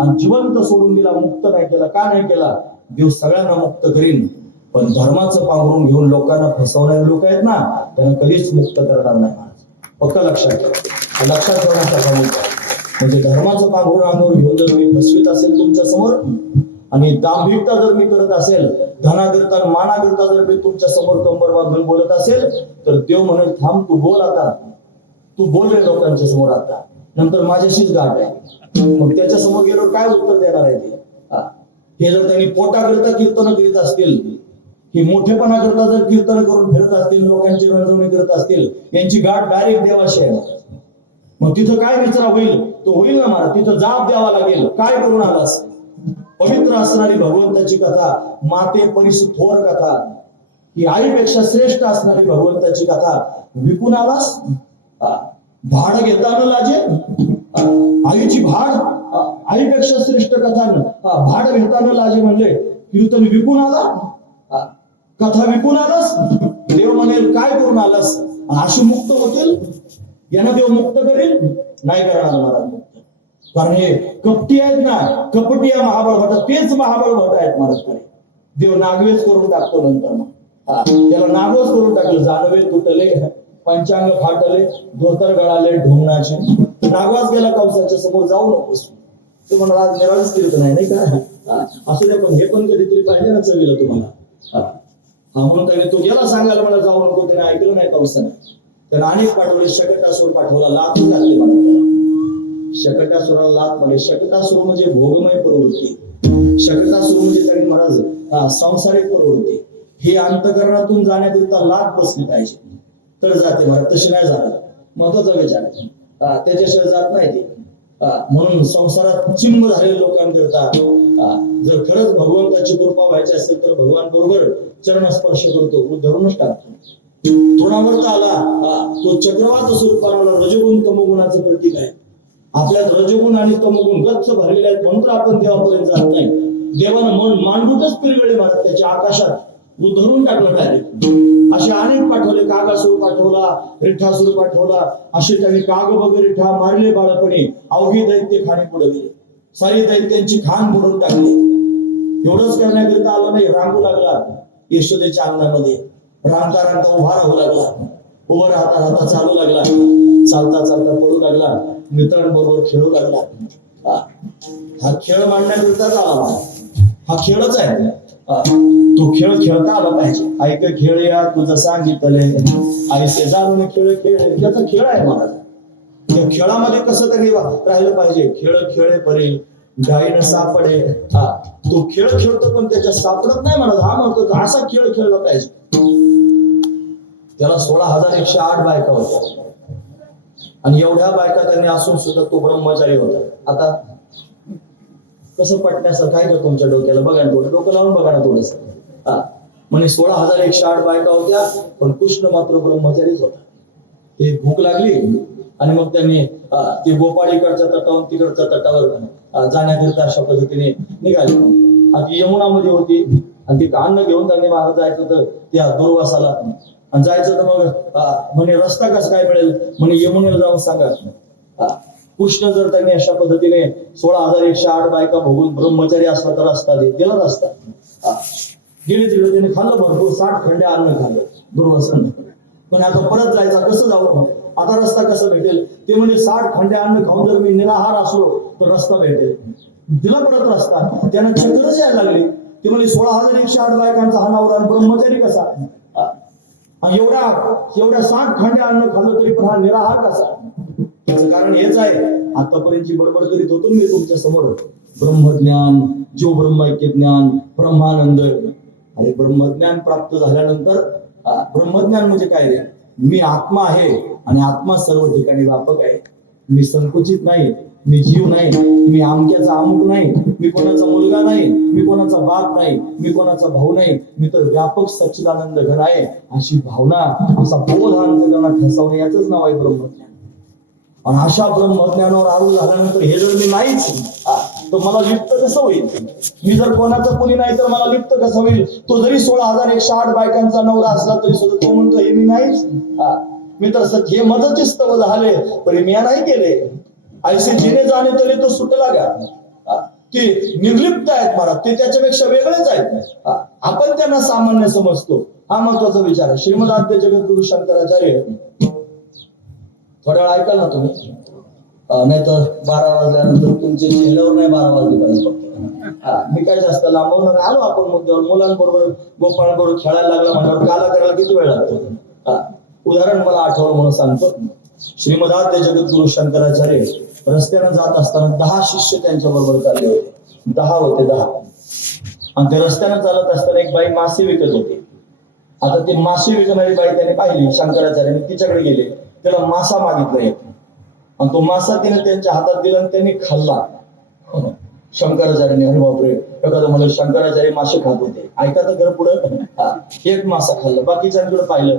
आणि जिवंत सोडून दिला, मुक्त नाही केला. का नाही केला? देव सगळ्यांना मुक्त करीन, पण धर्माचं पांघरून घेऊन लोकांना फसवणारे लोक आहेत ना, त्यांना कधीच मुक्त करणार नाही. फक्त लक्षात ठेवा, लक्षात ठेवण्याचा काम म्हणजे धर्माचं पांघरून अंगावर घेऊन जर मी फसवीत असेल तुमच्या समोर, आणि दांभिकता जर मी करत असेल, धनाकरता मानाकरता जर मी तुमच्या समोर कंबर बांधून बोलत असेल, तर देव म्हणेल थांब, तू बोल आता, तू बोल रे लोकांच्या समोर आता, नंतर माझ्याशीच गाठ आहे. मग त्याच्या समोर गेलो काय उत्तर देणार आहे ते? हे जर त्यांनी पोटाकरता कीर्तन करीत असतील, ही मोठेपणा करता जर कीर्तन करून फिरत असतील, लोकांची रंजवणी करत असतील, यांची गाठ डायरेक्ट देवाशी आहे. मग तिथं काय विचारा होईल? तो होईल ना मला, तिथं जाब द्यावा लागेल. काय करून आलास? पवित्र असणारी भगवंताची कथा, माते परिस थोर कथा, ही आईपेक्षा श्रेष्ठ असणारी भगवंताची कथा विकून आलास? भाड घेताना लाजे, आईची भाड, आईपेक्षा श्रेष्ठ कथा भाड घेताना लाजे म्हणले. कीर्तन विकून आला, कथा विकून आलास. देव म्हणेल काय करून आलास? अशी मुक्त होतील, यांना देव मुक्त करेल? नाही करणार महाराज मुक्त, कारण हे कपटी आहेत ना, कपटिया महाबळ भट, तेच महाबळ भट आहेत महाराज. देव नागवेच करून टाकतो नंतर. मग त्याला नागवच करून टाकलं. जानवे तुटले, पंचांग फाटले, धोतर गळाले ढोंगणाचे. नागवाच गेला कंसाच्या समोर, जाऊ नकोस. ते म्हणा आज निराळच कीर्तन नाही का? असं नाही, पण हे पण कधीतरी पाहिजे ना चवीला तुम्हाला. म्हणून त्याने तो गेला सांगायला मला जाऊ नको, त्याने ऐकलं नाही कंसाने. त्याने अनेक पाठवले, शकटासूर पाठवला, लाथ घातली मला. शकटासुराला लाथ म्हणजे, शकटासूर म्हणजे भोगमय प्रवृत्ती, शकटासूर म्हणजे त्यांनी महाराज सांसारिक प्रवृत्ती. हे अंतकरणातून जाण्याकरिता लाथ बसली पाहिजे तर जाते महाराज, तशी नाही जाणार. महत्वाचा विचार त्याच्याशिवाय जात नाही ते. म्हणून संसारात चिंब झालेल्या लोकांकरता जर खरंच भगवंताची कृपा व्हायची असेल तर भगवान बरोबर चरणस्पर्श करतो, धरूनच टाकतो. तृणावर्त आला, तो चक्रवात स्वरूपाला रजगुण तमोगुणाचं प्रतीक आहे. आपल्यात रजगुण आणि तमोगुण गच्च भरलेले आहेत, म्हणून आपण देवापर्यंत जात नाही. देवानं मन मांडूटच फिरवेळे मारत त्याच्या आकाशात धरून टाकलं डायरेक्ट. असे अनेक पाठवले, कागासूर पाठवला, रिठासूर पाठवला. असे त्यांनी काग वगैरे रिठा मारले बाळपणे, अवघी दैत्य खाणे पुढे गेले, सारी दैत्यांची खाण फोडून टाकली. एवढंच करण्याकरिता आलं नाही, रांगू लागला यशोदेच्या अंगणामध्ये. रांगता रांगता उभा राहू लागला, उभं राहता राहता चालू लागला, चालता चालता पडू लागला, मित्रांबरोबर खेळू लागला. हा खेळ मांडण्याकरिताच आला, हा खेळच आहे. तो खेळ खेळता आला पाहिजे. ऐक खेळ या तुझं सांगितले, आईसे जाणून खेळ खेळ, त्याचा खेळ आहे महाराज. त्या खेळामध्ये कसं तरी राहिलं पाहिजे. खेळ खेळे परे गायन सापडे. तो खेळ खेळतो पण त्याच्या सापडत नाही महाराज, हा म्हणतो असा खेळ खेळला पाहिजे. त्याला 16,108 बायका होत्या, आणि एवढ्या बायका त्यांनी असून सुद्धा तो ब्रह्मचारी होता. आता कसं पटण्यासारखं आहे का तुमच्या डोक्याला? बघा ना, थोडं डोकं लावून बघा ना थोडस. म्हणजे 16,108 बायका होत्या, पण कृष्ण मात्र ब्रह्मचारीच होता. ते भूक लागली आणि मग त्यांनी ते गोपाळीकडच्या तटावर तिकडच्या तटावर जाण्याकरिता अशा पद्धतीने निघाले. ती यमुनामध्ये होती आणि ती अन्न घेऊन त्यांनी मागे जायचं होतं त्या दुर्वासाला. आणि जायचं तर मग म्हणे रस्ता कसा काय मिळेल? म्हणे यमुनेला जाऊन सांगा. कृष्ण जर त्यांनी अशा पद्धतीने 16,108 बायका भोगून ब्रह्मचारी असला तर रस्ता दिला रस्ता. गेले तिकडे त्याने खाल्लं भरपूर, 60 खंडे अन्न खाल्लं दुर्वासन. पण आता परत जायचा, कसं जाऊ? आता रस्ता कसं भेटेल? ते म्हणजे 60 खंडे अन्न खाऊन जर मी निराहार असलो तर रस्ता भेटेल. दिला पडत रस्ता, त्यांना चक्करच यायला लागली. ते म्हणजे 16,108 बायकांचा हा नवरा ब्रह्मचारी कसा? आणि एवढ्या 60 खांड्या अन्न खाल्लं तरी पण हा निराहार कसा? याचं कारण हेच आहे. आतापर्यंतची बडबड करीत होतो मी तुमच्या समोर, ब्रह्मज्ञान, जीव ब्रह्मैक्य ज्ञान, ब्रह्मानंद. आणि ब्रह्मज्ञान प्राप्त झाल्यानंतर ब्रह्मज्ञान म्हणजे काय रे? मी आत्मा आहे आणि आत्मा सर्व ठिकाणी व्यापक आहे. मी संकुचित नाही, मी जीव नाही, मी अमक्याचा अमुक नाही, मी कोणाचा मुलगा नाही, मी कोणाचा बाप नाही, मी कोणाचा भाऊ नाही, मी तर व्यापक सच्चिदानंद घन आहे. अशी भावना, असा बोध अंतकरणात ठसवणे, याचंच नाव आहे ब्रह्मज्ञान. आणि अशा ब्रह्मज्ञानावर आरू झाल्यानंतर हे जर मी नाहीच, तर मला लिप्त कसं होईल? मी जर कोणाचा कोणी नाही तर मला लिप्त कसं होईल? तो जरी 16,108 बायकांचा नवरा असला तरी सुद्धा तो म्हणतो हे मी नाहीच. मी तर हे मजचे स्तव झाले पण मी नाही केले. ऐसे जिने जाणे तरी तो सुटला का? ते निर्लिप्त आहेत महाराज, ते त्याच्यापेक्षा वेगळेच आहेत. आपण त्यांना सामान्य समजतो. हा महत्वाचा विचार आहे. श्रीमदाद्य जगद्गुरु शंकराचार्य, थोड्या वेळ ऐकाल ना तुम्ही? नाही तर 12 वाजल्यानंतर तुमच्या चेहऱ्यावर नाही 12 वाजले पाहिजे. मी काय जास्त लांबवणार आलो आपण मुद्द्यावर. मुलांबरोबर गोपाळांबरोबर खेळायला लागला म्हणल्यावर काला करायला किती वेळ लागतो? उदाहरण मला आठवलं म्हणून सांगतो. श्रीमदाद्य जगद्गुरु शंकराचार्य रस्त्यानं जात असताना 10 शिष्य त्यांच्या बरोबर चालले होते. 10 होते 10. आणि ते रस्त्यानं चालत असताना एक बाई मासे विकत होती. आता ते मासे विकणारी बाई त्याने पाहिली शंकराचार्याने, तिच्याकडे गेले, त्याला मासा मागितला एक. आणि तो मासा तिने त्यांच्या हातात दिला आणि त्यांनी खाल्ला. शंकराचार्याने, अरे बापरे, एखादं म्हणलं शंकराचार्य मासे खात होते. ऐका तर घर पुढं. एक मासा खाल्ला, बाकीच्यांकडे पाहिलं.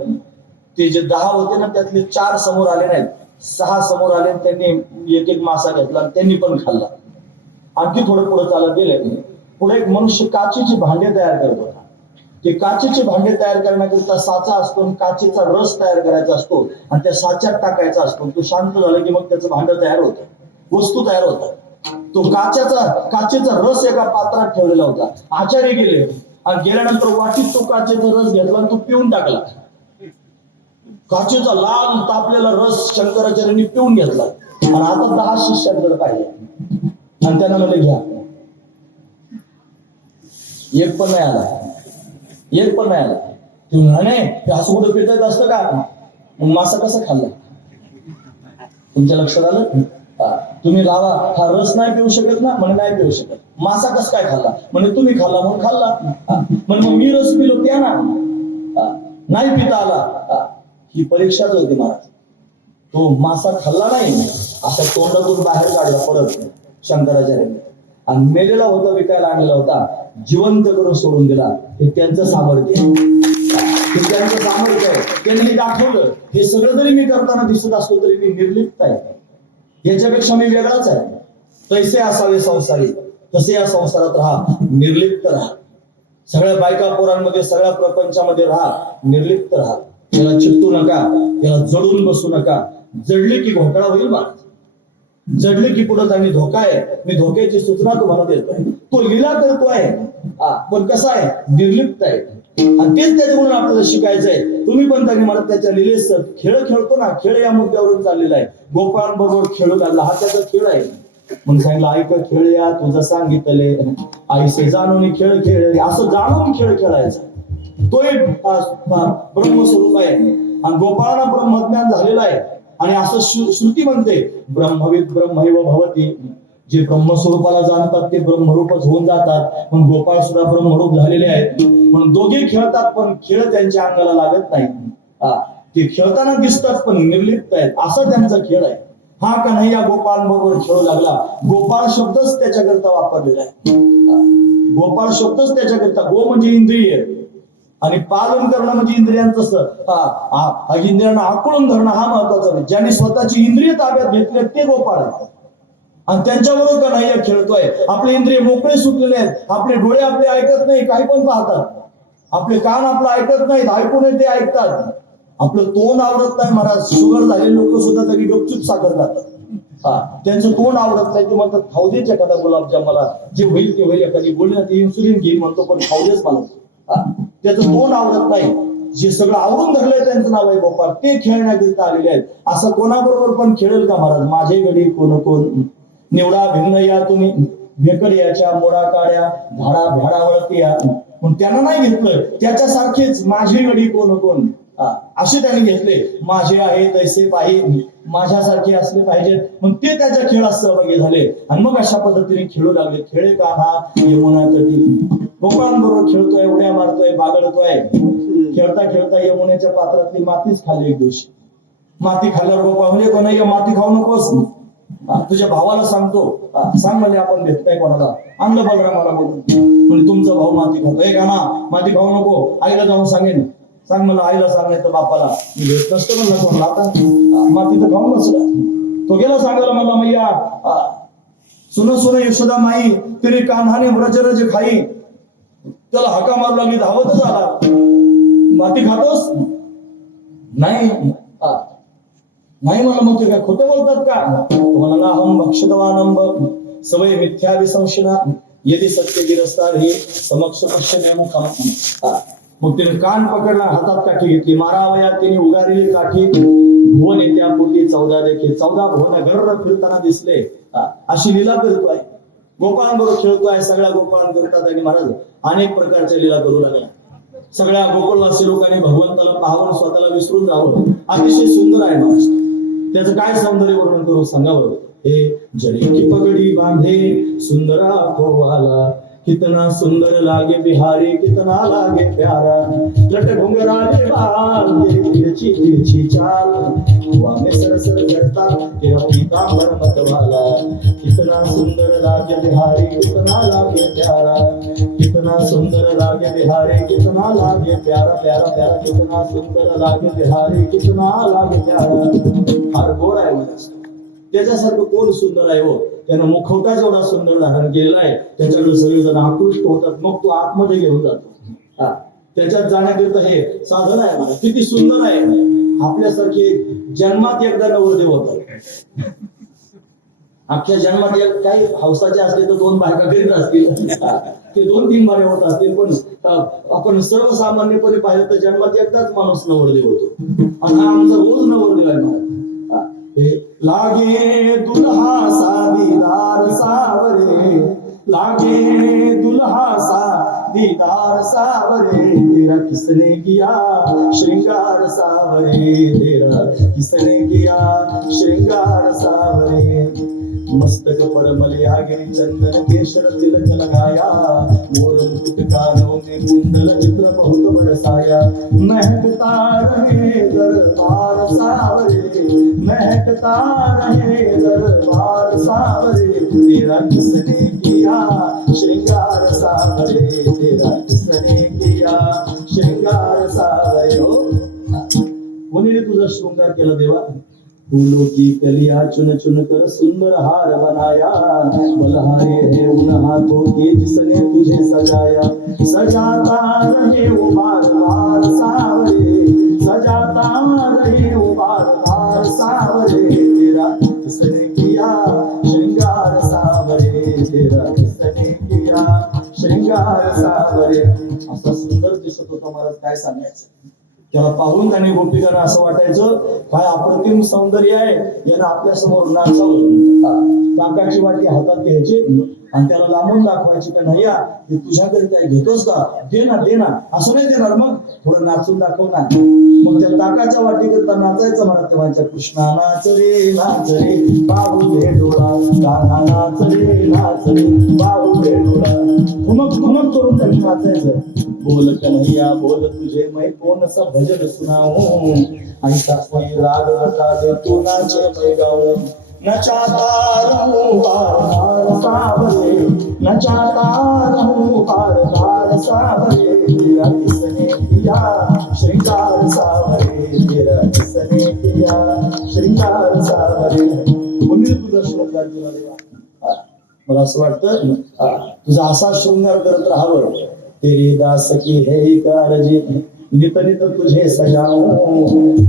ते जे 10 होते ना त्यातले 4 समोर आले नाहीत, 6 समोर आले. त्यांनी एक एक मासा घेतला आणि त्यांनी पण खाल्ला. आणखी थोडं पुढे चालत गेले. पुढे एक मनुष्य काचेची भांडे तयार करत होता. ते काचेचे भांडे तयार करण्याकरिता साचा असतो आणि काचेचा रस तयार करायचा असतो आणि त्या साच्यात टाकायचा असतो. तो शांत झाला की मग त्याचं भांडं तयार होतं, वस्तू तयार होतात. तो काचेचा रस एका पात्रात ठेवलेला होता. आचार्य गेले आणि गेल्यानंतर वाटीत तो काचेचा रस घेतला आणि तो पिऊन टाकला. काचेचा लाल तापलेला रस शंकराचार्यांनी पिऊन घेतला. आणि आता 10 शिष्यांकडे पाहिले आणि त्यांना म्हणले घ्या. एक पण नाही आला. ते म्हणे असं कुठं पिता असतं का? मग मासा कसा खाल्ला? तुमच्या लक्षात आलं? तुम्ही लावा, हा रस नाही पिऊ शकत ना? म्हणे नाही पिऊ शकत. मासा कस काय खाल्ला? म्हणे तुम्ही खाल्ला म्हणून खाल्ला. म्हणे मग मी रस पिलो त्या ना, नाही पिता आला. ही परीक्षाच होती महाराज. तो मासा खाल्ला नाही, असा तोंडातून बाहेर काढला परत शंकराचार्यांनी. आणि मेलेला होता, विकायला आणलेला होता, जिवंत करून सोडून दिला. हे त्यांचं सामर्थ्य आहे. त्यांनी दाखवलं. हे सगळं जरी मी करताना दिसत असलो तरी मी निर्लिप्त आहे, याच्यापेक्षा मी वेगळाच आहे. तैसे असावे संसारी, तसे या संसारात राहा, निर्लिप्त राहा. सगळ्या बायका पोरांमध्ये, सगळ्या प्रपंचामध्ये राहा, निर्लिप्त राहा. त्याला चिपटू नका, त्याला जडून बसू नका. जडले की घोटाळा होईल महाराज. जडले की पुढे जाणे धोका आहे. मी धोक्याची सूचना तुम्हाला देतोय. तो लीला करतोय पण कसा आहे? निर्लिप्त आहे. आणि तेच त्याच्याकडून आपल्याला शिकायचंय. तुम्ही पण त्यांनी मला त्याच्या लिलेस खेळ खेळतो ना, खेळ या मुद्द्यावरून चाललेला आहे. गोपाळांबरोबर खेळू लागला, हा त्याचा खेळ आहे. म्हणून सांगितलं ऐक खेळ या तुझं सांगितले, आईसे जाणून खेळ खेळ, असं जाणून खेळ खेळायचा. तो एक ब्रह्मस्वरूप आहे. आणि गोपाळांना ब्रह्मज्ञान झालेला आहे. आणि असं श्रुती म्हणते ब्रह्मविद ब्रह्मैव भवती. जे ब्रह्मस्वरूपाला जाणतात ते ब्रह्मरूपच होऊन जातात. पण गोपाळ सुद्धा ब्रह्मरूप झालेले आहेत. म्हणून दोघे खेळतात पण खेळ त्यांच्या अंगाला लागत नाही. ते खेळताना दिसतात पण निर्लिप्त आहेत. असा त्यांचा खेळ आहे. हा कन्हैया गोपाळांबरोबर खेळू लागला. गोपाळ शब्दच त्याच्याकरता वापरलेला आहे. गोपाळ शब्दच त्याच्याकरता. गो म्हणजे इंद्रिय आणि पालन करणं म्हणजे इंद्रियांचं इंद्रियांना आकुळून धरणं हा महत्वाचा आहे. ज्यांनी स्वतःची इंद्रिय ताब्यात घेतले ते गोपाळ आहेत. आणि त्यांच्याबरोबर कन्हैया खेळतोय. आपले इंद्रिय मोकळे सुटलेले आहेत. आपले डोळे आपले ऐकत नाही, काही पण पाहतात. आपले कान आपलं ऐकत नाहीत, ऐकून ते ऐकतात. आपलं तोंड आवडत नाही महाराज. शुगर झालेले लोक सुद्धा तरी गपचूप साखर खातात. त्यांचं तोंड आवडत नाही. ते म्हणतात खाऊ देच एखादा गुलाबजाम, मला जे होईल ते होईल. एखादी बोलली ना ते इन्सुलिन घेईल म्हणतो पण खाऊ देच म्हणतो. त्याचं तोंड आवडत नाही. जे सगळं आवडून धरलंय त्यांचं नाव आहे गोपाळ. ते खेळण्याकरिता आलेले आहेत. असं कोणाबरोबर पण खेळेल का महाराज? माझे गडी कोण कोण निवडा भिन्न या तुम्ही. भेकरियाच्या मोडा काड्या झाडा भ्याडावरती पण त्यांना नाही घेतलं. त्याच्यासारखेच माझे गडी कोण कोण असे त्याने घेतले. माझे आहे तैसे पाहिजे, माझ्यासारखे असले पाहिजेत. मग ते त्याच्या खेळात सहभागी झाले आणि मग अशा पद्धतीने खेळू लागले. खेळे का हा यमुना तटी, गोपाळांबरोबर खेळतोय, उड्या मारतोय, बागडतोय. खेळता खेळता यमुनेच्या पात्रातली मातीच खाल्ली. एक दिवशी माती खाल्ल्यावर गोपाळ म्हणजे कोणा माती खाऊ नकोस, तुझ्या भावाला सांगतो, सांग म्हणजे आपण भेट नाही कोणाला. आणलं बलरामाला बोलून, म्हणजे तुमचा भाऊ माती खातो. का ना माती खाऊ नको, आईला जाऊन सांगेन. सांग मला, आईला सांगायचं बापाला मी भेट नसतो म्हणलं कोणाला. आता माती तर खाऊ नसला. तो गेला सांगायला मला, मैया सुन सुन यशोदा माई तिने कान्हाने व्रजरज खाई. त्याला हाका मारू लागली, धावतच आला. माती खातोस? नाही नाही मला मग ते काय खोटं बोलतात का? तुम्हाला ना हम भक्षितवानंब सवय मिथ्या विसंशना यदि सत्य गिरस्तार हे समक्ष पश्चिमे मुखम. मग तिने कान पकडला, हातात काठी घेतली, मारावया तिने उगारली काठी. भुवन येत्या पोटी 14 देखे, 14 भुवन गर्र फिरताना दिसले. अशी लीला करतोय, गोपाळांबरोबर खेळतोय. सगळ्या गोपाळां करतात आणि महाराज अनेक प्रकारच्या लीला करू लागल्या. सगळ्या गोकुळवासी लोकांनी भगवंताला पाहावं, स्वतःला विसरून जावं. अतिशय सुंदर आहे महाराज. त्याचं काय सौंदर्य वर्णन करू सांगावं. हे जडी की पगडी बांधे सुंदरा कोवाला, कितना सुंदर लागे बिहारी, कितना लागे प्यारा. लट घुंगराले बाल तिरछी तिरछी चाल, हवा में सरसर करता तेरा पीतांबर मतवाला. कितना सुंदर लागे बिहारी, कितना लागे प्यारा. कितना सुंदर लागे बिहारी, कितना लागे प्यारा. प्यारा प्यारा कितना सुंदर लागे बिहारी, कितना लागे प्यारा. फार गोड आहे मला. त्याच्यासारखं कोण सुंदर आहे हो? त्यानं मुखवटा जेवढा सुंदर धारण केलेला आहे, त्याच्याकडे सगळेजण आकृष्ट होतात. मग तो आतमध्ये घेऊन जातो. त्याच्यात जाण्याकरिता हे साधन आहे मला. किती सुंदर आहे. आपल्यासारखे जन्मात एकदा नवरदेव होतात. अख्ख्या जन्मात एक काही हौसाचे असले तर 2 बायका करीत असतील, ते 2-3 बारे होत असतील. पण आपण सर्वसामान्यपणे पाहिलं तर जन्मात एकदाच माणूस नवरदेव होतो. आणि हा आमचा रोज नवरदेव आहे मला. लागे दुल्हा सादीदार सावरे, लागे दुल्हा सादीदार सावरे. तेरा किसने किया श्रृंगार सावरे, तेरा किसने किया श्रृंगार सावरे. मस्तक पर मलिया गिरी चंदन केशर तिलक लगाया, मोर मुकुट कानों में कुंडल चित्र बहुत बरसाया. महकता रहे दरबार सावरे, महकता रहे दरबार सावरे. तेरा किसने किया श्रृंगार सावरे, तेरा किसने किया श्रृंगार सावरे. हो कोणी तुझा श्रृंगार केला देवा? फूलों की कलियां चुन चुन कर सुंदर हार बनाया. बलहारे है उन हाथों के जिसने तुझे सजाया. सजाता रहे वो बार बार सावरे, सजाता रहे वो बार बार सावरे. तेरा किसने किया श्रृंगार सावरे, तेरा किसने किया श्रृंगार सावरे. असा सुंदर दिसत होता महाराज, काय सांगायचं. त्याला पाहून त्याने गोपिकांना असं वाटायचं काय अप्रतिम सौंदर्य आहे, यानं आपल्या समोर नाचावं. ताकाची वाटी हातात घ्यायची आणि त्याला लांबून दाखवायची का नाही हे तुझ्याकडे काय घेतोस का, दे ना दे ना. असं नाही देणार, मग थोडं नाचून दाखव ना. मग त्या ताकाच्या वाटी करता नाचायचं म्हणत तेव्हाच्या. कृष्णा नाच रे बाबू डोळा, कान्हा नाच रे बाबू डोळा. घुमक घुमक करून त्यांनी नाचायचं. बोल कन्हैया बोल तुझे मैं कौन सा भजन सुनाऊं, ऐसा कोई राग बता दे तू नाचे मैं गाऊं. नचाता रहूं बार बार सावरे, नचाता रहूं बार बार सावरे. तेरा किसने किया श्रृंगार सावरे, तेरा किसने किया श्रृंगार सावरे. कोणी तुझा श्रृंगार केला देवा? मला असं वाटतं तुझा असा शृंगार करत राहावं. तेरी दास की है कारजी नित नित तुझे सजाऊं,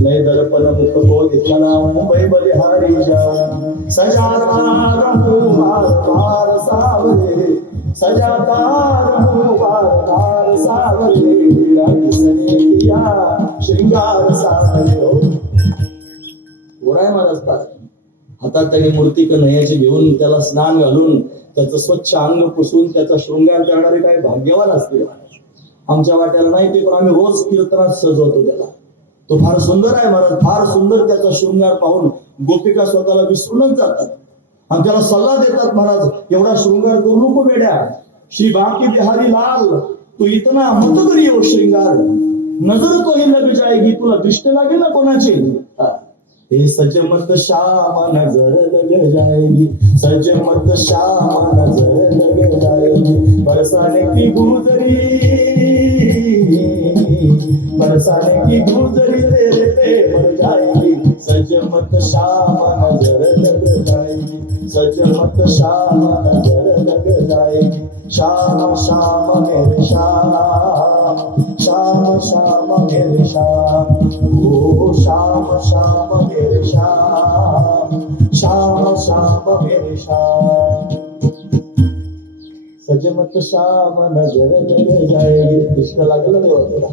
लय दर्पण मुख को दिखलाऊं, मैं बलिहारी जाऊं. सजाता रहूं बार बार सावरे, सजाता रहूं बार बार सावरे. तेरा किसने किया श्रृंगार सावरे. ओराय महाराज हातात त्याने मूर्ती कन्हैयाची घेऊन त्याला स्नान घालून त्याचं स्वच्छ अंग पुसून त्याचा शृंगार करणारे काय भाग्यवान असतील. आमच्या वाट्याला नाही ते, पण आम्ही रोज कीर्तनात सजवतो त्याला. तो फार सुंदर आहे महाराज, फार सुंदर. त्याचा शृंगार पाहून गोपिका स्वतःला विसरूनच जातात आणि त्याला सल्ला देतात, महाराज एवढा शृंगार करू नको बेड्या, श्री बाकी बिहारी लाल तू इतना मत करी हो श्रृंगार, नजर तो ही लग जाएगी, तुला दृष्टी लागेल ना कोणाची. हे सज मत श्याम नजर लग जाएगी, सज मत श्याम नजर लग जाएगी, बरसाने की गुजरी, बरसाने की गुजरी तेरे पे भर जाएगी, सज मत श्याम नजर लग जाएगी, सज मत श्याम नजर लग जाएगी, श्याम श्याम मेरे श्याम, श्याम श्याम मेरे श्याम, ओ श्याम श्याम मेरे श्याम, श्याम श्याम मेरे श्याम, सजमत श्याम नजर लग जाएगी. कृष्ण लागलं देवा तुला,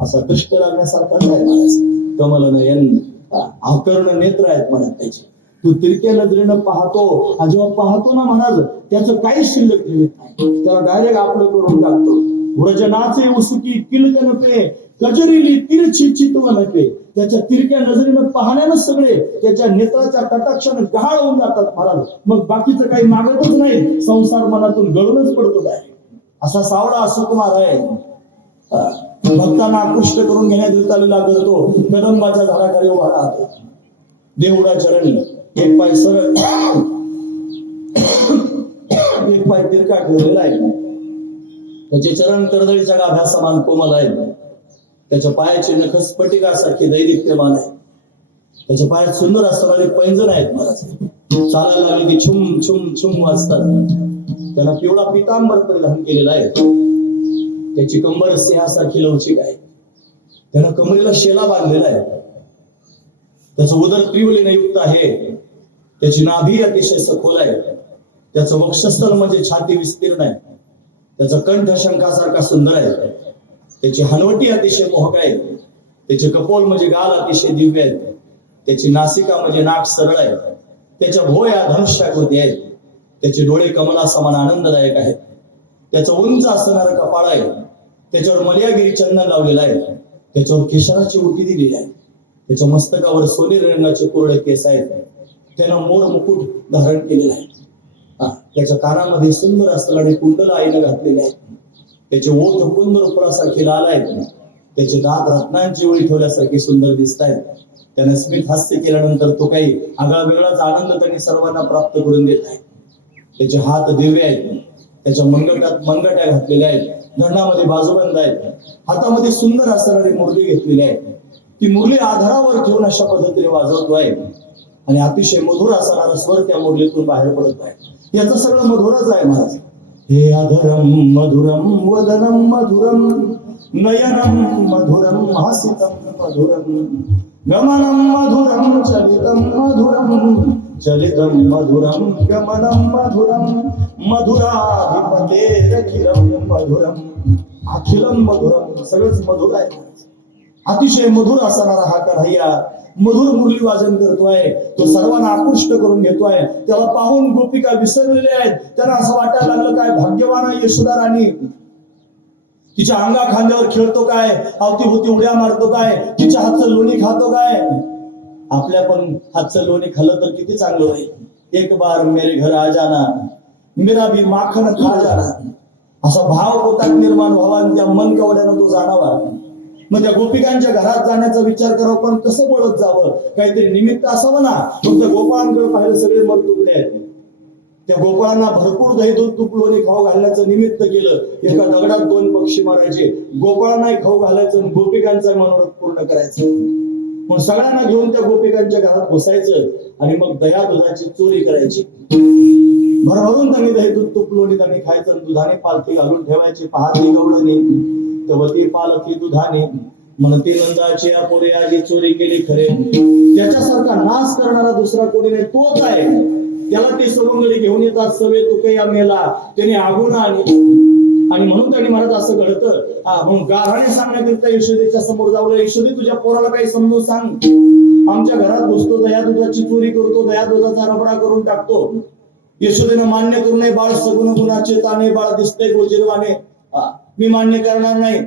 असा कृष्ण लागण्यासारखा नाही माणूस. कमल नयन, आकर्ण नेत्र आहेत म्हणत त्याचे. तू तिरक्या नजरेनं पाहतो, जेव्हा पाहतो ना महाराज त्याचं काहीच शिल्लक ठेवत नाही, त्याला डायरेक्ट आपलं करून टाकतो. व्रजनाचे उसुकी किलकन पे, कजरीली तिरछी चितवन पे. त्याच्या तिरक्या नजरेनं पाहण्यानं सगळे त्याच्या नेत्राच्या कटाक्षानं गहाळ होऊन जातात महाराज. मग बाकीचं काही मागतच नाही, संसार मनातून गळूनच पडतो डायरेक्ट. असा सावळा सुकुमार आहे. भक्तांना आकृष्ट करून घेण्यात विचारलेला करतो. कदंबाच्या झाडाखाली उभा राहतो, देवडा चरणी, एक पाय सरळ, एक पाय तिरका ठेवलेला आहे. त्याचे चरण कर्दळीच्या गाभ्या समान कोमल आहेत. त्याच्या पायाचे नख स्फटिकासारखे दैदिप्यमान आहे. त्याच्या पायात सुंदर असणारे पैंजण आहेत महाराज. चालायला लागले की छुम छुम छुम वाजतात. त्याला पिवळा पितांबर परिधान केलेला आहे. त्याची कंबर सिंहासारखी लवचिक आहे. त्यानं कमरेला शेला बांधलेला आहे. त्याचं उदर त्रिवलीने युक्त आहे. त्याची नाभी अतिशय सखोल आहे. त्याचं वक्षस्थल म्हणजे छाती विस्तीर्ण आहे. त्याचा कंठ शंखासारखा सुंदर आहे. त्याची हनवटी अतिशय मोहक आहे. त्याचे कपोल म्हणजे गाल अतिशय दिव्य आहेत. त्याची नासिका म्हणजे नाक सरळ आहे. त्याच्या भोया धनुष्याकृती आहेत. त्याचे डोळे कमला समान आनंददायक आहेत. त्याचं उंच असणारं कपाळ आहे. त्याच्यावर मलयागिरी चंदन लावलेलं आहे. त्याच्यावर केशराची उटी दिलेली आहे. त्याच्या मस्तकावर सोनेरी रंगाचे कोरडे केस आहेत. त्यानं मोर मुकुट धारण केलेला आहे. त्याच्या कानामध्ये सुंदर असणारे कुंडल आईनं घातलेले आहेत. त्याचे ओठ कुंद रुपरासारखे लाल आहेत. त्याचे दात रत्नांची ओळी ठेवल्यासारखे सुंदर दिसत आहेत. त्याने स्मित हास्य केल्यानंतर तो काही आगळा वेगळाच आनंद त्यांनी सर्वांना प्राप्त करून देत आहे. त्याचे हात दिव्य आहेत. त्याच्या मंगटात मनगट्या घातलेल्या आहेत. धरणामध्ये बाजूबंद आहेत. हातामध्ये सुंदर असणारी मुरली घेतलेली आहे. ती मुरली आधारावर ठेवून अशा पद्धतीने वाजवतो आहे आणि अतिशय मधुर असणारा स्वर त्या मुरलीतून बाहेर पडत आहे. याचं सगळं मधुरच आहे महाराज. हे अधरम मधुरम वदनम मधुरम नयनम मधुरम हासितम मधुरम गमनम मधुरम चलितम मधुरम चलितम मधुरम गमनम मधुरम मधुराधिपतेरखिलम मधुरम अखिलम मधुरम. सगळंच मधुर आहे. अतिशय मधुर असणारा हा कन्हैया मधुर मुरली वाजन करतोय. तो सर्वांना आकृष्ट करून घेतोय. त्याला पाहून गोपिका विसरलेल्या आहेत. त्यांना असं वाटायला लागलं काय भाग्यवान आहे यशोदा राणी. तिच्या अंगा खांद्यावर खेळतो काय, अवतीभोवती उड्या मारतो काय, तिच्या हातचं लोणी खातो काय. आपल्या पण हातचं लोणी खाल्लं तर किती चांगलं होईल. एक बार मेरे घर आ जाना, मेरा भी माखन खा जाना, असा भाव पोटात निर्माण व्हावा आणि त्या मन कवड्यानं तो जाणावा. मग त्या गोपिकांच्या घरात जाण्याचा विचार करावा, पण कसं बोलत जावं, काहीतरी निमित्त असावं ना. फक्त गोपाळांकडे पाहिलं सगळे मरतुकडे आहेत. त्या गोपाळांना भरपूर दही दूध तूप लोणी खाऊ घालण्याचं निमित्त केलं. एका दगडात 2 पक्षी मारायचे. गोपाळांनाही खाऊ घालायचं आणि गोपिकांचा मनोरथ पूर्ण करायचं. मग सगळ्यांना घेऊन त्या गोपिकांच्या घरात बसायचं आणि मग दह्या दुधाची चोरी करायची. भरभरून त्यांनी दही दूध तूप लोणी त्यांनी खायचं. दुधाने पालथी घालून ठेवायची. पहाती गवळणी तवती पालथी दुधाने म्हणते नंदाची अपुरे आजी चोरी केली खरे. त्याच्यासारखा नाश करणारा दुसरा कोणी नाही, तोच आहे. त्याला ते सवंगडी घेऊन येतात. सवे तुकया मेला त्याने आगून आणि म्हणून त्यांनी महाराज असं घडतं. म्हणून गाढाने सांगण्याकरिता यशोदेच्या समोर जावलं. यशोदे तुझ्या पोराला काही समजून सांग. आमच्या घरात बसतो, दया दुधाची चोरी करतो, दया दुधाचा रबडा करून टाकतो. यशोदेनं मान्य करू नये, बाळ सगुण गुणाचे ताने, बाळ दिसते गोजीरवाने, मी मान्य करणार नाही.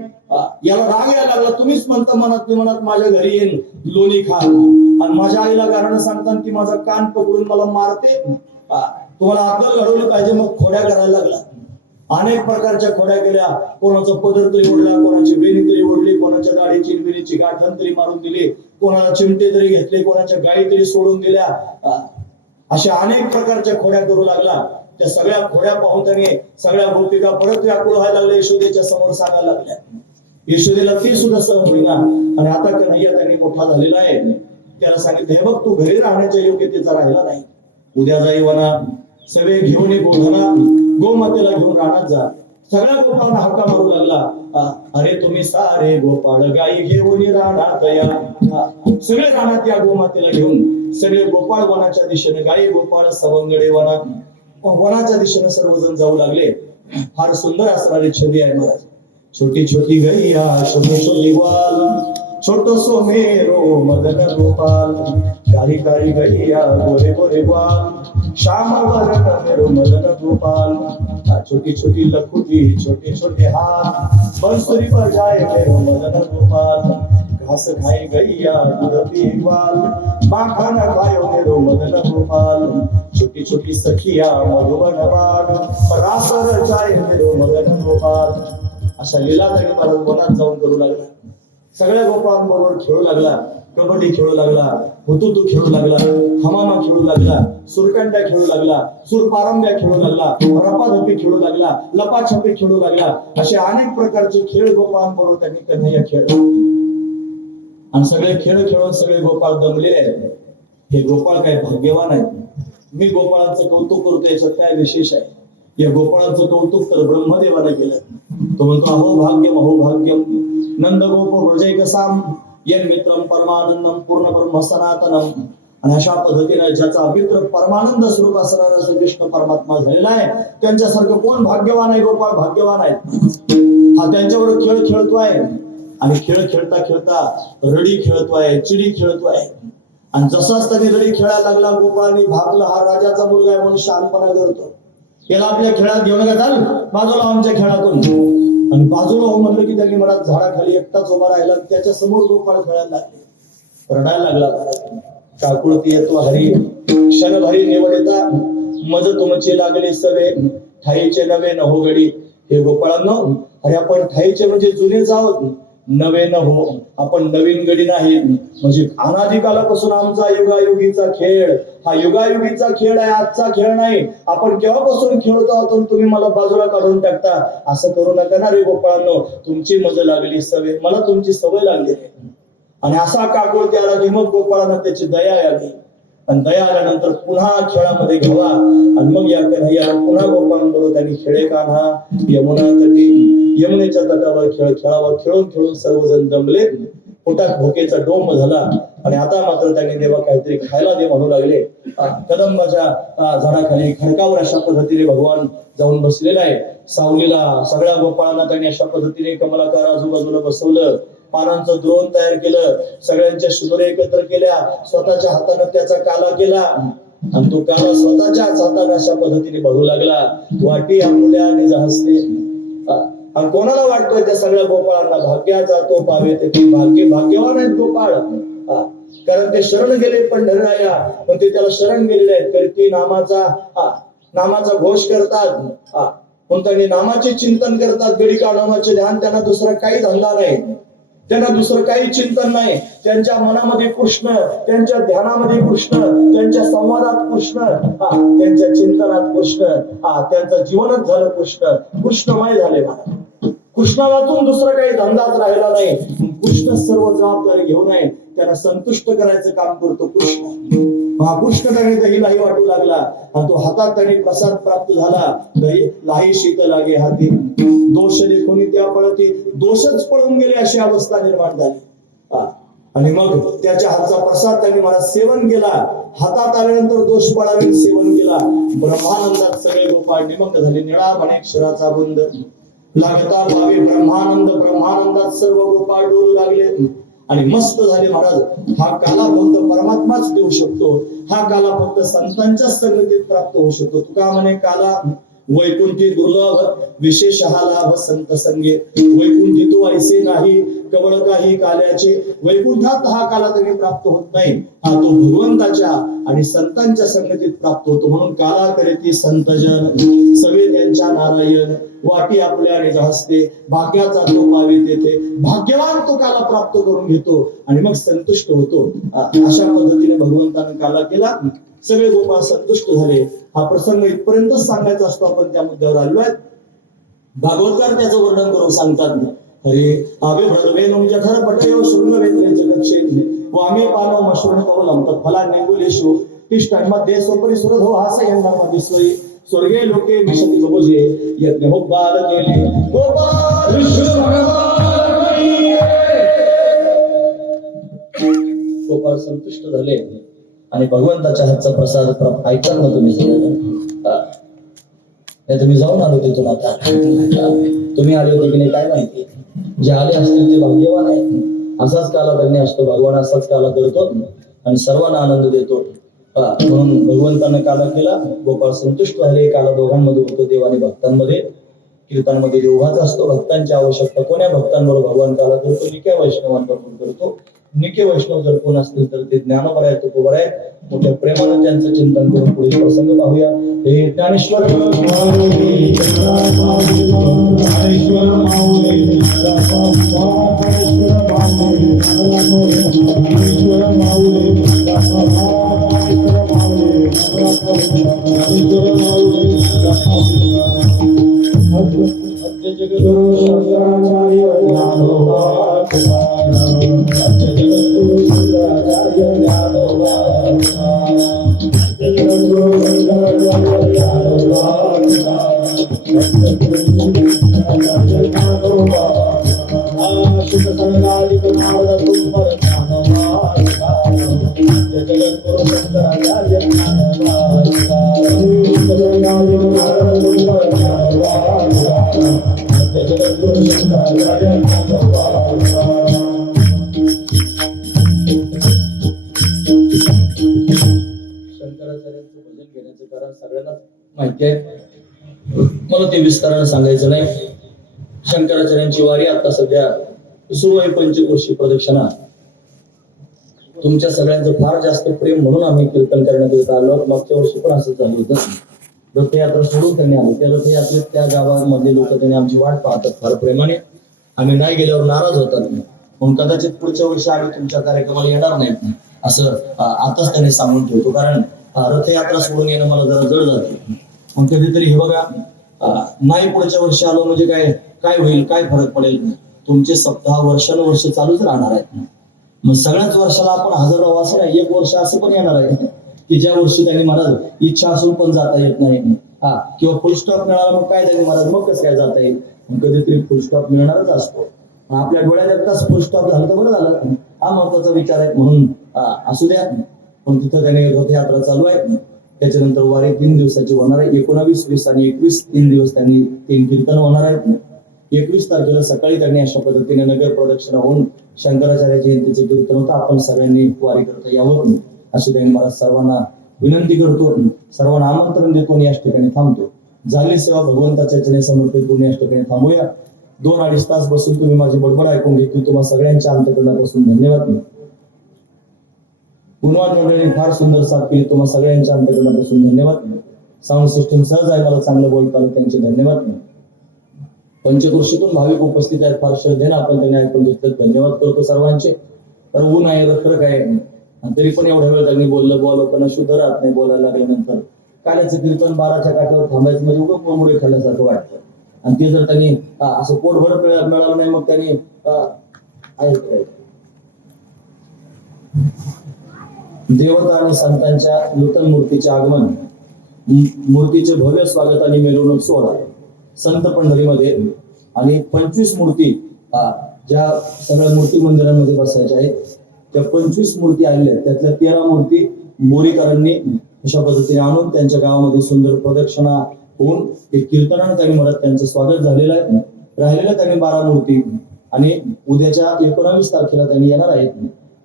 याला राग यायला लागला. तुम्हीच म्हणता मनात माझ्या घरी येईन लोणी खा, आणि माझ्या आईला कारण सांगता की माझा कान पकडून मला मारते. तुम्हाला अक्कल घडवली पाहिजे. मग खोड्या करायला लागला. अनेक प्रकारच्या खोड्या केल्या. कोणाचं पदर तरी ओढला, कोणाची बेणी तरी ओढली, कोणाच्या दाढीची बिणीची गाठण तरी मारून दिली, कोणाला चिमटे तरी घेतले, कोणाच्या गायी तरी सोडून दिल्या. अशा अनेक प्रकारच्या खोड्या करू लागला. त्या सगळ्या खोड्या पाहून त्याने सगळ्या गोपिका परत व्याकुळ व्हायला लागल्या, यशोदेच्या समोर सांगायला लागल्या. यशोदेला ती सुद्धा सहन होईना. आणि आता कन्हैया त्यांनी मोठा झालेला आहे. त्याला सांगितलं, हे बघ, तू घरी राहण्याच्या योग्यतेचा राहिला नाही. उद्या जाई वना, सगळे घेऊन गोधना, गोमातेला घेऊन राहण्यात जा. सगळ्या गोपाळांना हाका मारू लागला. अरे तुम्ही सारे गोपाळ गाई घेऊन राहण्यात या. सगळे राहण्यात या गोमातेला घेऊन. सगळे गोपाळ वनाच्या दिशेने, गाई गोपाळ सवंगडे वना, वनाच्या दिशेने सर्वजण जाऊ लागले. फार सुंदर असणारी छंदी आहे महाराज. छोटी छोटी गैया छोटे छोटे ग्वाल, छोटो सोमेरो मदन गोपाल, कारी कारी गैया गोरे गोरे ग्वाल, श्याम वरण मेरो मदन गोपाल, छोटी छोटी लखुटी छोटे छोटे हाथ, बंसुरी बजाए मेरो मदन गोपाल, घास खाई गैया दूध पी ग्वाल, माखन खायो मेरो मदन गोपाल, छोटी छोटी सखिया मधुबन बाग, रास रचाए मेरो मदन गोपाल. अशा लीला त्यांनी महाराज वनात जाऊन करू लागला. सगळ्या गोपाळांबरोबर खेळू लागला. कबड्डी खेळू लागला, हुतुतू खेळू लागला, हमामा खेळू लागला, सुरकंड्या खेळू लागला, सुरपारंब्या खेळू लागला, रपाधपी खेळू लागला, लपाछपी खेळू लागला. असे अनेक प्रकारचे खेळ गोपाळांबरोबर त्यांनी कन्हैया खेळला. आणि सगळे खेळ खेळून सगळे गोपाळ दमलेले आहेत. हे गोपाळ काय भाग्यवान आहेत. मी गोपाळांचं कौतुक करतो, याच्यात काय विशेष आहे. या गोपाळांचं कौतुक तर ब्रह्मदेवाने केलं. तो म्हणतो, अहो भाग्यम अहो भाग्यम नंद गोप व्रजैकसाम येन मित्रम परमानंदम पूर्ण ब्रह्म सनातनम. आणि अशा पद्धतीने ज्याचा मित्र परमानंद स्वरूप असणारा श्रीकृष्ण परमात्मा झालेला आहे, त्यांच्यासारखं कोण भाग्यवान आहे. गोपाळ भाग्यवान आहेत. हा त्यांच्यावर खेळ खेळतोय. आणि खेळ खेळता खेळता रडी खेळतोय, चिडी खेळतोय. आणि जसाच त्यांनी रडी खेळायला लागला, गोपाळांनी भागला, हा राजाचा मुलगा आहे म्हणून शानपणा करतो. याला आपल्या खेळात घेऊन नका, चाल बाजूला आमच्या खेळातून. आणि बाजूला हो म्हणलं की त्यांनी मला झाडाखाली एकटाच उभा राहिला. त्याच्या समोर गोपाळ खेळायला लागले, रडायला लागला. काकुळती येतो हरी क्षणभरी निवडता, मज तुमचे लागले सवे ठाईचे नवे न हो गडी. हे गोपाळांनो, अरे आपण ठाईचे म्हणजे जुनेच आहोत, नवे न हो, आपण नवीन गडी नाही. म्हणजे अनादिकालापासून आमचा युगायुगीचा खेळ, हा युगायुगीचा खेळ आहे, आजचा खेळ नाही. आपण केव्हापासून खेळतो आहोत, तुम्ही मला बाजूला काढून टाकता. असं करू नका ना रे गोपाळांनो, तुमची मज लागली सवय, मला तुमची सवय लागली. आणि असा काकुळती आला की मग गोपाळांना त्याची दया आली. आणि दया आल्यानंतर पुन्हा खेळामध्ये घ्यावा. आणि मग या कन्हैयाला पुन्हा गोपाळांबरोबर त्यांनी खेळे कान्हा यमुना तटी, यमुनेच्या तटावर खेळ खेळावा. खेळून खेळून सर्वजण दमले, पोटात भुकेचा डोंब झाला. आणि आता मात्र त्यांनी देवा काहीतरी खायला दे म्हणू लागले. कदंबाच्या झाडाखाली खडकावर अशा पद्धतीने भगवान जाऊन बसलेला आहे. सावलीला सगळ्या गोपाळांना त्यांनी अशा पद्धतीने कमलाकार आजूबाजूला बसवलं. पानांचं द्रोण तयार केलं, सगळ्यांच्या शिदोरे एकत्र केल्या, स्वतःच्या हाताने त्याचा काला केला. आणि तो काला स्वतःच्याच हाताने अशा पद्धतीने बघू लागला. वाटी आमुल्या निज हस्ते. आणि कोणाला वाटतोय त्या सगळ्या गोपाळांना भाग्याचा तो पावे ते भाग्यवान आहेत गोपाळ. कारण ते शरण गेले पंढरराया, पण ते त्याला शरण गेलेले आहेत. कीर्ती नामाचा घोष करतात, पण त्यांनी नामाचे चिंतन करतात. गडी काढण्याचे ध्यान, त्यांना दुसरा काही धंदा नाही, त्यांना दुसरं काही चिंतन नाही. त्यांच्या मनामध्ये कृष्ण, त्यांच्या ध्यानामध्ये कृष्ण, त्यांच्या संवादात कृष्ण, त्यांच्या चिंतनात कृष्ण, त्यांचं जीवनच झालं कृष्ण, कृष्णमय झाले. कृष्णा वाचून दुसरं काही धंदाच राहिला नाही. कृष्ण सर्व जबाबदारी घेऊन आहे, त्यांना संतुष्ट करायचं काम करतो कृष्ण. महाकृष्ण त्याने दहीलाही वाटू लागला. आणि तो हातात त्याने प्रसाद प्राप्त झाला. दही लाही शीत लागे हाती, दोष देखून त्या पळती, दोषच पळून गेले अशी अवस्था निर्माण झाली. आणि मग त्याच्या हातचा प्रसाद त्यांनी मला सेवन केला. हातात आल्यानंतर दोष पळावे सेवन केला. ब्रह्मानंदात सगळे गोपाळ निमग्न झाले. निळा म्हणे क्षराचा बंद लागता व्हावे ब्रह्मानंद. ब्रह्मानंदात सर्व गोपाळ डोलू लागले. आणि मस्त झाले महाराज. हा काला फक्त परमात्माच देऊ शकतो, हा काला फक्त संतांच्या संगतीत प्राप्त होऊ शकतो. तुका म्हणे काला वैकुंठी दुर्लभ विशेष हा लाभ संत संगे. वैकुंठी तो ऐसे नाही कवळ काही काल्याचे. वैकुंठात हा काला तरी प्राप्त होत नाही, हा तो भगवंताच्या आणि संतांच्या संगतीत प्राप्त होतो. म्हणून काला करीती संतजन सगळे त्यांच्या नारायण. वाटी आपल्या निज हस्ते भाग्याचा तो पावी तेथे. भाग्यवान तो काला प्राप्त करून घेतो आणि मग संतुष्ट होतो. अशा पद्धतीने भगवंताने काला केला. सगळे गोपाळ संतुष्ट झाले. हा प्रसंग इथपर्यंतच सांगायचा असतो. आपण त्या मुद्द्यावर आलोय. भागवतकार त्याचं वर्णन करून सांगतात. हरे आवे भरवेनुम जठर पटयो शृंग वेत्रेचे लक्षे वामे पानो मशृण कवलम तत्फला नेगुलेशु तिष्ठन्मध्ये सोपरी सुरधो हासयन्ना मदिस्वरी स्वर्गे लोके विशती बबुजे यज्ञ मुबाल केले गोपाल विष्णु भगवान की गोपाळ संतुष्ट झाले आणि भगवंताच्या हातचा प्रसाद प्राप्त. ऐकाल ना तुम्ही सगळं, तुम्ही जाऊन आलो तिथून. आता तुम्ही आले होते की नाही काय माहिती. जे आले असतील ते भाग्यवान आहेत. असाच काला धन्य असतो भगवान, असाच काला करतो आणि सर्वांना आनंद देतो. म्हणून भगवंतानं काला केला. गोपाळ संतुष्ट झाले. काला दोघांमध्ये होतो, देव आणि भक्तांमध्ये. कीर्तनामध्ये देवभाच असतो. भक्तांची आवश्यकता कोण्या भक्तांवर भगवान काला करतो? निक्या वैष्णवांबरोबर करतो. निके वैष्णव जर कोण असतील तर ते ज्ञानोबर आहेत, तुकोबर आहेत. मोठ्या प्रेमानं त्यांचं चिंतन करून पुढे प्रसंग पाहूया. हे ज्ञानेश्वर जगद्गुरु शंकराचार्य ज्ञानोबा जगद्गुरु शंकराचार्य ज्ञानोबा जगद्गुरु शंकराचार्य ज्ञानोबा ज्ञानोबा आशिक संगालिक नाद तुंबर ज्ञानोबा जगद्गुरु शंकराचार्य ज्ञानोबा संगालिक नाद तुंबर ज्ञानोबा जगद्गुरु शंकराचार्य ज्ञानोबा. शंकराचार्यांचं भजन घेण्याचं कारण सगळ्यांना माहिती आहे, मला ते विस्ताराने सांगायचं नाही. शंकराचार्यांची वारी आता सध्या सुरू आहे. 25 वर्षी प्रदक्षिणा. तुमच्या सगळ्यांचं फार जास्त प्रेम म्हणून आम्ही कीर्तन करण्यात आलो. मागच्या वर्षी पण असंच झालं होतं. रथयात्रा सोडून त्यांनी आले. त्या रथयात्रेत त्या गावांमधले लोक त्यांनी आमची वाट पाहतात फार प्रेमाने. आम्ही नाही गेल्यावर नाराज होतात. म्हणून कदाचित पुढच्या वर्षी आम्ही तुमच्या कार्यक्रमाला येणार नाहीत असं आताच त्यांनी सांगून ठेवतो. कारण रथयात्रा सोडून येणं मला जरा जड जाते. मग कधीतरी हे बघा, नाही पुढच्या वर्षी आलो म्हणजे काय होईल, काय फरक पडेल. तुमचे सप्ताह वर्षानुवर्ष चालूच राहणार आहेत. मग सगळ्याच वर्षाला आपण हजर राहू असं नाही. 1 वर्ष असं पण येणार आहे की ज्या वर्षी त्यांनी महाराज इच्छा असून पण जाता येत नाही. किंवा फुलस्टॉप मिळाला मग काय त्यांनी महाराज मग कसं काय जाता येईल. कधीतरी फुलस्टॉप मिळणारच असतो. आपल्या डोळ्यात एकदाच फुलस्टॉप झालं तर बरं झालं. हा महत्वाचा विचार आहे. म्हणून असू द्या. पण तिथं त्याने रथयात्रा चालू आहे. त्याच्यानंतर वारी 3 दिवसाची होणार आहे. 19, 20 आणि 21 3 दिवस त्यांनी 3 कीर्तन होणार आहेत. 21 तारखेला सकाळी त्यांनी अशा पद्धतीने नगर प्रदक्षिणा होऊन शंकराचार्य जयंतीचे कीर्तन होतं. आपण सगळ्यांनी वारी करता यावं अशी त्यांनी मला सर्वांना विनंती करतो. सर्वांना आमंत्रण देतो आणि याच ठिकाणी थांबतो. झाली सेवा भगवंताच्या चरणी समर्पित करून याच ठिकाणी थांबूया. 2-2.5 तास बसून तुम्ही माझी बडबड ऐकून घेतली. तुम्हाला सगळ्यांच्या अंतकरणापासून धन्यवाद. गुणवान मंडळींनी फार सुंदर साथ केली. तुम्हाला सगळ्यांच्या अंतकरणापासून धन्यवाद. साऊंड सिस्टीम सहज आहे, मला चांगलं बोलता आलं, त्यांचे धन्यवाद. पंचकृषीतून भाविक उपस्थित आहेत. फार श्रद्धेने आपण त्यांनी ऐकून घेतलं. धन्यवाद करतो सर्वांचे. तर ऊन आहे, रखरख आहे, तरी पण एवढ्या वेळ त्यांनी बोललं. लोकांना शुद्ध राहत नाही बोलायला लागल्यानंतर. काल्याचं कीर्तन 12च्या काठावर थांबायचं म्हणजे उगं कोंबडी खाल्ल्यासारखं वाटतं. आणि ते जर त्यांनी असं पोटभर मिळालं नाही मग त्यांनी देवता आणि संतांच्या नूतन मूर्तीचे आगमन, मूर्तीचे भव्य स्वागत आणि मिरवणूक सोहळा संत पंढरीमध्ये. आणि 25 मूर्ती ज्या सगळ्या मूर्ती मंदिरांमध्ये बसायच्या आहेत त्या 25 मूर्ती आलेल्या आहेत. त्यातल्या 13 मूर्ती मोरीकरांनी अशा पद्धतीने आणून त्यांच्या गावामध्ये सुंदर प्रदक्षिणा होऊन एक कीर्तनाने त्यांनी म्हणत त्यांचं स्वागत झालेलं आहे. राहिलेल्या त्यांनी 12 मूर्ती आणि उद्याच्या 19 तारखेला त्यांनी येणार आहेत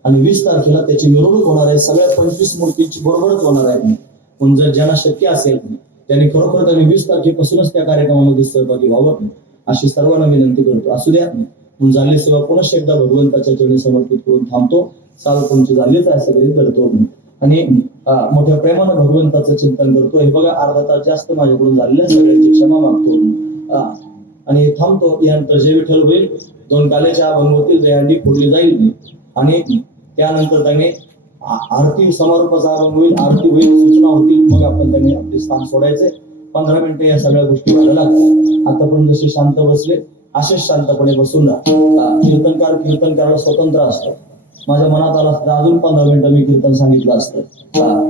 आणि 20 तारखेला त्याची मिरवणूक होणार आहे. सगळ्या 25 मूर्तींची बरोबरच होणार आहे. पण जर ज्यांना शक्य असेल त्यांनी खरोखर त्यांनी 20 तारखेपासूनच त्या कार्यक्रमामध्ये सहभागी व्हावं अशी सर्वांना विनंती करतो. असू द्या म्हणून झाले सेवा पुनश्च एकदा भगवंताच्या चरणी समर्पित करून थांबतो. साल तुमची झालीच आहे सगळे करतो आणि मोठ्या प्रेमानं भगवंताचं चिंतन करतो. हे बघा अर्धा तास जास्त माझ्याकडून झालेल्या सगळ्यांची क्षमा मागतो आणि थांबतो. यानंतर जे विठ्ठल होईल 2 काल्याच्या अभंग होतील, दहीहंडी फोडली जाईल आणि त्यानंतर त्याने आरती समारोपाचा अभंग होईल, आरती होईल, सूचना होतील, मग आपण त्यांनी आपले स्थान सोडायचे. 15 मिनिटे या सगळ्या गोष्टी व्हायला लागतात. आता पण जसे शांत बसले असेच शांतपणे बसून राहा. कीर्तनकार कीर्तन करायला स्वतंत्र असतं. माझ्या मनात आला असतं अजून 15 मिनिटं मी कीर्तन सांगितलं असतं.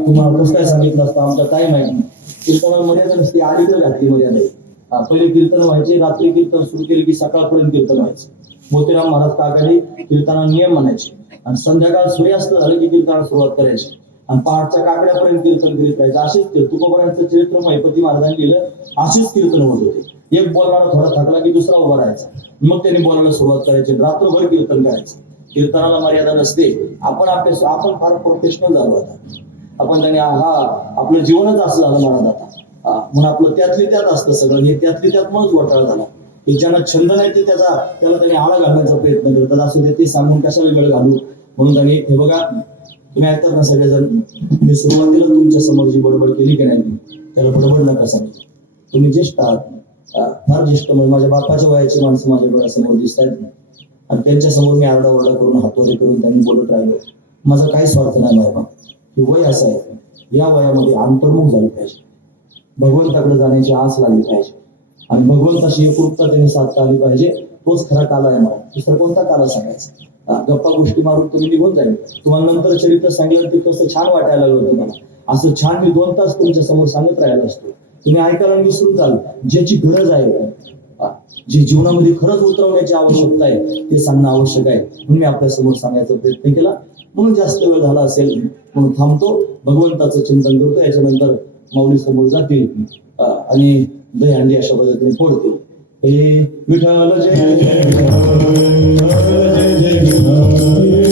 तुम्हाला कसं काय सांगितलं असतं आमचा काय माहिती. कीर्तनाला मर्यादा नसते, अलीकडे घातली मर्यादा. पहिले कीर्तन व्हायचे, रात्री कीर्तन सुरू केले की सकाळपर्यंत कीर्तन व्हायचं. मोतीराम महाराज काकाने कीर्तना नियम म्हणायचे आणि संध्याकाळ सूर्यास्त झालं की कीर्तनाला सुरुवात करायची आणि पहाटच्या काकड्यापर्यंत कीर्तन करीत राहायचं. असेच तुकोबारायांचं चरित्र महिपती महाराजांनी लिहिलं. असेच कीर्तन होत होते. एक बोलणारा थोडा थकला की दुसरा उभा राहायचा, मग त्यांनी बोलायला सुरुवात करायची, रात्रभर कीर्तन करायचं. कीर्तनाला मर्यादा नसते. आपण फार प्रोफेशनल झालो आता. आपण त्याने आपलं जीवनच असं झालं महाराज आता. म्हणून आपलं त्यातली त्यात असतं सगळं. हे त्यातली त्यात म्हणून घोटाळा झाला. हे ज्यांना छंद नाही ते त्याला त्यांनी आळा घालण्याचा प्रयत्न करतात. असं ते सांगून कशाला वेळ घालू म्हणून त्यांनी हे बघा तुम्ही ऐकतात ना सगळेजण. मी सुरुवातीला तुमच्या समोर जी बडबड केली की नाही त्याला बडबड नका सांगितलं. तुम्ही ज्येष्ठ आहात, फार ज्येष्ठ म्हणजे माझ्या बापाच्या वयाची माणसं माझ्या डोळ्यासमोर दिसत आहेत आणि त्यांच्या समोर मी आरडाओरडा करून हातवारे करून त्यांनी बोलत राहिलो. माझा काही स्वार्थ नाही माझ्या बाप. हे वय असं आहे. या वयामध्ये अंतर्मुख झालं पाहिजे, भगवंताकडे जाण्याची आस लागली पाहिजे आणि भगवंताशी एकरूपता त्यांनी साधता आली पाहिजे. तोच खरा काला आहे मला. दुसरा कोणता काला सांगायचा. गप्पा गोष्टी मारून तुम्ही निघून जाईल. तुम्हाला नंतर चरित्र सांगितलं ते कसं छान वाटायला लागलं तुम्हाला. असं छान मी 2 तास तुमच्या समोर सांगत राहिला असतो. तुम्ही ऐकायला विसरून जाल. ज्याची गरज आहे, जी जीवनामध्ये खरंच उतरवण्याची आवश्यकता आहे ते सांगणं आवश्यक आहे. म्हणून मी आपल्या समोर सांगायचा प्रयत्न केला. म्हणून जास्त वेळ झाला असेल म्हणून थांबतो. भगवंताचं चिंतन करतो. याच्यानंतर माऊली समोर जातील आणि दहीहंडी अशा पद्धतीने फोडतील. हे विठ्ठल जय जय विठ्ठल, जय जय विठ्ठल.